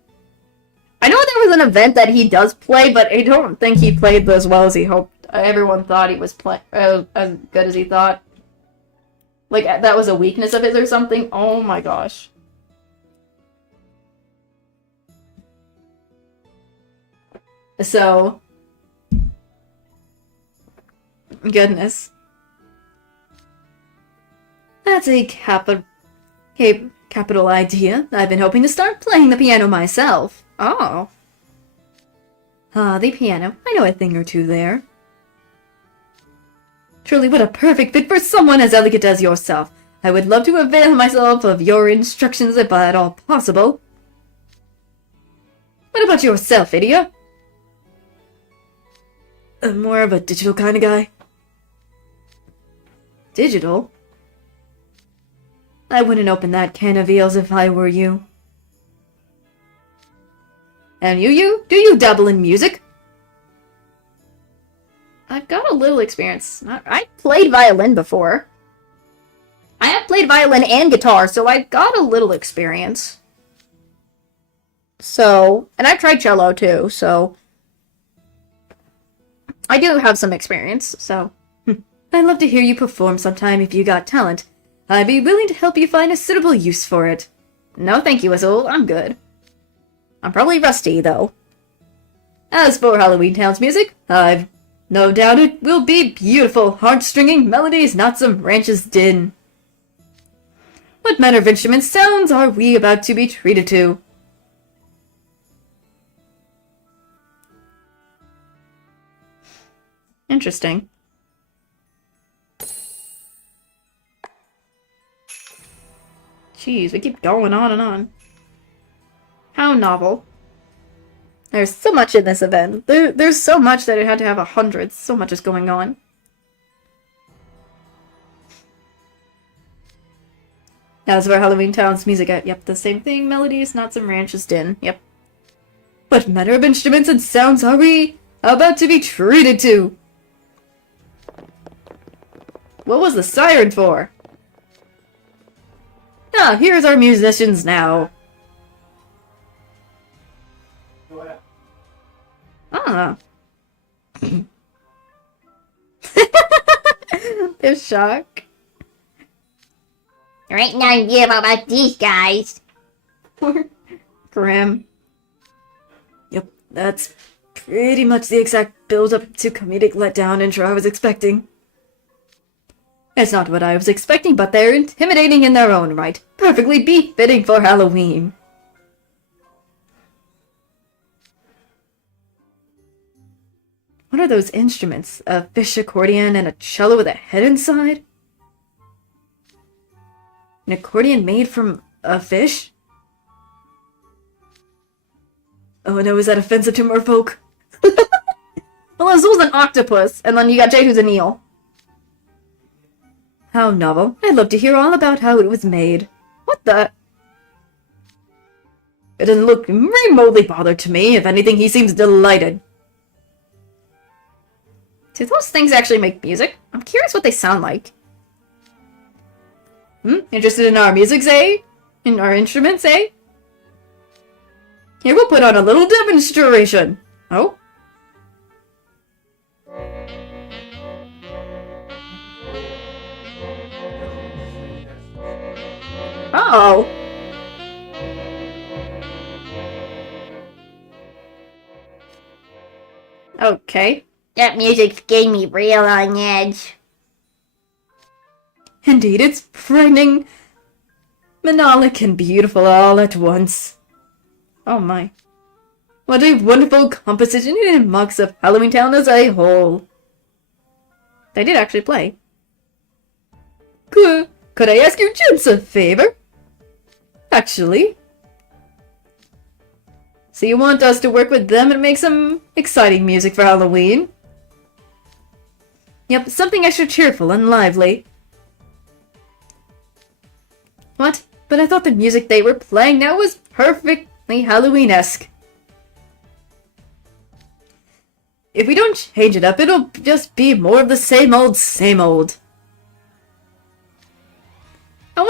I know there was an event that he does play, but I don't think he played as well as he hoped. Everyone thought he was as good as he thought. Like, that was a weakness of his or something. Oh my gosh. So... Goodness. That's a capital idea. I've been hoping to start playing the piano myself. Oh. Ah, the piano. I know a thing or two there. Truly, what a perfect fit for someone as elegant as yourself. I would love to avail myself of your instructions if at all possible. What about yourself, Idia? I'm more of a digital kind of guy. Digital? I wouldn't open that can of eels if I were you. And you? Do you dabble in music? I've got a little experience. I played violin before. I have played violin and guitar, so I got a little experience. So, and I've tried cello too, so... I do have some experience, so... I'd love to hear you perform sometime if you got talent. I'd be willing to help you find a suitable use for it. No thank you, Azul. I'm good. I'm probably rusty, though. As for Halloween Town's music, I've no doubt it will be beautiful, heart-stringing melodies, not some ranch's din. What manner of instrument sounds are we about to be treated to? Interesting. Jeez, we keep going on and on. How novel. There's so much in this event. There's so much that it had to have 100. So much is going on. As for Halloween Town's music, yep, the same thing. Melodies, not some ranch's din. Yep. What manner of instruments and sounds are we about to be treated to? What was the siren for? Ah, here's our musicians now. Ah. Their shock. There ain't nothing give about these guys. Grim. Yep, that's pretty much the exact build-up to comedic letdown intro I was expecting. It's not what I was expecting, but they're intimidating in their own right. Perfectly befitting for Halloween. What are those instruments? A fish accordion and a cello with a head inside? An accordion made from a fish? Oh no, is that offensive to merfolk? Well, Azul's an octopus, and then you got Jade who's an eel. How novel. I'd love to hear all about how it was made. What the? It doesn't look remotely bothered to me. If anything, he seems delighted. Do those things actually make music? I'm curious what they sound like. Interested in our music, eh? In our instruments, eh? Here, we'll put on a little demonstration. Oh? Uh-oh. Okay. That music's getting me real on edge. Indeed, it's frightening, malignant, and beautiful all at once. Oh my. What a wonderful composition in marks of Halloween Town as a whole. They did actually play. Could I ask you gents a favor? Actually. So you want us to work with them and make some exciting music for Halloween? Yep, something extra cheerful and lively. What? But I thought the music they were playing now was perfectly Halloween-esque. If we don't change it up, it'll just be more of the same old, same old.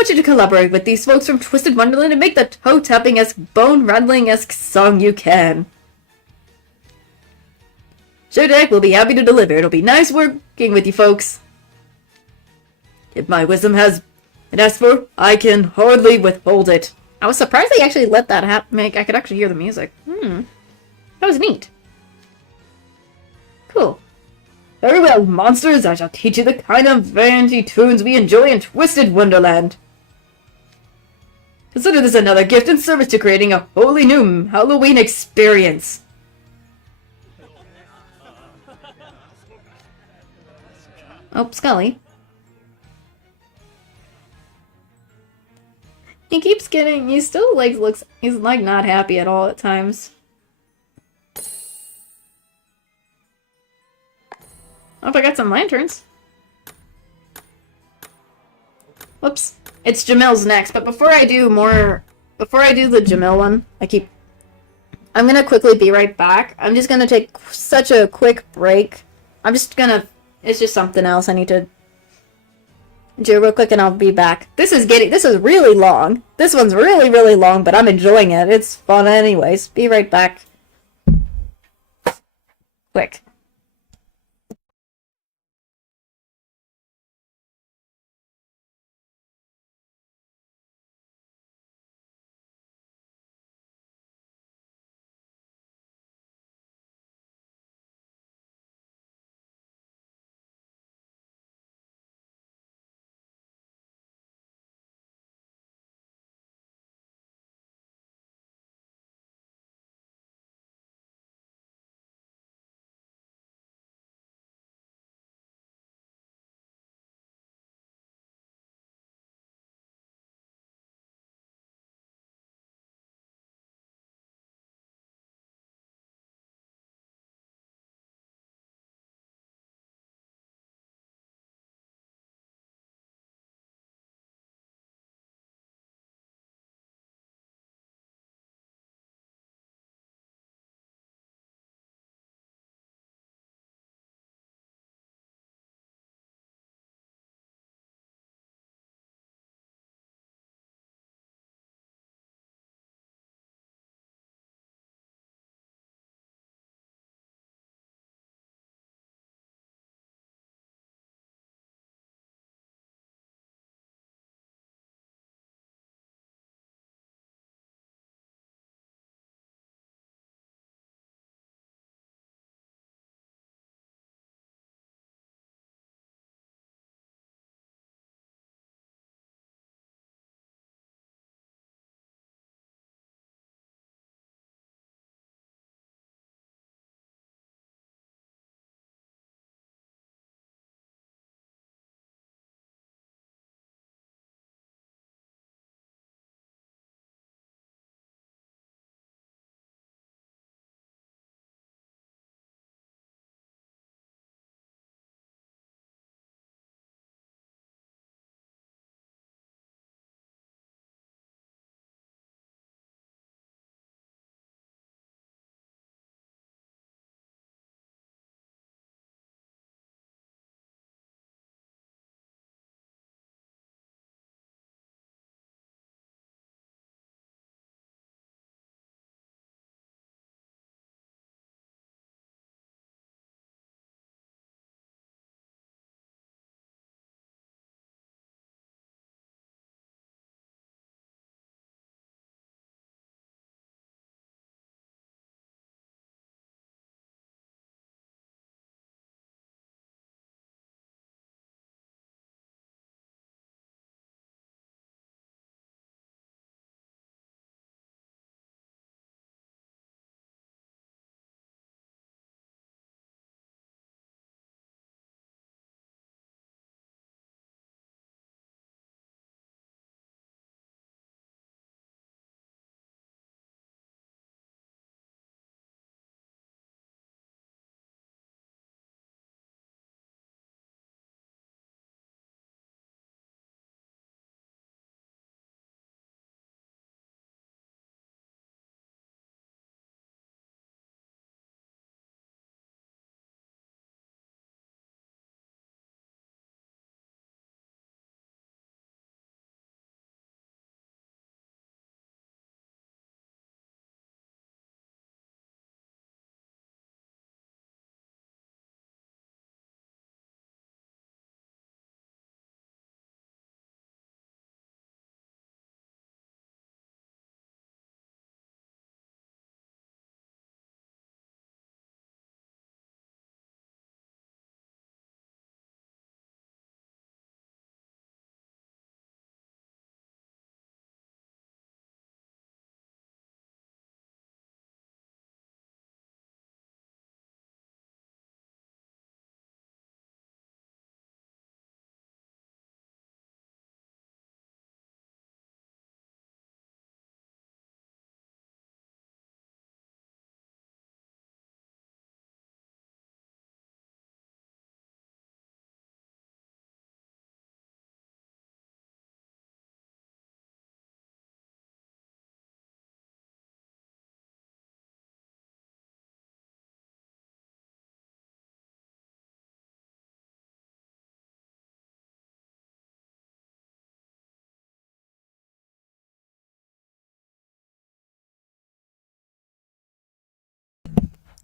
want you to collaborate with these folks from Twisted Wonderland and make the toe-tapping-esque, bone-rattling-esque song you can. Shodak will be happy to deliver. It'll be nice working with you folks. If my wisdom has been asked for, I can hardly withhold it. I was surprised they actually let that happen. I could actually hear the music. That was neat. Cool. Very well, monsters, I shall teach you the kind of vanity tunes we enjoy in Twisted Wonderland. Consider this another gift in service to creating a wholly new Halloween experience. Oh, Skully. He still looks, he's not happy at all at times. Oh, I got some lanterns. Whoops. It's Jamil's next, but before I do the Jamil one, I'm gonna quickly be right back. I'm just gonna take such a quick break. It's just something else I need to do real quick and I'll be back. This is really long. This one's really, really long, but I'm enjoying it. It's fun anyways. Be right back. Quick.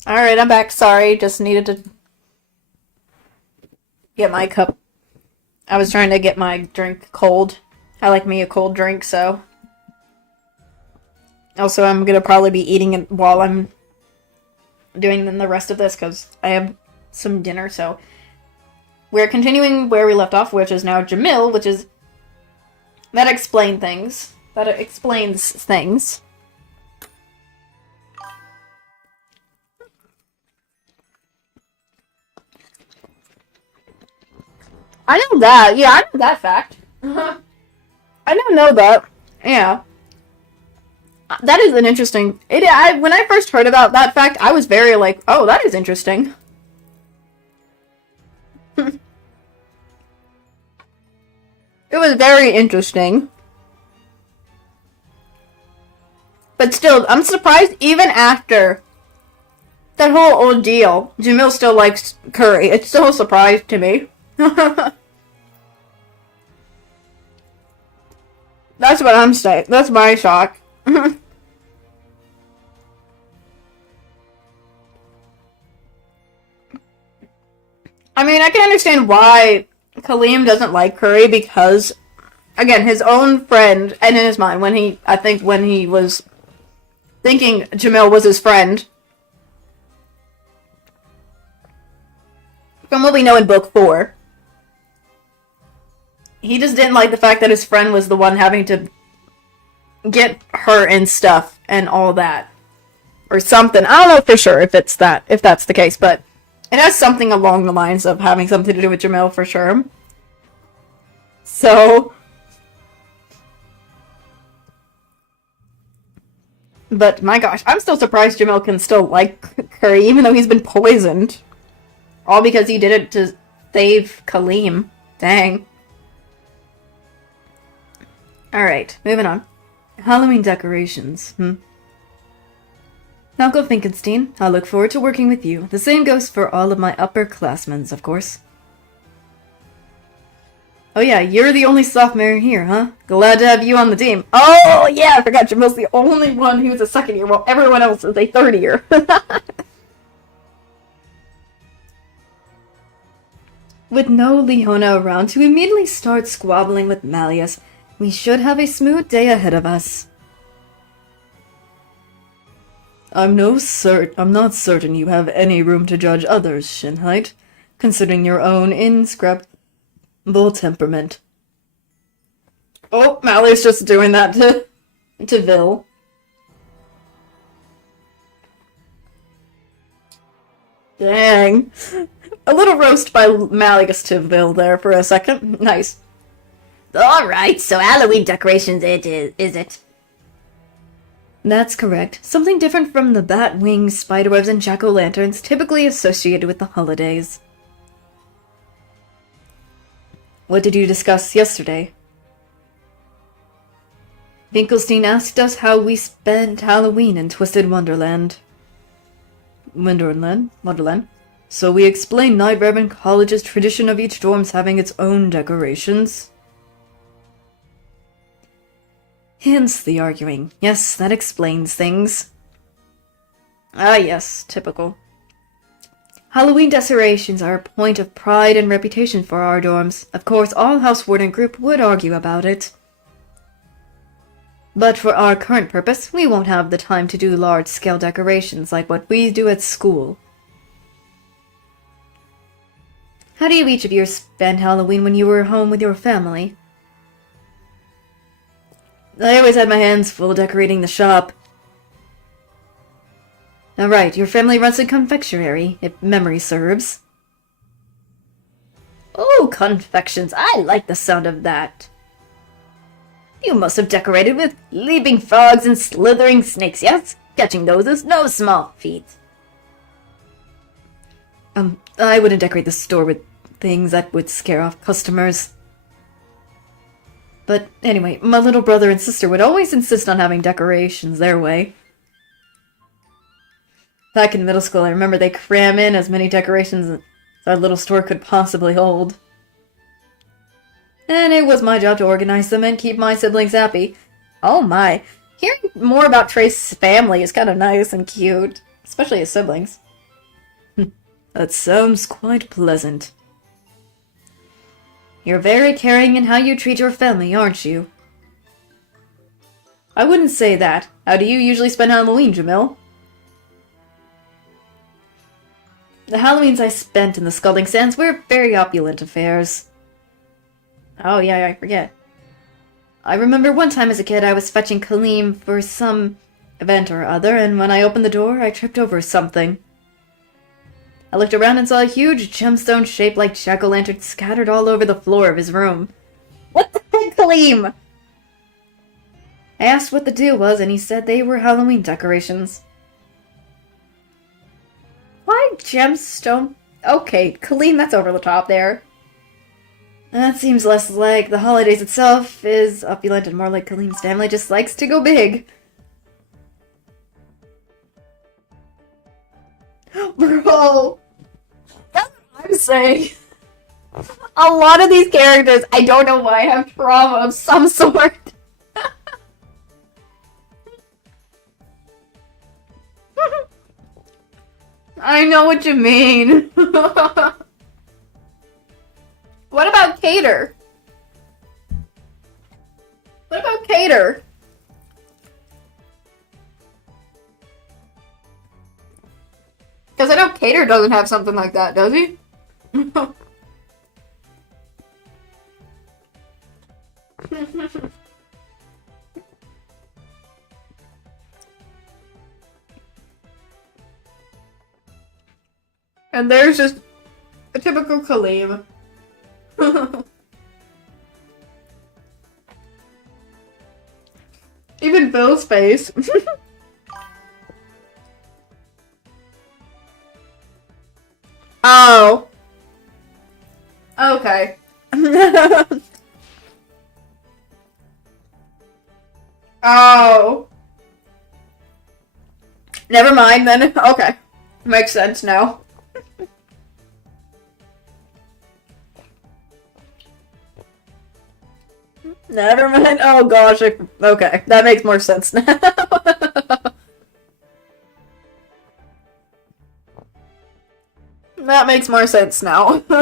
Alright, I'm back. Sorry, just needed to get my cup. I was trying to get my drink cold. I like me a cold drink, so. Also, I'm gonna probably be eating it while I'm doing the rest of this, because I have some dinner, so. We're continuing where we left off, which is now Jamil, which is... That explains things. That explains things. I know that. Yeah, I know that fact. I don't know that. Yeah. That is an interesting... when I first heard about that fact, I was very like, oh, that is interesting. It was very interesting. But still, I'm surprised even after that whole ordeal, Jamil still likes curry. It's still a surprise to me. That's what I'm saying. That's my shock. I mean, I can understand why Kaleem doesn't like curry because, again, his own friend, and in his mind, when he was thinking Jamil was his friend, from what we know in book 4, he just didn't like the fact that his friend was the one having to get her and stuff and all that. Or something. I don't know for sure if that's the case, but it has something along the lines of having something to do with Jamil for sure. So... But my gosh, I'm still surprised Jamil can still like curry, even though he's been poisoned. All because he did it to save Kaleem. Dang. Alright, moving on. Halloween decorations, Uncle Finkenstein, I look forward to working with you. The same goes for all of my upperclassmen, of course. Oh yeah, you're the only sophomore here, huh? Glad to have you on the team. Oh yeah, I forgot Jamil's the only one who's a second year, while everyone else is a third year. With no Leona around to immediately start squabbling with Malleus, we should have a smooth day ahead of us. I'm not certain you have any room to judge others, Shinhite, considering your own inscrutable temperament. Oh, Malleus just doing that to Vil. Dang. A little roast by Malleus to Vil there for a second. Nice. Alright, so Halloween decorations is it? That's correct. Something different from the bat wings, spiderwebs, and jack-o'-lanterns typically associated with the holidays. What did you discuss yesterday? Finkelstein asked us how we spent Halloween in Twisted Wonderland. Wonderland? So we explained Night Raven College's tradition of each dorm's having its own decorations. Hence the arguing. Yes, that explains things. Ah yes, typical. Halloween decorations are a point of pride and reputation for our dorms. Of course, all House Warden group would argue about it. But for our current purpose, we won't have the time to do large-scale decorations like what we do at school. How do you each of you spend Halloween when you were home with your family? I always had my hands full decorating the shop. Alright, your family runs a confectionery, if memory serves. Oh, confections. I like the sound of that. You must have decorated with leaping frogs and slithering snakes, yes? Catching those is no small feat. I wouldn't decorate the store with things that would scare off customers. But anyway, my little brother and sister would always insist on having decorations their way. Back in middle school, I remember they cram in as many decorations as our little store could possibly hold. And it was my job to organize them and keep my siblings happy. Oh my. Hearing more about Trace's family is kind of nice and cute. Especially his siblings. That sounds quite pleasant. You're very caring in how you treat your family, aren't you? I wouldn't say that. How do you usually spend Halloween, Jamil? The Halloweens I spent in the Scalding Sands were very opulent affairs. Oh yeah, I forget. I remember one time as a kid I was fetching Kaleem for some event or other, and when I opened the door, I tripped over something. I looked around and saw a huge gemstone shaped like jack-o'-lantern scattered all over the floor of his room. What the heck, Kaleem? I asked what the deal was, and he said they were Halloween decorations. Why gemstone? Okay, Kaleem, that's over the top there. That seems less like the holidays itself is opulent and more like Kaleem's family just likes to go big. Bro! That's what I'm saying. A lot of these characters, I don't know why, have trauma of some sort. I know what you mean. What about Cater? What about Cater? Because I know Cater doesn't have something like that, does he? And there's just a typical Kaleem. Even Bill's face. Oh. Okay. Oh. Never mind then. Okay. Makes sense now. Never mind. Oh gosh. Okay. That makes more sense now. That makes more sense now. Who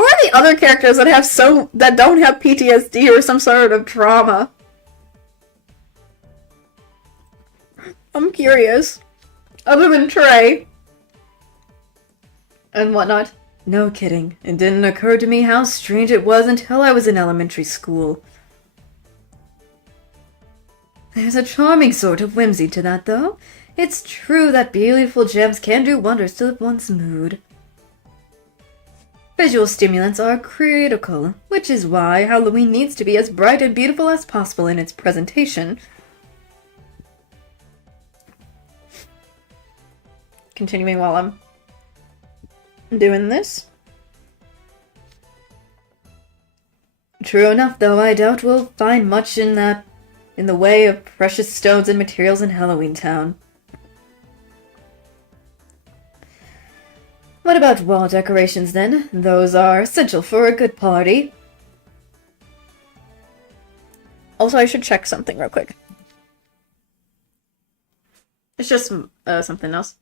are the other characters that don't have PTSD or some sort of trauma? I'm curious. Other than Trey. And whatnot. No kidding. It didn't occur to me how strange it was until I was in elementary school. There's a charming sort of whimsy to that, though. It's true that beautiful gems can do wonders to one's mood. Visual stimulants are critical, which is why Halloween needs to be as bright and beautiful as possible in its presentation. Continuing while I'm doing this. True enough, though, I doubt we'll find much in the way of precious stones and materials in Halloween Town. What about wall decorations, then? Those are essential for a good party. Also, I should check something real quick. It's just something else.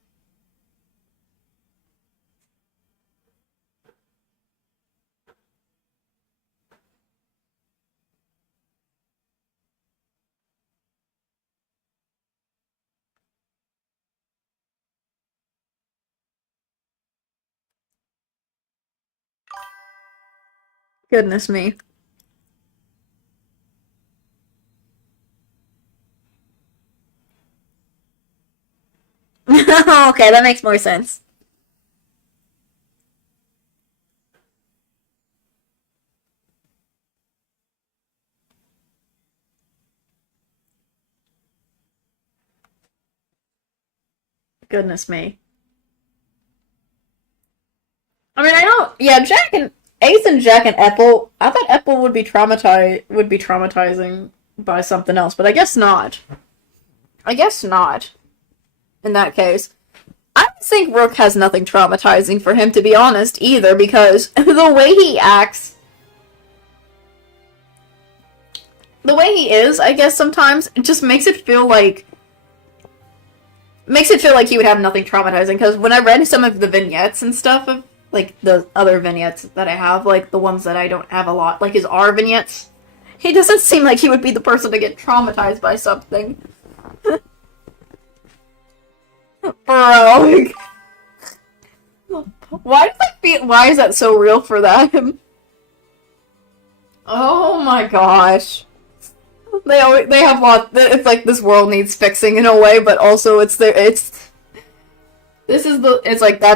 Goodness me. Okay, that makes more sense. Goodness me. I mean, I know, yeah, Ace and Jack and Apple, I thought Apple would be traumatizing by something else, but I guess not. I guess not. In that case. I think Rook has nothing traumatizing for him, to be honest, either, because the way he acts, the way he is, I guess sometimes, it just makes it feel like makes it feel like he would have nothing traumatizing, because when I read some of the vignettes and stuff of, like, the other vignettes that I have, like, the ones that I don't have a lot, like his R vignettes, he doesn't seem like he would be the person to get traumatized by something. Bro, why is that so real for them? Oh my gosh. They have it's like this world needs fixing in a way, but also it's like that's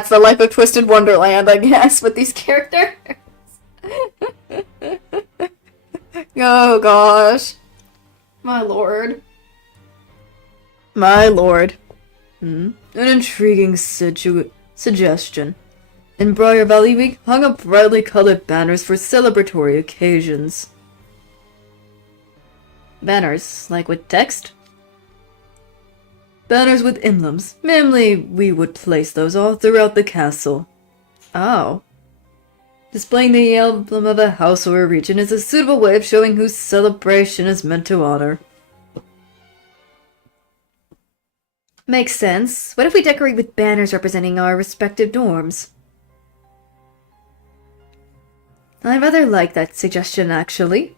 the life of Twisted Wonderland, I guess, with these characters. Oh gosh. My lord. My lord. An intriguing suggestion. In Briar Valley, we hung up brightly colored banners for celebratory occasions. Banners, like with text? Banners with emblems. Mainly, we would place those all throughout the castle. Oh. Displaying the emblem of a house or a region is a suitable way of showing whose celebration is meant to honor. Makes sense. What if we decorate with banners representing our respective dorms? I rather like that suggestion, actually.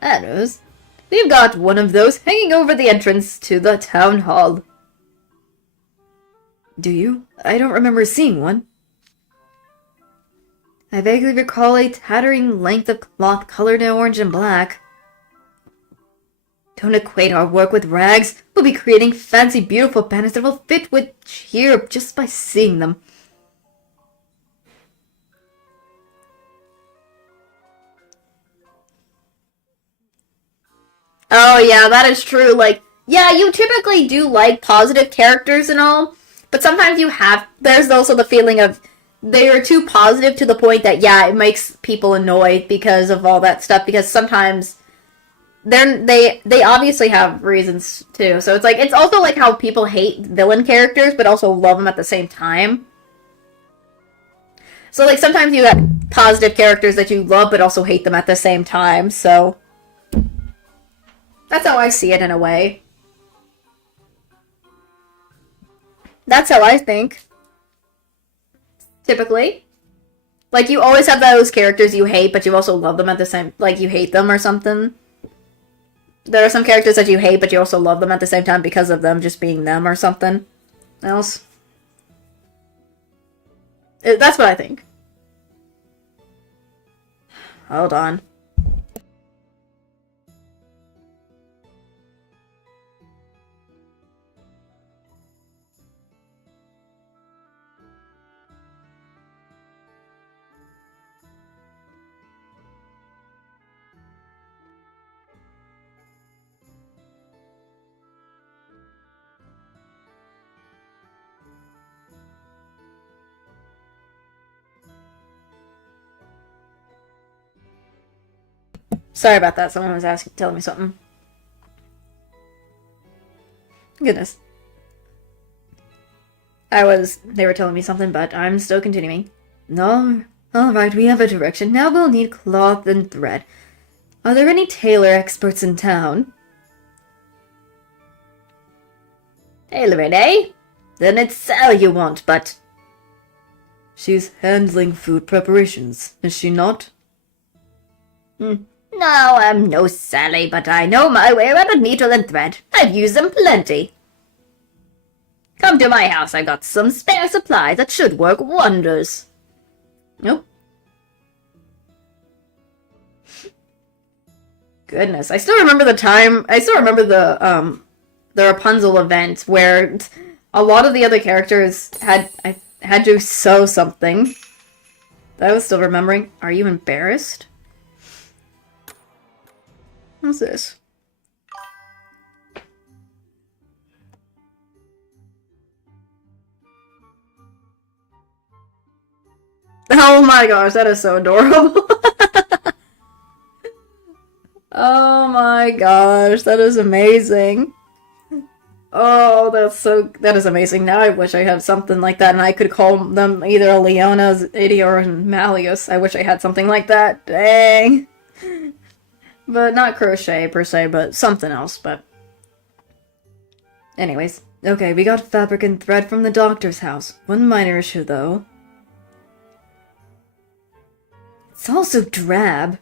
Banners? We've got one of those hanging over the entrance to the town hall. Do you? I don't remember seeing one. I vaguely recall a tattering length of cloth colored in orange and black. Don't equate our work with rags. We'll be creating fancy, beautiful banners that will fit with cheer just by seeing them. Oh yeah, that is true. Like, yeah, you typically do like positive characters and all, but sometimes there's also the feeling of they are too positive to the point that, yeah, it makes people annoyed because of all that stuff, because sometimes they obviously have reasons too. So it's like, it's also like how people hate villain characters but also love them at the same time. So like sometimes you have positive characters that you love but also hate them at the same time. So that's how I see it in a way. That's how I think. Typically. Like, you always have those characters you hate, but you also love them at the same... Like, you hate them or something. There are some characters that you hate, but you also love them at the same time because of them just being them or something else. That's what I think. Hold on. Sorry about that. Someone was telling me something. Goodness. They were telling me something, but I'm still continuing. No, alright, we have a direction. Now we'll need cloth and thread. Are there any tailor experts in town? Tailoring, eh? Then it's Sally you want, but... She's handling food preparations, is she not? No, I'm no Sally, but I know my way around a needle and thread. I've used them plenty. Come to my house, I got some spare supplies that should work wonders. Nope. Goodness, I still remember the Rapunzel event where a lot of the other characters had to sew something. That I was still remembering. Are you embarrassed? What's this? Oh my gosh, that is so adorable. Oh my gosh, that is amazing. Oh, that is amazing. Now I wish I had something like that and I could call them either Leona, Zadie, or Malleus. I wish I had something like that. Dang. But not crochet per se, but something else. But Anyways, okay, we got fabric and thread from the doctor's house. One minor issue, though. It's also drab.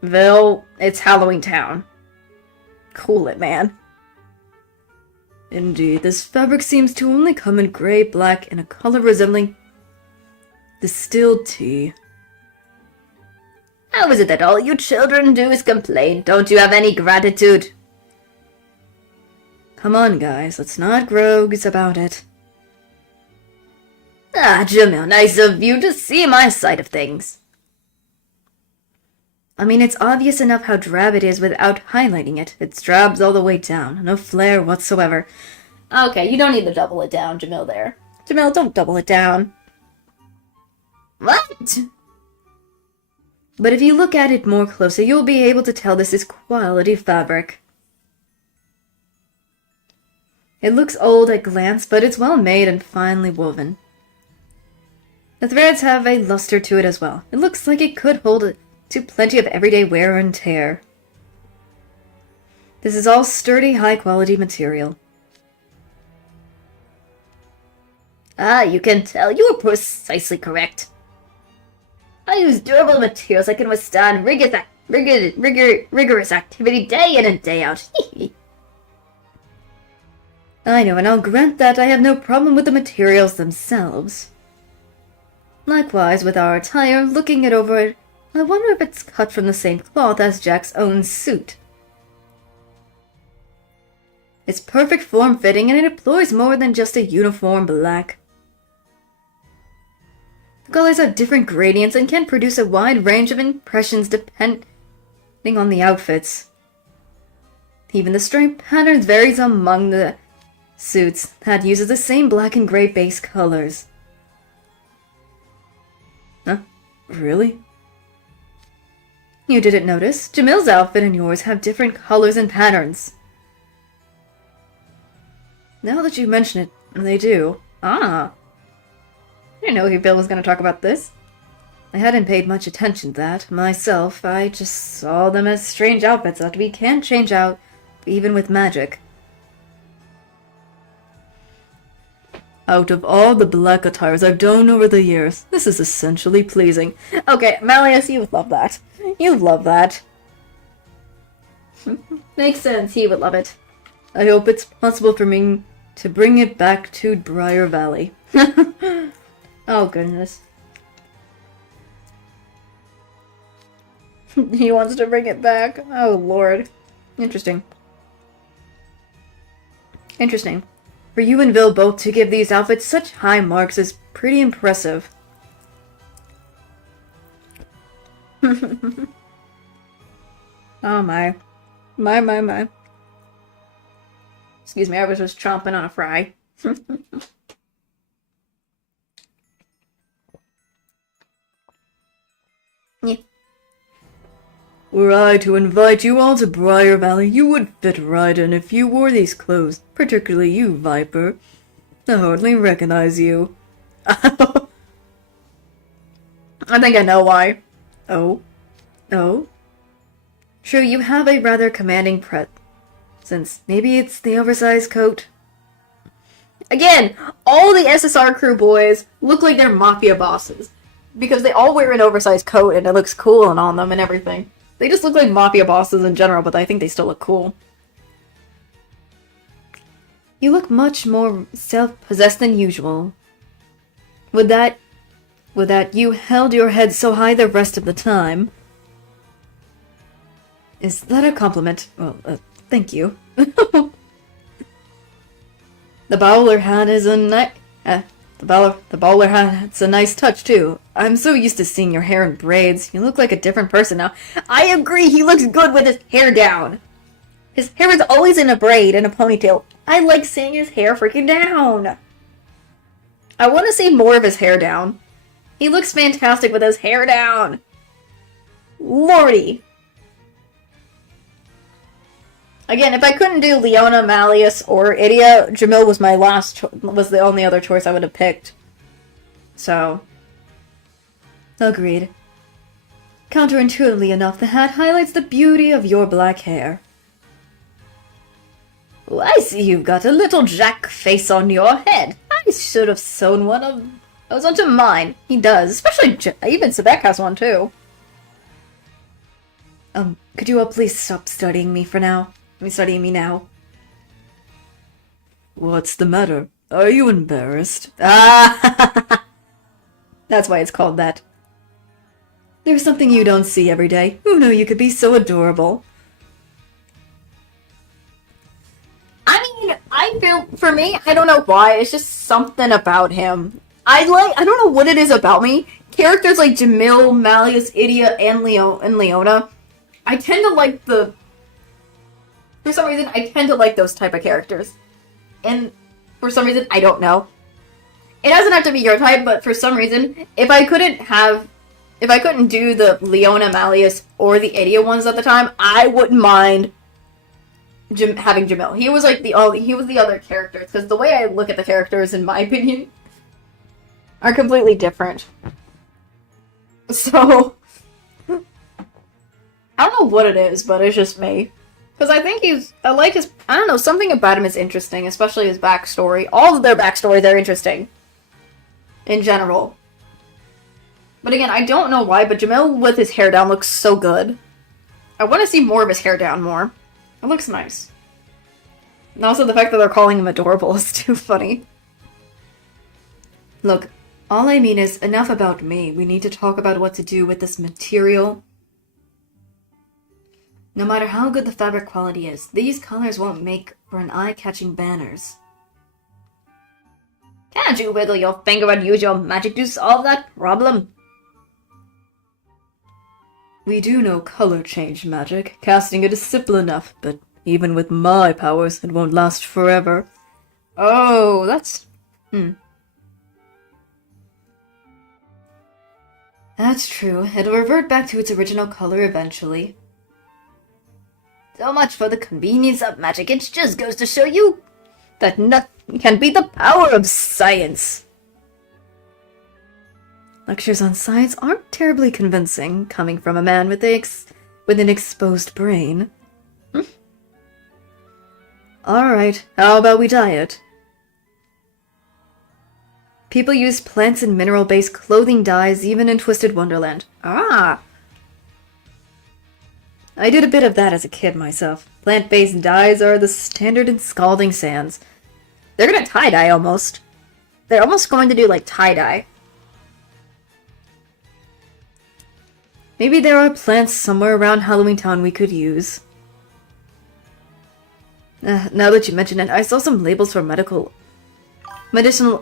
Vil, it's Halloween Town. Cool it, man. Indeed, this fabric seems to only come in gray, black, and a color resembling distilled tea. How is it that all you children do is complain? Don't you have any gratitude? Come on, guys, let's not grogues about it. Ah, Jamil, nice of you to see my side of things. I mean, it's obvious enough how drab it is without highlighting it. It's drabs all the way down. No flair whatsoever. Okay, you don't need to double it down, Jamil, there. Jamil, don't double it down. What? But if you look at it more closely, you'll be able to tell this is quality fabric. It looks old at glance, but it's well made and finely woven. The threads have a luster to it as well. It looks like it could hold to plenty of everyday wear and tear. This is all sturdy, high-quality material. Ah, you can tell you are precisely correct. I use durable materials that can withstand rigorous activity day in and day out. I know, and I'll grant that I have no problem with the materials themselves. Likewise, with our attire, looking it over, I wonder if it's cut from the same cloth as Jack's own suit. It's perfect form-fitting, and it employs more than just a uniform black. The colors have different gradients and can produce a wide range of impressions depending on the outfits. Even the stripe patterns varies among the suits that uses the same black and gray base colors. Huh? Really? You didn't notice? Jamil's outfit and yours have different colors and patterns. Now that you mention it, they do. Ah. I didn't know Bill was going to talk about this. I hadn't paid much attention to that myself. I just saw them as strange outfits that we can't change out, even with magic. Out of all the black attires I've done over the years, this is essentially pleasing. Okay, Malleus, you would love that. You love that. Makes sense, he would love it. I hope it's possible for me to bring it back to Briar Valley. Oh, goodness. He wants to bring it back. Oh, Lord. Interesting. Interesting. For you and Vil both to give these outfits such high marks is pretty impressive. Oh, my. My. Excuse me, I was just chomping on a fry. Yeah. Were I to invite you all to Briar Valley, you would fit right in if you wore these clothes, particularly you, Viper. I hardly recognize you. I think I know why. Oh? Oh? True, you have a rather commanding presence. Maybe it's the oversized coat? Again, all the SSR crew boys look like they're mafia bosses. Because they all wear an oversized coat and it looks cool and on them and everything. They just look like mafia bosses in general, but I think they still look cool. You look much more self-possessed than usual. With that you held your head so high the rest of the time. Is that a compliment? Well, thank you. The bowler hat is a the bowler hat's a nice touch, too. I'm so used to seeing your hair in braids. You look like a different person now. I agree, he looks good with his hair down. His hair is always in a braid and a ponytail. I like seeing his hair freaking down. I want to see more of his hair down. He looks fantastic with his hair down. Lordy. Again, if I couldn't do Leona, Malleus, or Idia, Jamil was my was the only other choice I would have picked. So. Agreed. Counterintuitively enough, the hat highlights the beauty of your black hair. Oh, I see you've got a little Jack face on your head. I should have sewn one of those onto mine. He does, especially even Sebek has one too. Could you all please stop studying me for now? Studying me now. What's the matter? Are you embarrassed? Ah! That's why it's called that. There's something you don't see every day. Who knew you could be so adorable? I mean, I feel, for me, I don't know why, it's just something about him. I don't know what it is about me. Characters like Jamil, Malleus, Idia, and Leona, I tend to like for some reason, I tend to like those type of characters. And for some reason, I don't know. It doesn't have to be your type, but for some reason, if I couldn't do the Leona, Malleus, or the Idia ones at the time, I wouldn't mind having Jamil. He was like the other characters, because the way I look at the characters, in my opinion, are completely different. So, I don't know what it is, but it's just me. Because I think I don't know, something about him is interesting, especially his backstory. All of their backstories are interesting. In general. But again, I don't know why, but Jamil with his hair down looks so good. I want to see more of his hair down more. It looks nice. And also the fact that they're calling him adorable is too funny. Look, all I mean is enough about me. We need to talk about what to do with this material. No matter how good the fabric quality is, these colors won't make for an eye-catching banners. Can't you wiggle your finger and use your magic to solve that problem? We do know color change magic. Casting it is simple enough, but even with my powers, it won't last forever. Oh, that's... That's true. It'll revert back to its original color eventually. So much for the convenience of magic. It just goes to show you that nothing can beat the power of science. Lectures on science aren't terribly convincing, coming from a man with an exposed brain. Alright, how about we diet? People use plants and mineral-based clothing dyes even in Twisted Wonderland. Ah. I did a bit of that as a kid myself. Plant-based dyes are the standard in Scalding Sands. They're gonna tie-dye almost. They're almost going to do like tie-dye. Maybe there are plants somewhere around Halloween Town we could use. Now that you mention it, I saw some labels for medicinal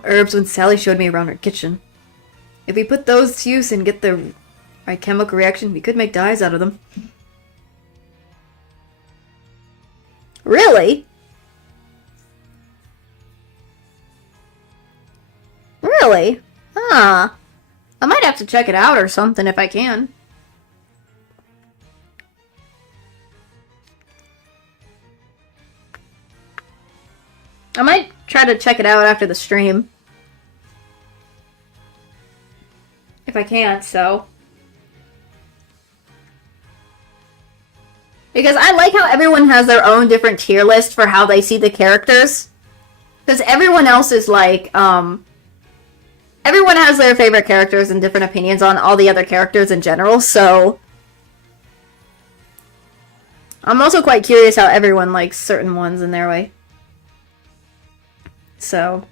herbs when Sally showed me around her kitchen. If we put those to use and get the right chemical reaction, we could make dyes out of them. Really? Really? Huh. I might have to check it out or something if I can. I might try to check it out after the stream. If I can, so. Because I like how everyone has their own different tier list for how they see the characters. Because everyone else is like, everyone has their favorite characters and different opinions on all the other characters in general, so. I'm also quite curious how everyone likes certain ones in their way. So.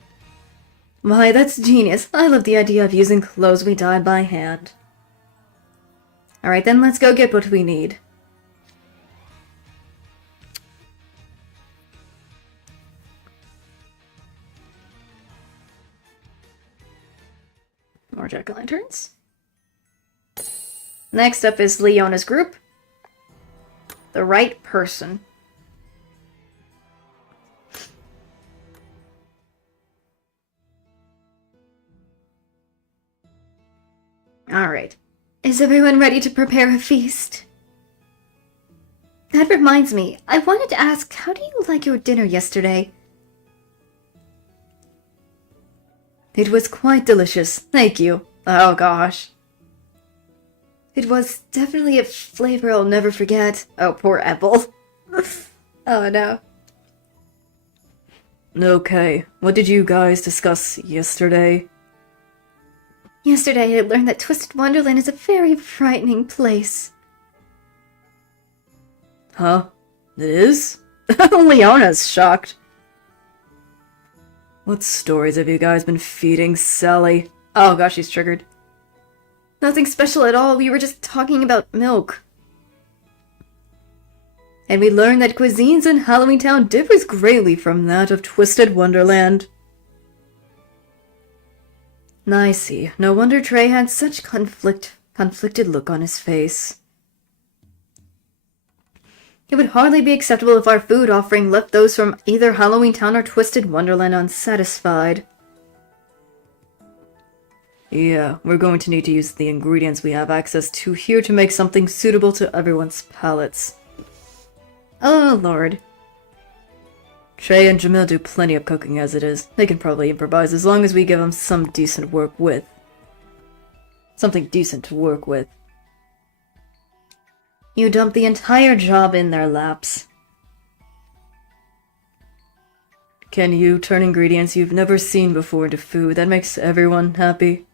Why, that's genius. I love the idea of using clothes we dyed by hand. Alright then, let's go get what we need. More jack-o'-lanterns. Next up is Leona's group. The right person. Alright. Is everyone ready to prepare a feast? That reminds me, I wanted to ask, how do you like your dinner yesterday? It was quite delicious, thank you. Oh gosh. It was definitely a flavor I'll never forget. Oh, poor Apple. Oh no. Okay, what did you guys discuss yesterday? Yesterday I learned that Twisted Wonderland is a very frightening place. Huh? It is? Leona's shocked. What stories have you guys been feeding Sally? Oh gosh, she's triggered. Nothing special at all, we were just talking about milk. And we learned that cuisines in Halloween Town differs greatly from that of Twisted Wonderland. I see. No wonder Trey had such conflicted look on his face. It would hardly be acceptable if our food offering left those from either Halloween Town or Twisted Wonderland unsatisfied. Yeah, we're going to need to use the ingredients we have access to here to make something suitable to everyone's palates. Oh, Lord. Trey and Jamil do plenty of cooking as it is. They can probably improvise as long as we give them some decent work with. Something decent to work with. You dump the entire job in their laps. Can you turn ingredients you've never seen before into food that makes everyone happy?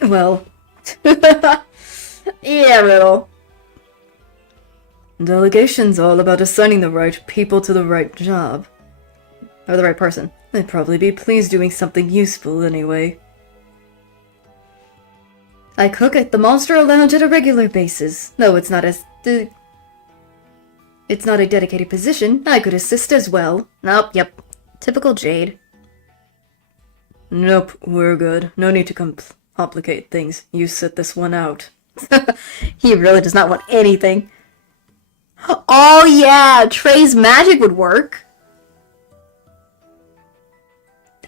Well... yeah, Riddle. Delegation's all about assigning the right people to the right job. Or the right person. They'd probably be pleased doing something useful anyway. I cook at the Monster Lounge at a regular basis. Though it's not it's not a dedicated position, I could assist as well. Nope, yep. Typical Jade. Nope, we're good. No need to complicate things. You sit this one out. He really does not want anything. Oh yeah, Trey's magic would work.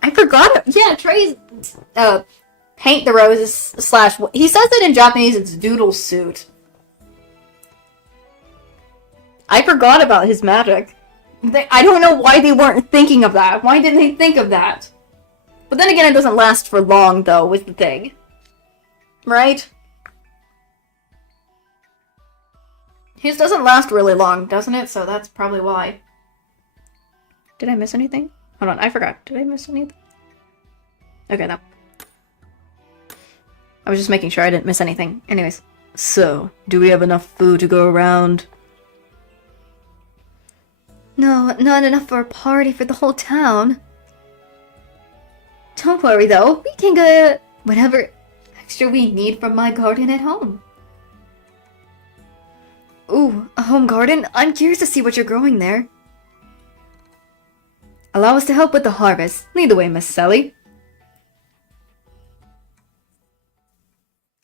I forgot it. Yeah, Trey's paint the roses slash. He says that in Japanese it's doodle suit. I forgot about his magic. I don't know why they weren't thinking of that. Why didn't they think of that? But then again, it doesn't last for long, though, was the thing. Right? His doesn't last really long, doesn't it? So that's probably why. Did I miss anything? Hold on, I forgot. Did I miss anything? Okay, no. I was just making sure I didn't miss anything. Anyways. So, do we have enough food to go around? No, not enough for a party for the whole town. Don't worry though, we can get whatever extra we need from my garden at home. Ooh, a home garden? I'm curious to see what you're growing there. Allow us to help with the harvest. Lead the way, Miss Sally.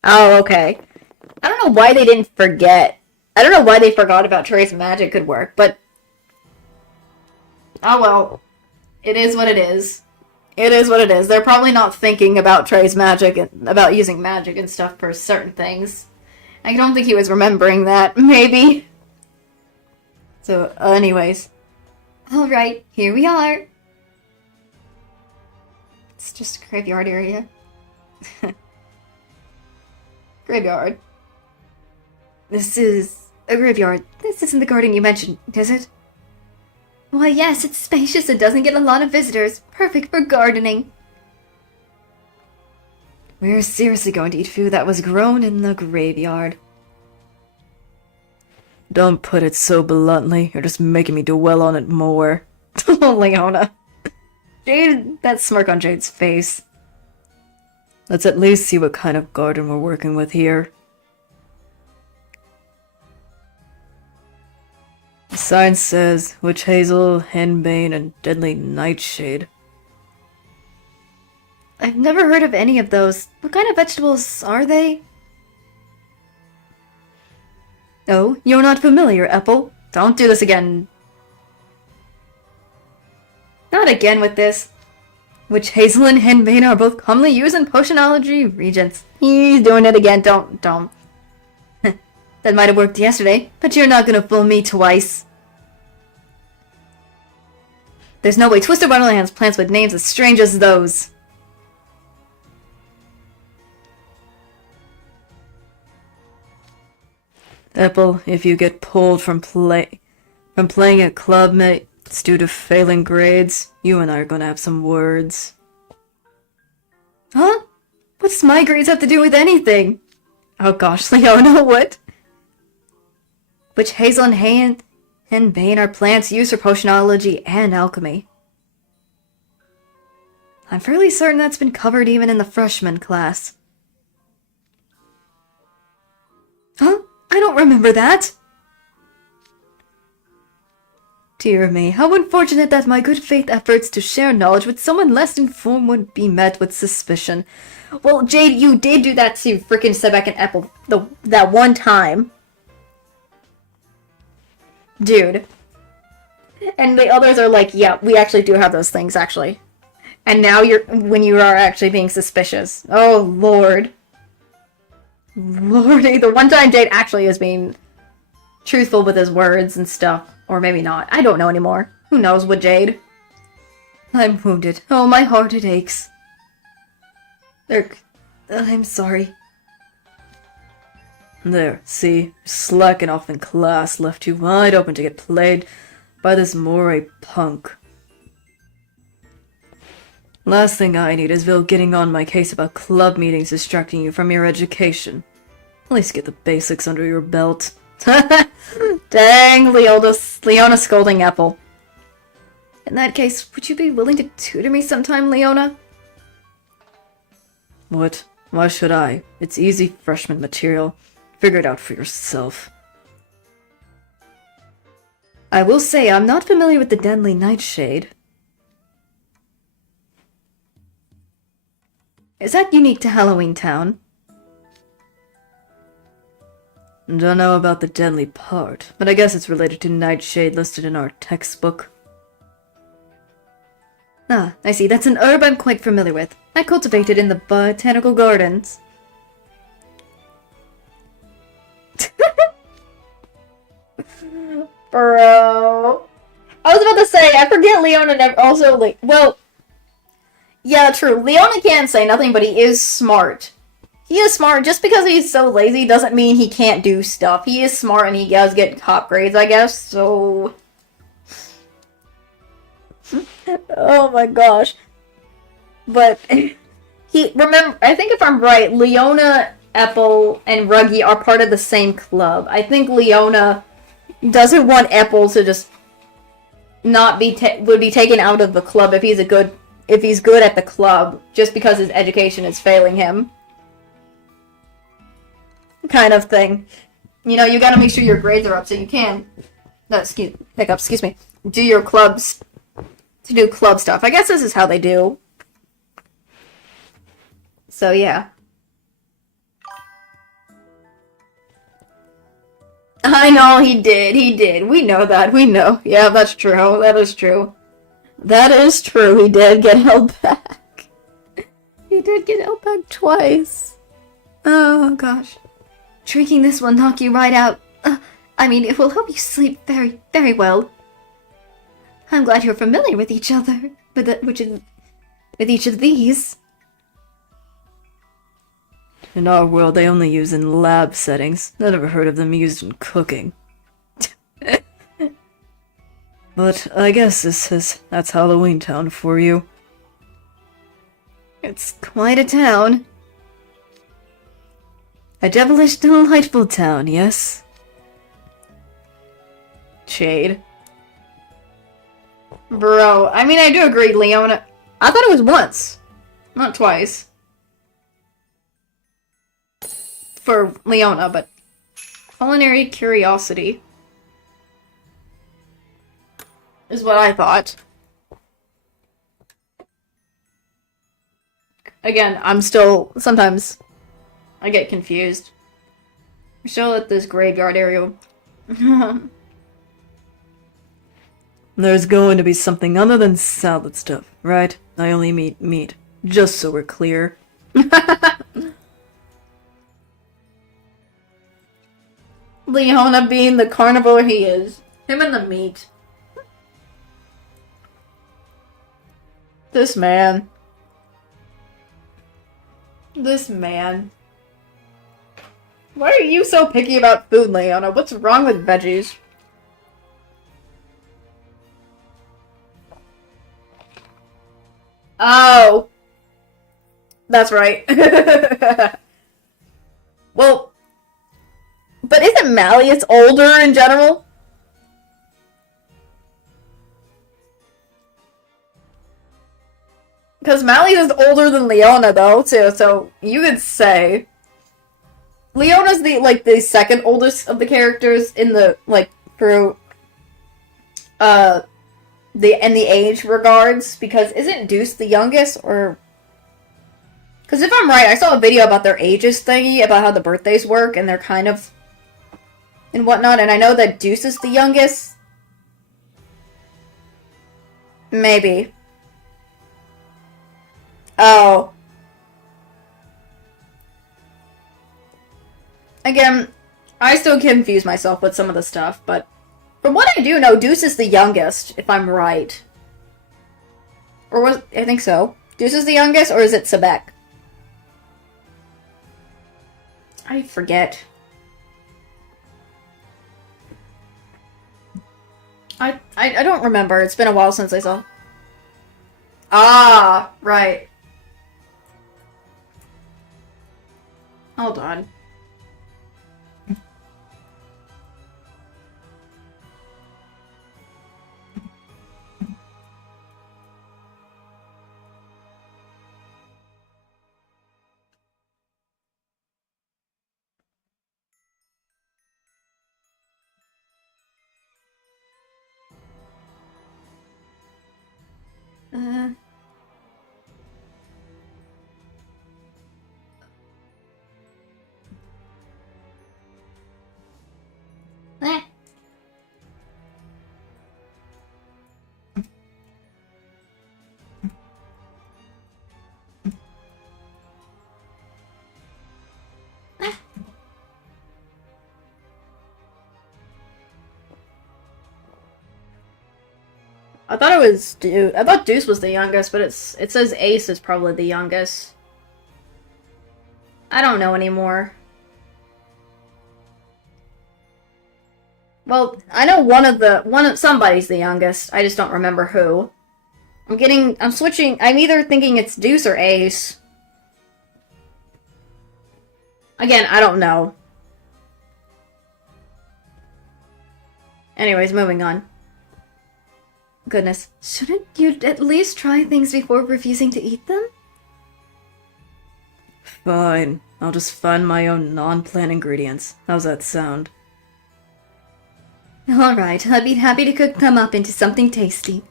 Oh, okay. I don't know why they didn't forget. I don't know why they forgot about Trey's magic could work, but... oh well. It is what it is. It is what it is. They're probably not thinking about Trey's magic and about using magic and stuff for certain things. I don't think he was remembering that, maybe. So, anyways. Alright, here we are. It's just a graveyard area. Graveyard. This is a graveyard. This isn't the garden you mentioned, is it? Why yes, it's spacious and doesn't get a lot of visitors. Perfect for gardening. We're seriously going to eat food that was grown in the graveyard. Don't put it so bluntly. You're just making me dwell on it more. Oh, Leona. Jade, that smirk on Jade's face. Let's at least see what kind of garden we're working with here. The sign says witch hazel, henbane, and deadly nightshade. I've never heard of any of those. What kind of vegetables are they? Oh, you're not familiar, Apple? Don't do this again. Not again with this. Witch hazel and henbane are both commonly used in potionology regents. He's doing it again. Don't. That might have worked yesterday, but you're not gonna fool me twice. There's no way Twisted Wonderland has plants with names as strange as those. Apple, if you get pulled from playing at club, It's due to failing grades. You and I are gonna have some words. Huh? What's my grades have to do with anything? Oh gosh, Leona, what? Which Hazel and Bane are plants used for potionology and alchemy. I'm fairly certain that's been covered even in the freshman class. Huh? I don't remember that! Dear me, how unfortunate that my good faith efforts to share knowledge with someone less informed would be met with suspicion. Well, Jade, you did do that to freaking Sebek and Apple that one time. Dude. And the others are like, yeah, we actually do have those things, actually. And now when you are actually being suspicious. Oh, Lord. Lordy, the one time Jade actually is being truthful with his words and stuff. Or maybe not. I don't know anymore. Who knows with Jade? I'm wounded. Oh, my heart, it aches. I'm sorry. There, see? Slacking off in class left you wide open to get played by this moray punk. Last thing I need is Vil getting on my case about club meetings distracting you from your education. At least get the basics under your belt. Dang, Leona scolding Apple. In that case, would you be willing to tutor me sometime, Leona? What? Why should I? It's easy freshman material. Figure it out for yourself. I will say I'm not familiar with the Denley Nightshade. Is that unique to Halloween Town? Don't know about the deadly part, but I guess it's related to Nightshade listed in our textbook. Ah, I see. That's an herb I'm quite familiar with. I cultivate it in the botanical gardens. Bro. I was about to say, I forget Leona never also, like, well, yeah, true. Leona can't say nothing, but he is smart. He is smart. Just because he's so lazy doesn't mean he can't do stuff. He is smart and he does get top grades, I guess, so... Oh my gosh. But, remember, I think if I'm right, Leona, Apple, and Ruggy are part of the same club. I think Leona doesn't want Apple to just not be, would be taken out of the club if he's good at the club, just because his education is failing him. Kind of thing. You know, you gotta make sure your grades are up so you can, excuse me, do your clubs, to do club stuff. I guess this is how they do. So, yeah. I know, he did. We know that, we know. Yeah, that's true, that is true. That is true, he did get held back. He did get held back twice. Oh, gosh. Drinking this will knock you right out. I mean, it will help you sleep very, very well. I'm glad you're familiar with each other, with each of these. In our world, they only use in lab settings. I never heard of them used in cooking. But I guess that's Halloween Town for you. It's quite a town. A devilish, delightful town, yes? Shade. Bro, I mean, I do agree, Leona. I thought it was once, not twice. For Leona, but culinary curiosity is what I thought. Again, I'm still, sometimes I get confused. We're still at this graveyard area. There's going to be something other than salad stuff, right? I only eat meat, just so we're clear. Leona being the carnivore he is. Him and the meat. This man. This man. Why are you so picky about food, Leona? What's wrong with veggies? Oh. That's right. Well, but isn't Malleus older in general? Because Malleus is older than Leona, though, too, so you could say... Leona's the second oldest of the characters in the, through, in the age regards, because isn't Deuce the youngest, or... Because if I'm right, I saw a video about their ages thingy, about how the birthdays work, and they're kind of... and whatnot, and I know that Deuce is the youngest. Maybe. Oh. Again, I still confuse myself with some of the stuff, but from what I do know, Deuce is the youngest, if I'm right. Or was... I think so. Deuce is the youngest, or is it Sebek? I forget. I don't remember. It's been a while since I saw. Ah, right. Hold on. Eh. I thought it was Deuce. I thought Deuce was the youngest, but it says Ace is probably the youngest. I don't know anymore. Well, I know somebody's the youngest. I just don't remember who. I'm switching. I'm either thinking it's Deuce or Ace. Again, I don't know. Anyways, moving on. Goodness. Shouldn't you at least try things before refusing to eat them? Fine. I'll just find my own non-plant ingredients. How's that sound? Alright, I'd be happy to cook them up into something tasty.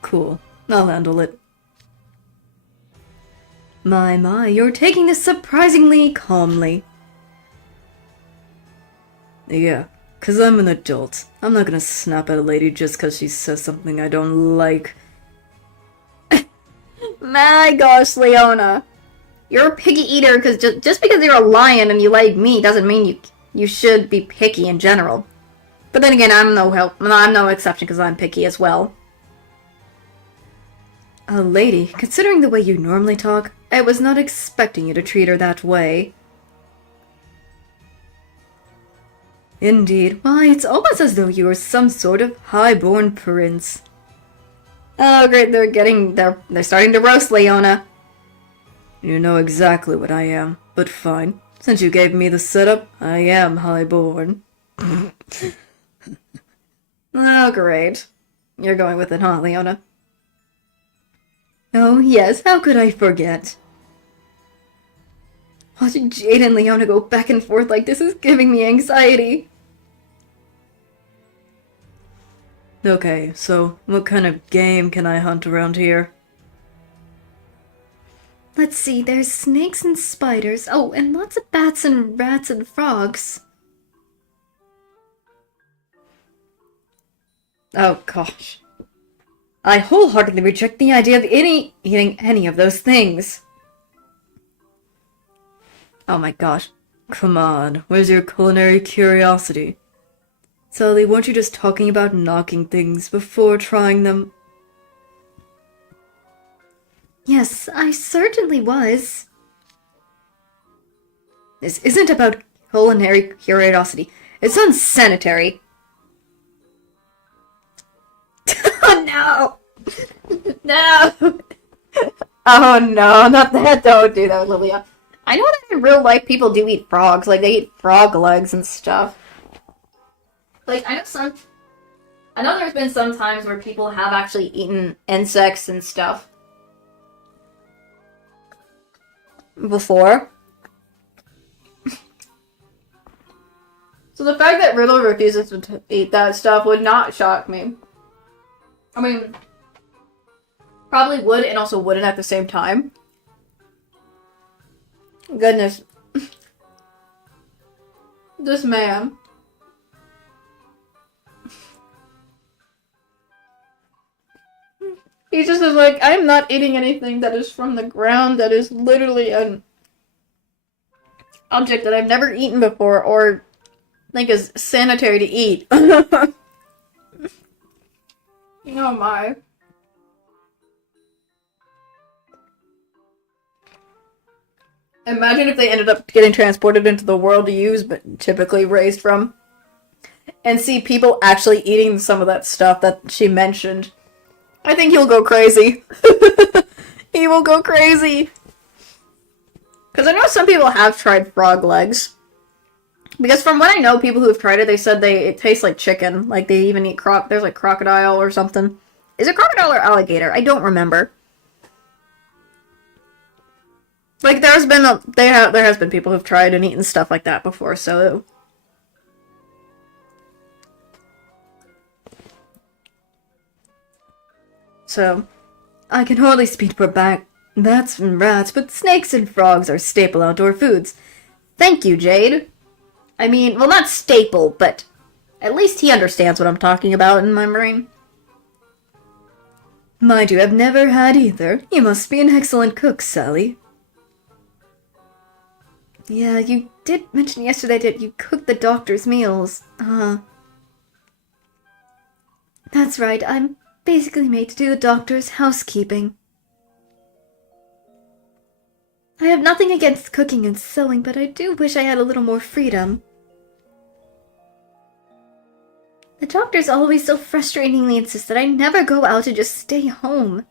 Cool. I'll handle it. My, you're taking this surprisingly calmly. Yeah, 'cause I'm an adult. I'm not gonna snap at a lady just 'cause she says something I don't like. My gosh, Leona. You're a picky eater because just because you're a lion and you like meat doesn't mean you should be picky in general. But then again, I'm no exception because I'm picky as well. A lady, considering the way you normally talk, I was not expecting you to treat her that way. Indeed, why, it's almost as though you were some sort of high-born prince. Oh great, they're starting to roast Leona. You know exactly what I am, but fine. Since you gave me the setup, I am highborn. Oh great. You're going with it, huh, Leona? Oh yes, how could I forget? Watching Jade and Leona go back and forth like this is giving me anxiety. Okay, so what kind of game can I hunt around here? Let's see, there's snakes and spiders. Oh, and lots of bats and rats and frogs. Oh gosh. I wholeheartedly reject the idea of eating any of those things. Oh my gosh. Come on, where's your culinary curiosity? Sully, weren't you just talking about knocking things before trying them? Yes, I certainly was. This isn't about culinary curiosity. It's unsanitary. Oh no! No! Oh no, not that. Don't do that, Lilia. I know that in real life people do eat frogs. Like, they eat frog legs and stuff. Like, I know there's been some times where people have actually eaten insects and stuff. Before. So the fact that Riddle refuses to eat that stuff would not shock me. I mean, probably would and also wouldn't at the same time. Goodness. This man. He just is like, I'm not eating anything that is from the ground, that is literally an object that I've never eaten before or think is sanitary to eat. Oh my. Imagine if they ended up getting transported into the world to use, but typically raised from. And see people actually eating some of that stuff that she mentioned. I think he'll go crazy. He will go crazy. Because I know some people have tried frog legs. Because from what I know, people who have tried it, they said it tastes like chicken. Like they even eat there's like crocodile or something. Is it crocodile or alligator? I don't remember. Like there has been people who've tried and eaten stuff like that before, so I can hardly speak for bats and rats, but snakes and frogs are staple outdoor foods. Thank you, Jade. I mean, well, not staple, but at least he understands what I'm talking about in my brain. Mind you, I've never had either. You must be an excellent cook, Sally. Yeah, you did mention yesterday that you cooked the doctor's meals. That's right, I'm basically made to do the doctor's housekeeping. I have nothing against cooking and sewing, but I do wish I had a little more freedom. The doctors always so frustratingly insist that I never go out and just stay home.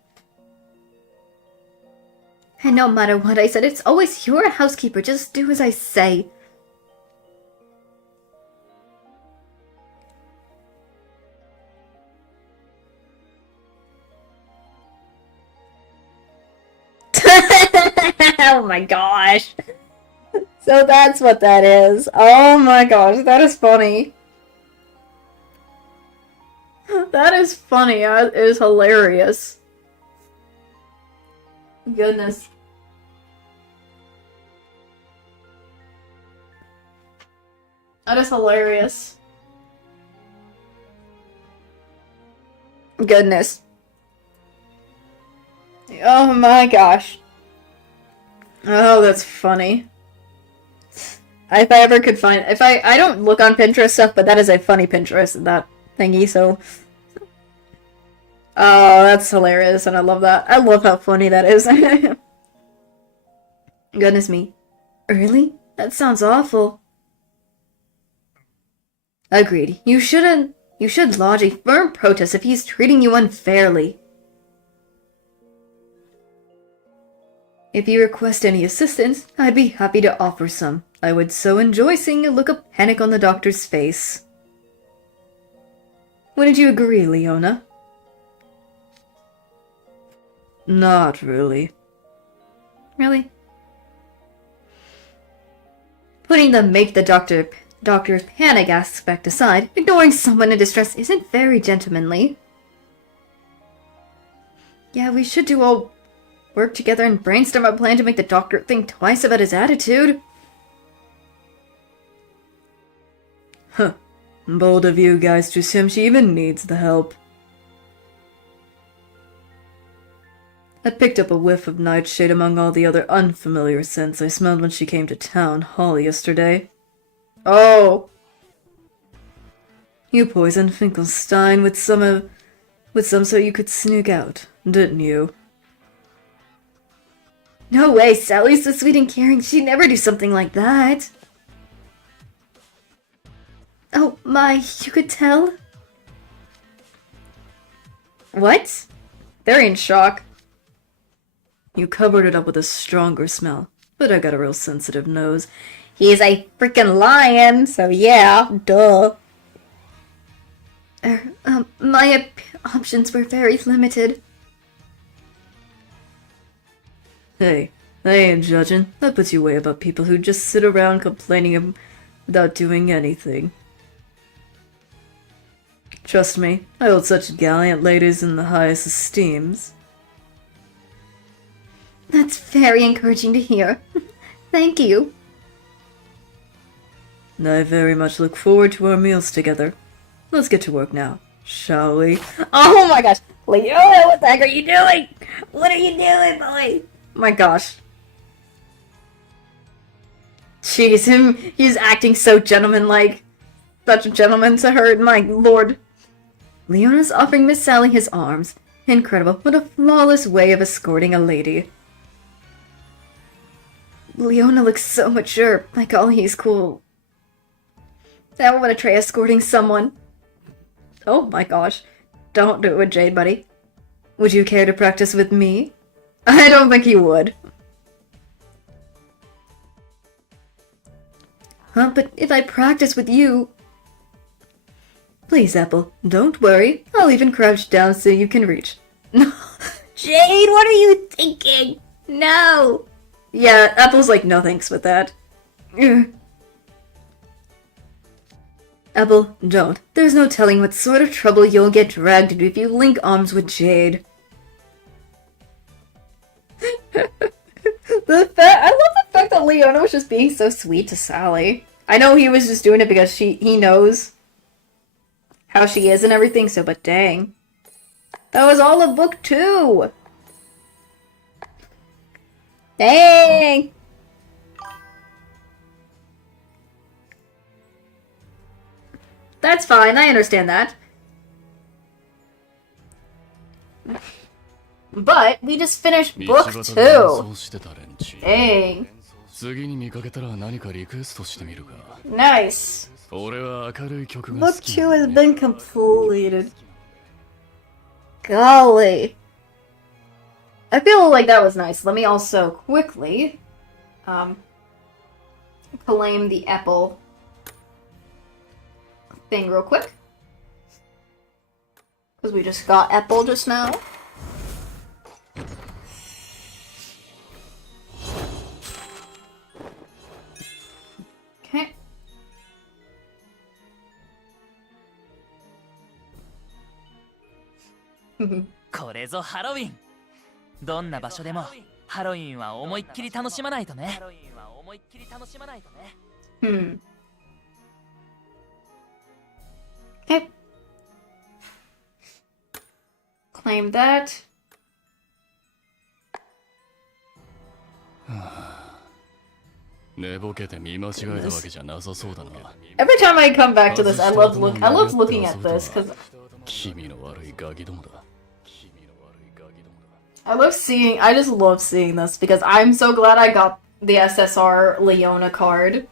And no matter what I said, it's always your housekeeper, just do as I say. Oh my gosh. So that's what that is. Oh my gosh, that is funny. That is funny. It is hilarious. Goodness. That is hilarious. Goodness. Oh my gosh. Oh, that's funny. If I ever could find... I don't look on Pinterest stuff, but that is a funny Pinterest, that thingy, so... Oh, that's hilarious, and I love that. I love how funny that is. Goodness me. Early? That sounds awful. Agreed. You should lodge a firm protest if he's treating you unfairly. If you request any assistance, I'd be happy to offer some. I would so enjoy seeing a look of panic on the doctor's face. Wouldn't you agree, Leona? Not really. Really? Putting the make the doctor's panic aspect aside, ignoring someone in distress isn't very gentlemanly. Yeah, we should all work together and brainstorm a plan to make the doctor think twice about his attitude. Huh. Bold of you guys to assume she even needs the help. I picked up a whiff of nightshade among all the other unfamiliar scents I smelled when she came to town hall yesterday. Oh. You poisoned Finkelstein with some so you could sneak out, didn't you? No way, Sally's so sweet and caring. She'd never do something like that. Oh my, you could tell? What? They're in shock. You covered it up with a stronger smell, but I got a real sensitive nose. He's a freaking lion, so yeah, duh. My options were very limited. Hey, I ain't judging. That puts you way above people who just sit around complaining without doing anything. Trust me, I hold such gallant ladies in the highest esteems. That's very encouraging to hear. Thank you. I very much look forward to our meals together. Let's get to work now, shall we? Oh my gosh. Leona, what the heck are you doing? What are you doing, boy? My gosh. Jeez, he's acting so gentlemanlike. Such a gentleman to her, my lord. Leona's offering Miss Sally his arms. Incredible, what a flawless way of escorting a lady. Leona looks so mature. My golly, he's cool. I don't want to try escorting someone. Oh my gosh. Don't do it with Jade, buddy. Would you care to practice with me? I don't think he would. Huh, but if I practice with you... Please, Apple, don't worry. I'll even crouch down so you can reach. No, Jade, what are you thinking? No. Yeah, Apple's like, no thanks with that. Ugh. Apple, don't. There's no telling what sort of trouble you'll get dragged into if you link arms with Jade. I love the fact that Leona was just being so sweet to Sally. I know he was just doing it because he knows how she is and everything, so but dang. That was all of book 2! Dang! That's fine, I understand that. But we just finished book 2! Dang. Nice. Book 2 has been completed. Golly. I feel like that was nice. Let me also quickly claim the Apple thing real quick. Because we just got Apple just now. Okay. これぞハロウィン。どんな場所でもハロウィンは思いっきり楽しまないとね。 Okay. Claim that. Every time I come back to this, I love looking at this because I just love seeing this because I'm so glad I got the SSR Leona card.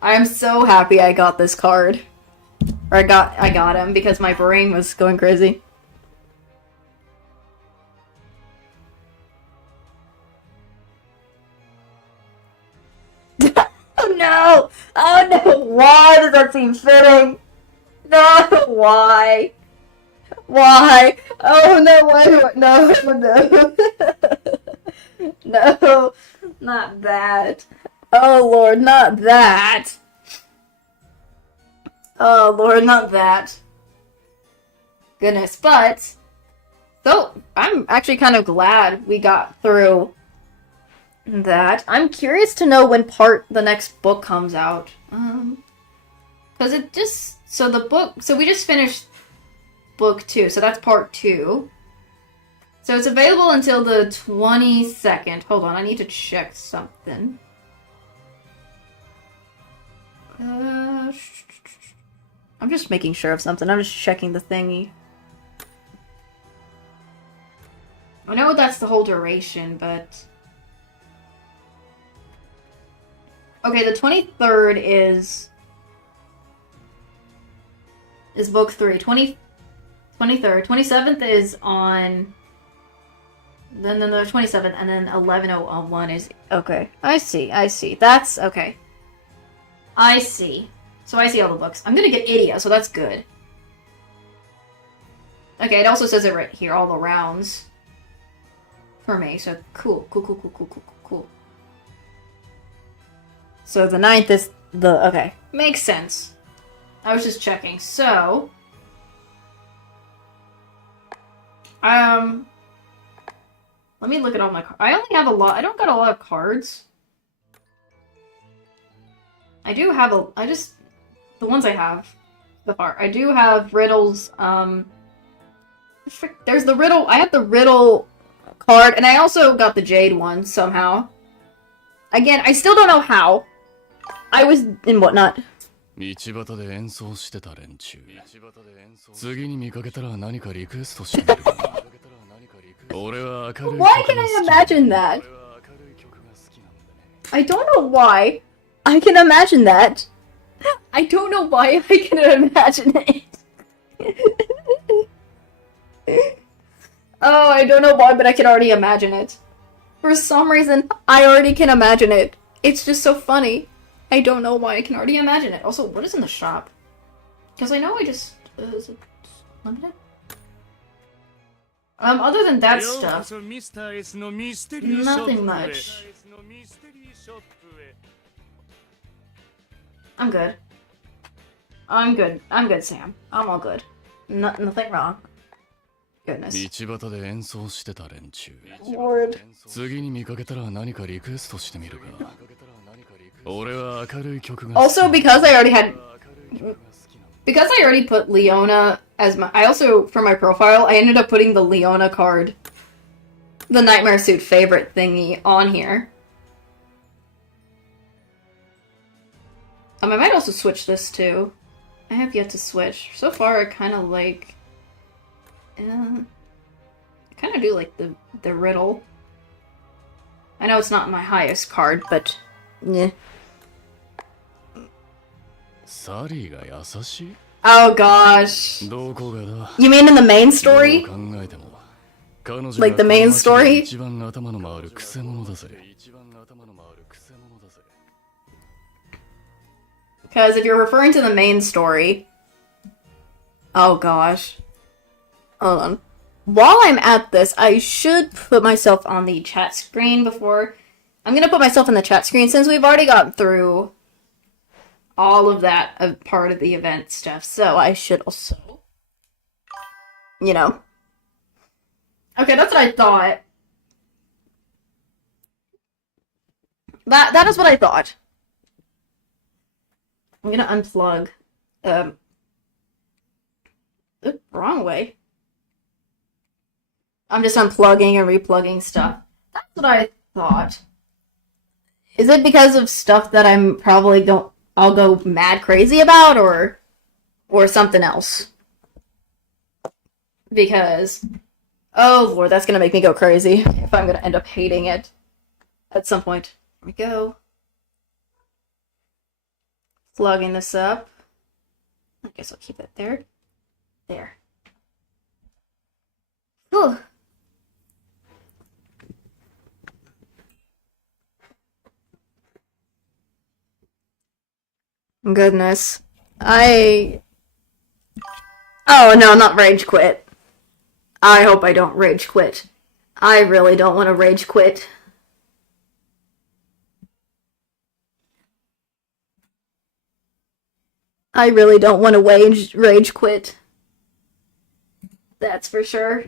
I'm so happy I got this card. Or I got him because my brain was going crazy. Oh no! Oh no! Why does that seem fitting? No! Why? Why? Oh no! Why do I? No! No! No! Not that! Oh lord! Not that! Oh lord! Not that! Goodness! But so I'm actually kind of glad we got through that. I'm curious to know when the next book comes out. Because it just... So we just finished book 2, so that's part 2. So it's available until the 22nd. Hold on, I need to check something. I'm just making sure of something. I'm just checking the thingy. I know that's the whole duration, but... Okay, the 23rd is book 3. 23rd. 27th is on Then the 27th, and then 11:01 is okay. I see. That's okay. I see. So I see all the books. I'm gonna get Idia, so that's good. Okay, it also says it right here, all the rounds for me. So cool. So the 9th is the okay. Makes sense. I was just checking. So let me look at all my cards. I only have a lot. I don't got a lot of cards. I do have the ones I have so far. I do have riddles. There's the riddle. I have the riddle card, and I also got the jade one somehow. Again, I still don't know how. I was in whatnot. 道端で演奏してた連中次に見かけたら何かリクエストしてみるか俺は明るい Why can I imagine that? I don't know why. I can imagine that. I don't know why I can imagine it. Oh, I don't know why, but I can already imagine it. For some reason, I already can imagine it. It's just so funny. I don't know why I can already imagine it. Also, what is in the shop? Because I know I just... is it limited? Other than that stuff, nothing much. I'm good. I'm good, Sam. I'm all good. Nothing wrong. Goodness. 道端で演奏してた連中 Lord. 次に見かけたら何かリクエストしてみるか俺は明るい曲が Also, because I already put Leona as my... I also, for my profile, I ended up putting the Leona card, the Nightmare Suit favorite thingy, on here. I might also switch this too. I have yet to switch. So far, I kind of like... I kind of do like the riddle. I know it's not my highest card, but... yeah. サリーが優しい Oh gosh. どこがだ You mean in the main story? どう考えても彼女が Like the main この街で story? 一番頭の回るクセ者だぜ Because if you're referring to the main story... Oh gosh. Hold on. While I'm at this, I should put myself on the chat screen before... I'm gonna put myself in the chat screen since we've already gotten through all of that part of the event stuff. So I should also... You know. Okay, that's what I thought. That is what I thought. I'm gonna unplug. Oop, wrong way. I'm just unplugging and replugging stuff. That's what I thought. Is it because of stuff that I'm probably I'll go mad crazy about, or something else? Because, oh lord, that's gonna make me go crazy if I'm gonna end up hating it at some point. Here we go. Plugging this up. I guess I'll keep it there. There. Whew. Goodness. Oh no, not rage quit. I hope I don't rage quit. I really don't want to rage quit. I really don't want to rage quit. That's for sure.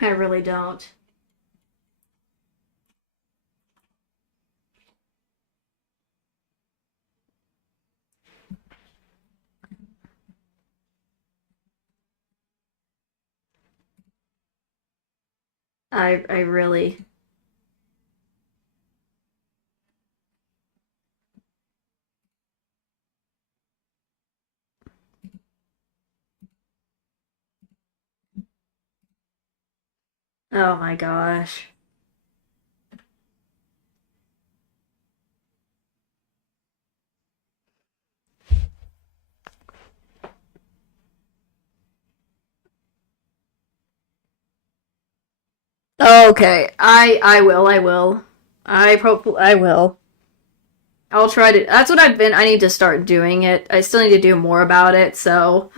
I really don't. I really... Oh my gosh. Okay, I will. I will. I'll try to. That's what I've been. I need to start doing it. I still need to do more about it. So.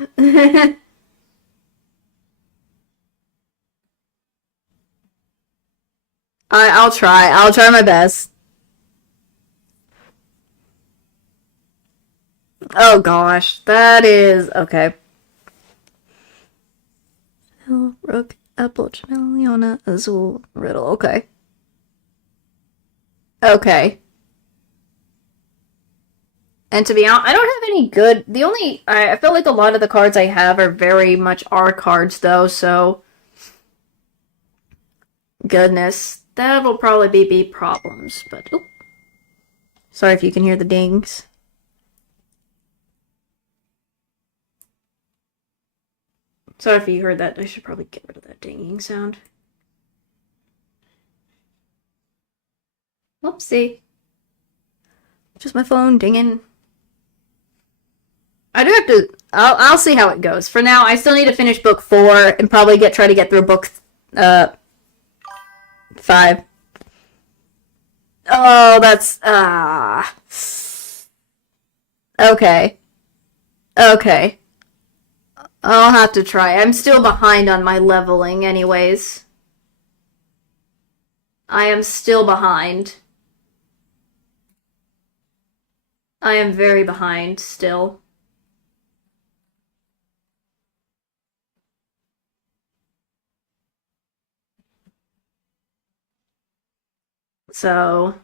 I'll try. I'll try my best. Oh gosh, that is okay. Rook, Apple, Jamel, Leona, Azul, Riddle. Okay. Okay. And to be honest, I don't have any good. The only I feel like a lot of the cards I have are very much R cards though. So goodness, that will probably be problems. But oop. Sorry if you can hear the dings. Sorry if you heard that. I should probably get rid of that dinging sound. Whoopsie. Just my phone dinging. I do have to. I'll see how it goes. For now, I still need to finish book 4 and probably try to get through book 5. Oh, that's okay. Okay. I'll have to try. I'm still behind on my leveling anyways. I am still behind. I am very behind still. So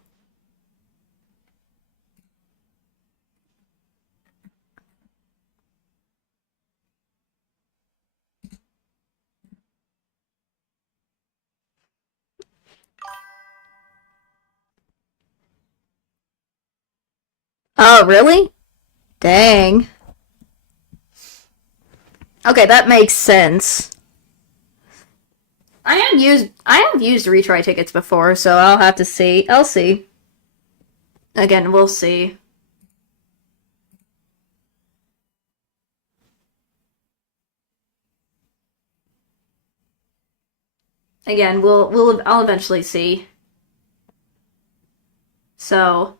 oh, really? Dang. Okay, that makes sense. I have used retry tickets before, so I'll have to see. I'll see. Again, we'll see. Again, I'll eventually see. So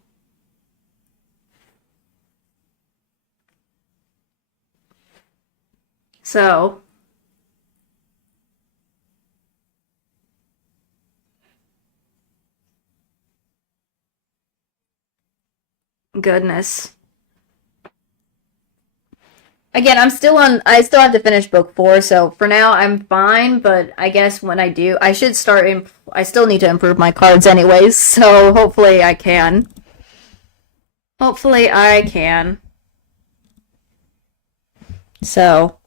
goodness. Again, I still have to finish book 4, so for now I'm fine, but I guess when I do, I should start I still need to improve my cards anyways, so hopefully I can. Hopefully I can. So,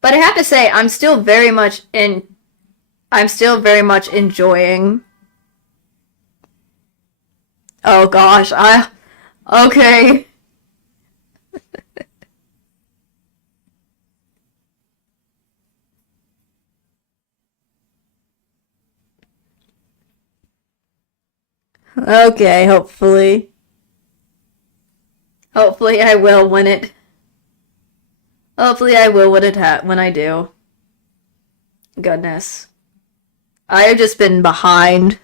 but I have to say I'm still very much enjoying. Oh gosh, okay. Okay, hopefully. Hopefully I will win it. Hopefully I will win it when I do. Goodness. I have just been behind.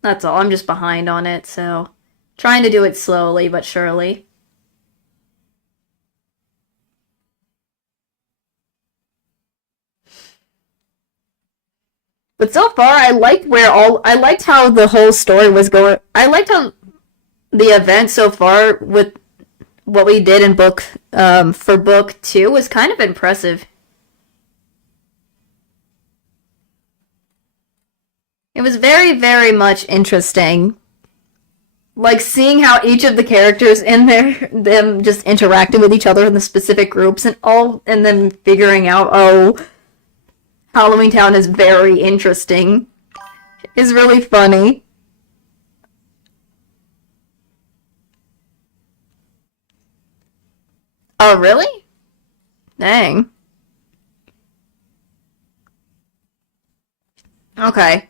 That's all. I'm just behind on it, so trying to do it slowly but surely. But so far, I liked how the whole story was going. I liked how the event so far with what we did in for book 2 was kind of impressive. It was very, very much interesting. Like seeing how each of the characters in there, them just interacting with each other in the specific groups and then figuring out, oh, Halloween Town is very interesting. Is really funny. Oh, really? Dang. Okay.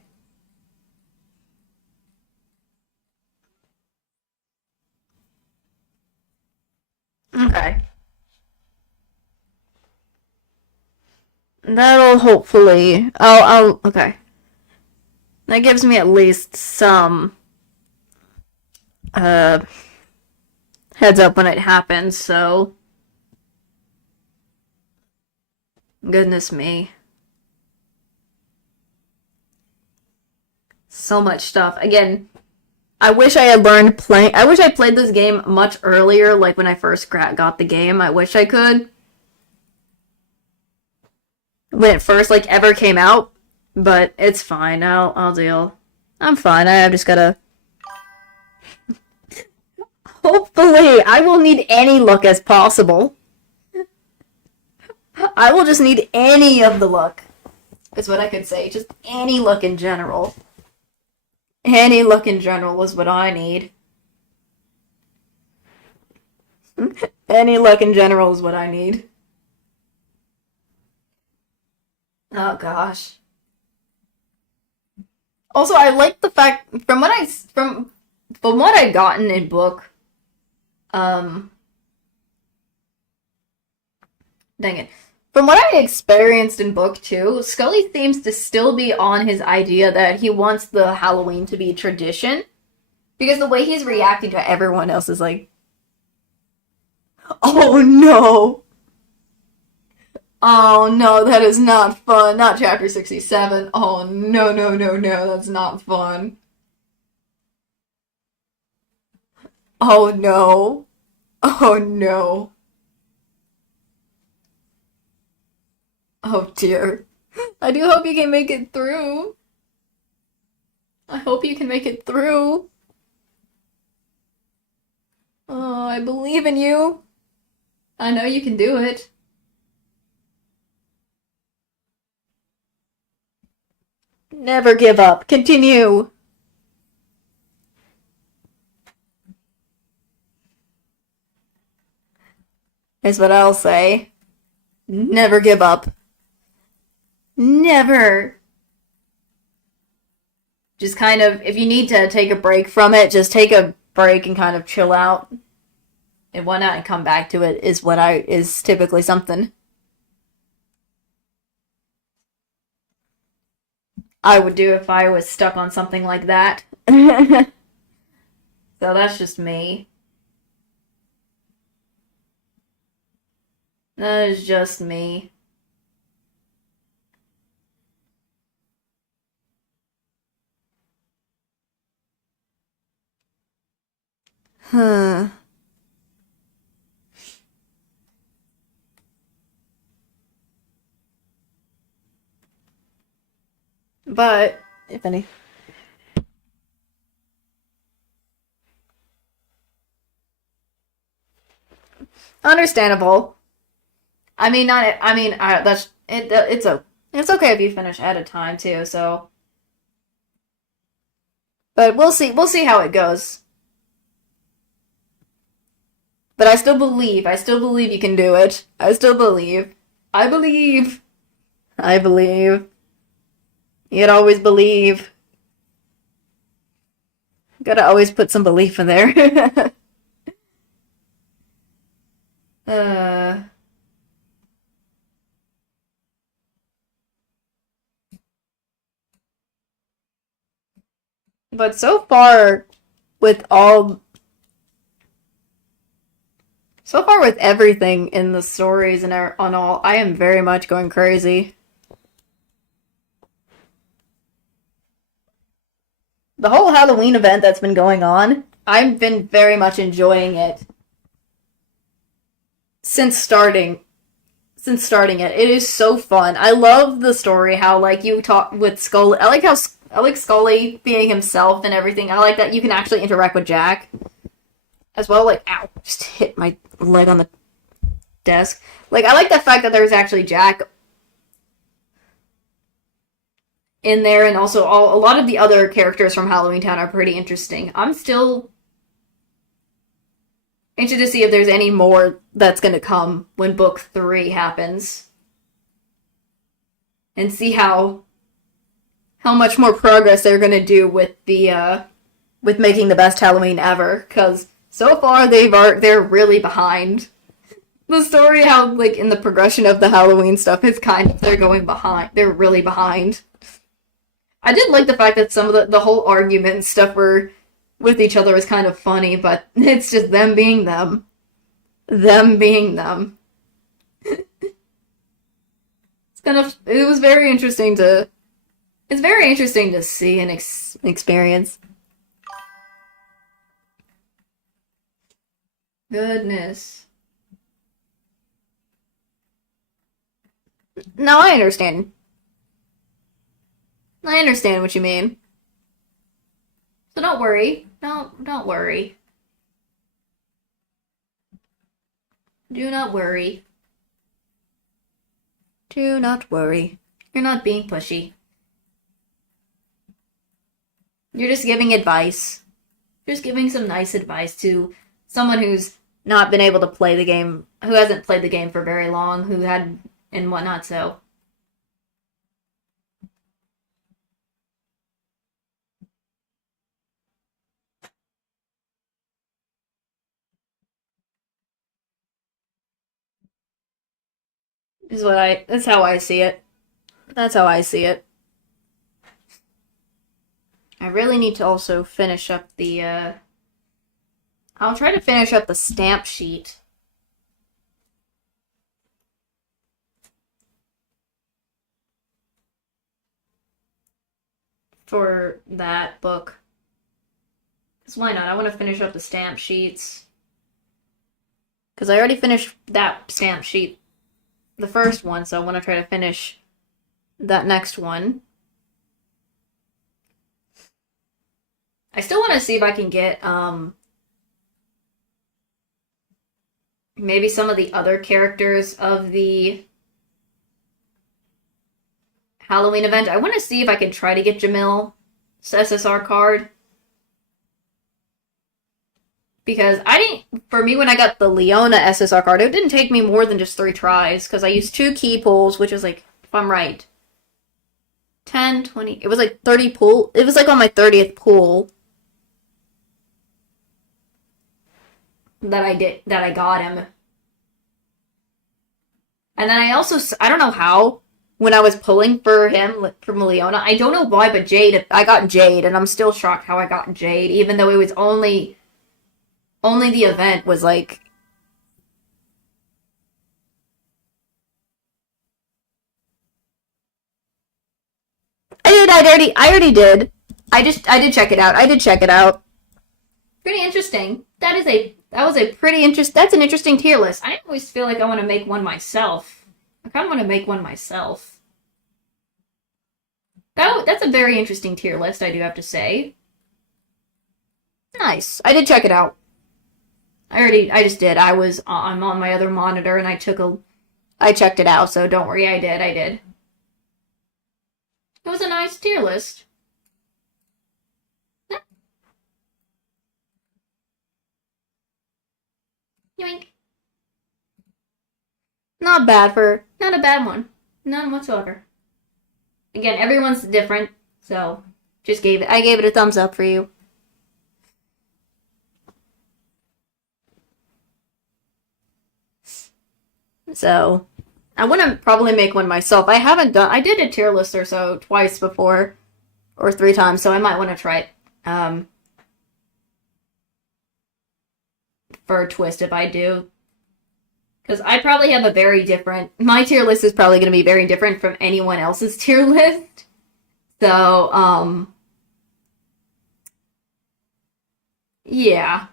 Okay. That'll hopefully... okay. That gives me at least some, heads up when it happens, so... Goodness me. So much stuff. Again, I wish I had learned playing... I wish I played this game much earlier, like when I first got the game. I wish I could. When it first, like, ever came out. But it's fine. I'll deal. I'm fine. I've just gotta... Hopefully, I will need any luck as possible. I will just need any of the luck. Is what I could say. Just any luck in general. Any luck in general is what I need. Any luck in general is what I need. Oh gosh. Also, I like the fact from what I'd gotten in book, dang it. From what I experienced in book 2, Skully seems to still be on his idea that he wants the Halloween to be tradition. Because the way he's reacting to everyone else is like, oh no! Oh no, that is not fun. Not chapter 67. Oh no, no, no, no, that's not fun. Oh no. Oh no. Oh dear. I do hope you can make it through. I hope you can make it through. Oh, I believe in you. I know you can do it. Never give up. Continue. Is what I'll say. Never give up. Never. Just kind of, if you need to take a break from it, just take a break and kind of chill out. And whatnot and come back to it is typically something I would do if I was stuck on something like that. So that's just me. That is just me. Huh. But, if any. Understandable. I mean, that's it. It's okay if you finish at a time too. So, but we'll see. We'll see how it goes. But I still believe. I still believe you can do it. I still believe. I believe. I believe. You gotta always believe. Gotta always put some belief in there. But so far, with everything in the stories and on all, I am very much going crazy. The whole Halloween event that's been going on, I've been very much enjoying it since starting it. It is so fun. I love the story, how, like, you talk with Skully. I like Skully being himself and everything. I like that you can actually interact with Jack as well. Like, ow, just hit my leg on the desk. Like, I like the fact that there's actually Jack in there, and also a lot of the other characters from Halloween Town are pretty interesting. I'm still interested to see if there's any more that's going to come when book 3 happens. And see how how much more progress they're gonna do with the with making the best Halloween ever. Because so far they're really behind. The story, how like in the progression of the Halloween stuff, it's kind of they're going behind. They're really behind. I did like the fact that some of the whole argument and stuff were with each other was kind of funny, but it's just them being them. Them being them. It was very interesting to... It's very interesting to see and experience. Goodness. No, I understand. I understand what you mean. So don't worry. Don't worry. Do not worry. Do not worry. You're not being pushy. You're just giving advice. Just giving some nice advice to someone who's not been able to play the game, who hasn't played the game for very long, who had and whatnot, so. That's how I see it. That's how I see it. I really need to also finish up the, I'll try to finish up the stamp sheet. For that book. Because why not? I want to finish up the stamp sheets. Because I already finished that stamp sheet, the first one, so I want to try to finish that next one. I still want to see if I can get, maybe some of the other characters of the Halloween event. I want to see if I can try to get Jamil's SSR card. Because for me, when I got the Leona SSR card, it didn't take me more than just 3 tries, because I used 2 key pulls, which is like, if I'm right, 10, 20, it was like 30 pull, it was like on my 30th pull that I got him. And then I don't know how, when I was pulling for him from Leona, I don't know why, but I got Jade, and I'm still shocked how I got Jade, even though it was only the event was like... I already did. I did check it out. Pretty interesting. That's an interesting tier list. I always feel like I want to make one myself. I kind of want to make one myself. That's a very interesting tier list, I do have to say. Nice. I did check it out. I just did. I'm on my other monitor and I checked it out, so don't worry, I did. It was a nice tier list. Yoink. Not a bad one. None whatsoever. Again, everyone's different, so I gave it a thumbs up for you. So, I want to probably make one myself. I did a tier list or so twice before, or 3 times, so I might want to try it, for a twist if I do. Because I probably have my tier list is probably going to be very different from anyone else's tier list. So, yeah.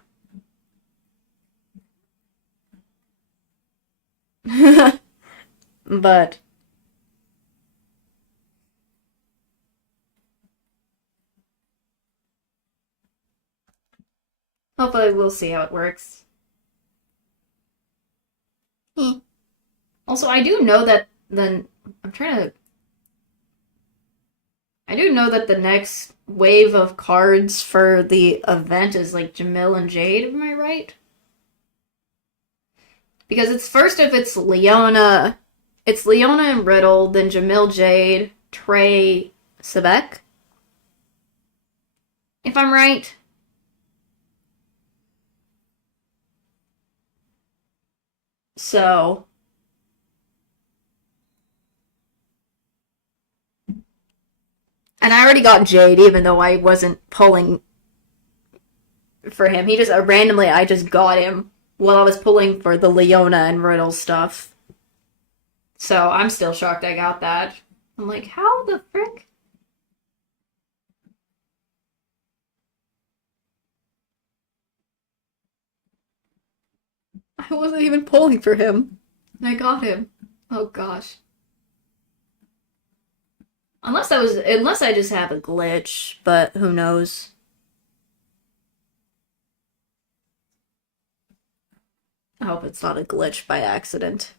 But hopefully we'll see how it works. Also, I do know that the next wave of cards for the event is like Jamil and Jade, am I right? Because if it's Leona and Riddle, then Jamil, Jade, Trey, Sebek? If I'm right. So... And I already got Jade, even though I wasn't pulling for him. He just, randomly, I just got him while I was pulling for the Leona and Riddle stuff. So, I'm still shocked I got that. I'm like, how the frick? I wasn't even pulling for him. And I got him. Oh gosh. Unless I just have a glitch, but who knows? I hope it's not a glitch by accident.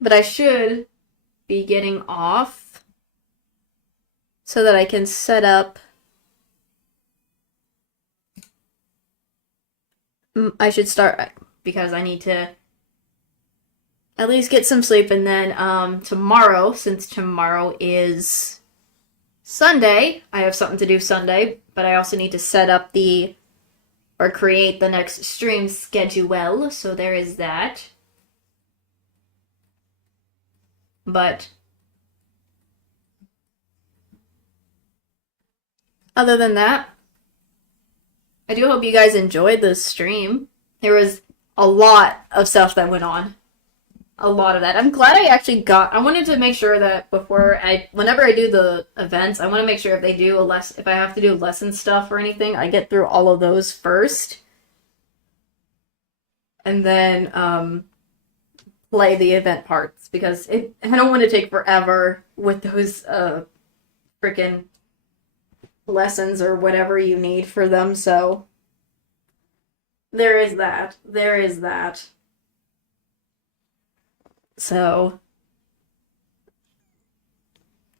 But I should be getting off so that I can set up. I should start because I need to at least get some sleep, and then tomorrow, since tomorrow is Sunday, I have something to do Sunday, but I also need to set up or create the next stream schedule, so there is that. But other than that, I do hope you guys enjoyed this stream. There was a lot of stuff that went on. A lot of that. I'm glad I actually I wanted to make sure that whenever I do the events, I want to make sure if I have to do lesson stuff or anything, I get through all of those first. And then, play the event parts, because I don't want to take forever with those freaking lessons or whatever you need for them, so there is that. So,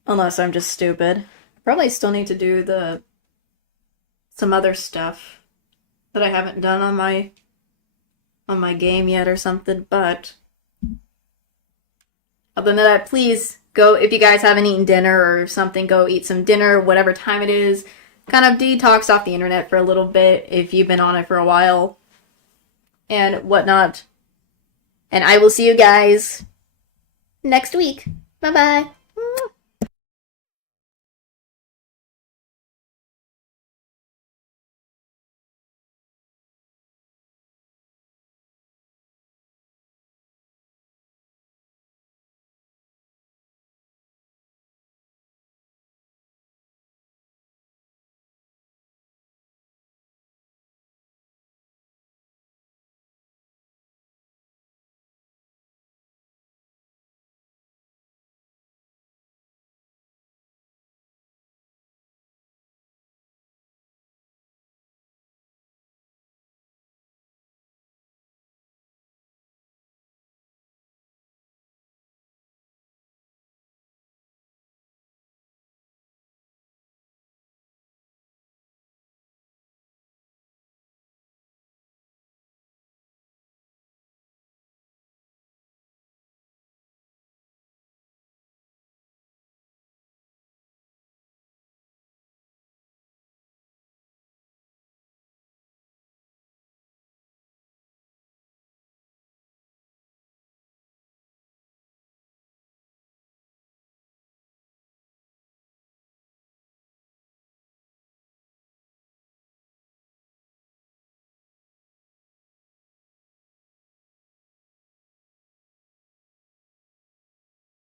unless I'm just stupid, I probably still need to do some other stuff that I haven't done on my game yet or something, but other than that, please go, if you guys haven't eaten dinner or something, go eat some dinner, whatever time it is. Kind of detox off the internet for a little bit if you've been on it for a while and whatnot. And I will see you guys next week. Bye-bye.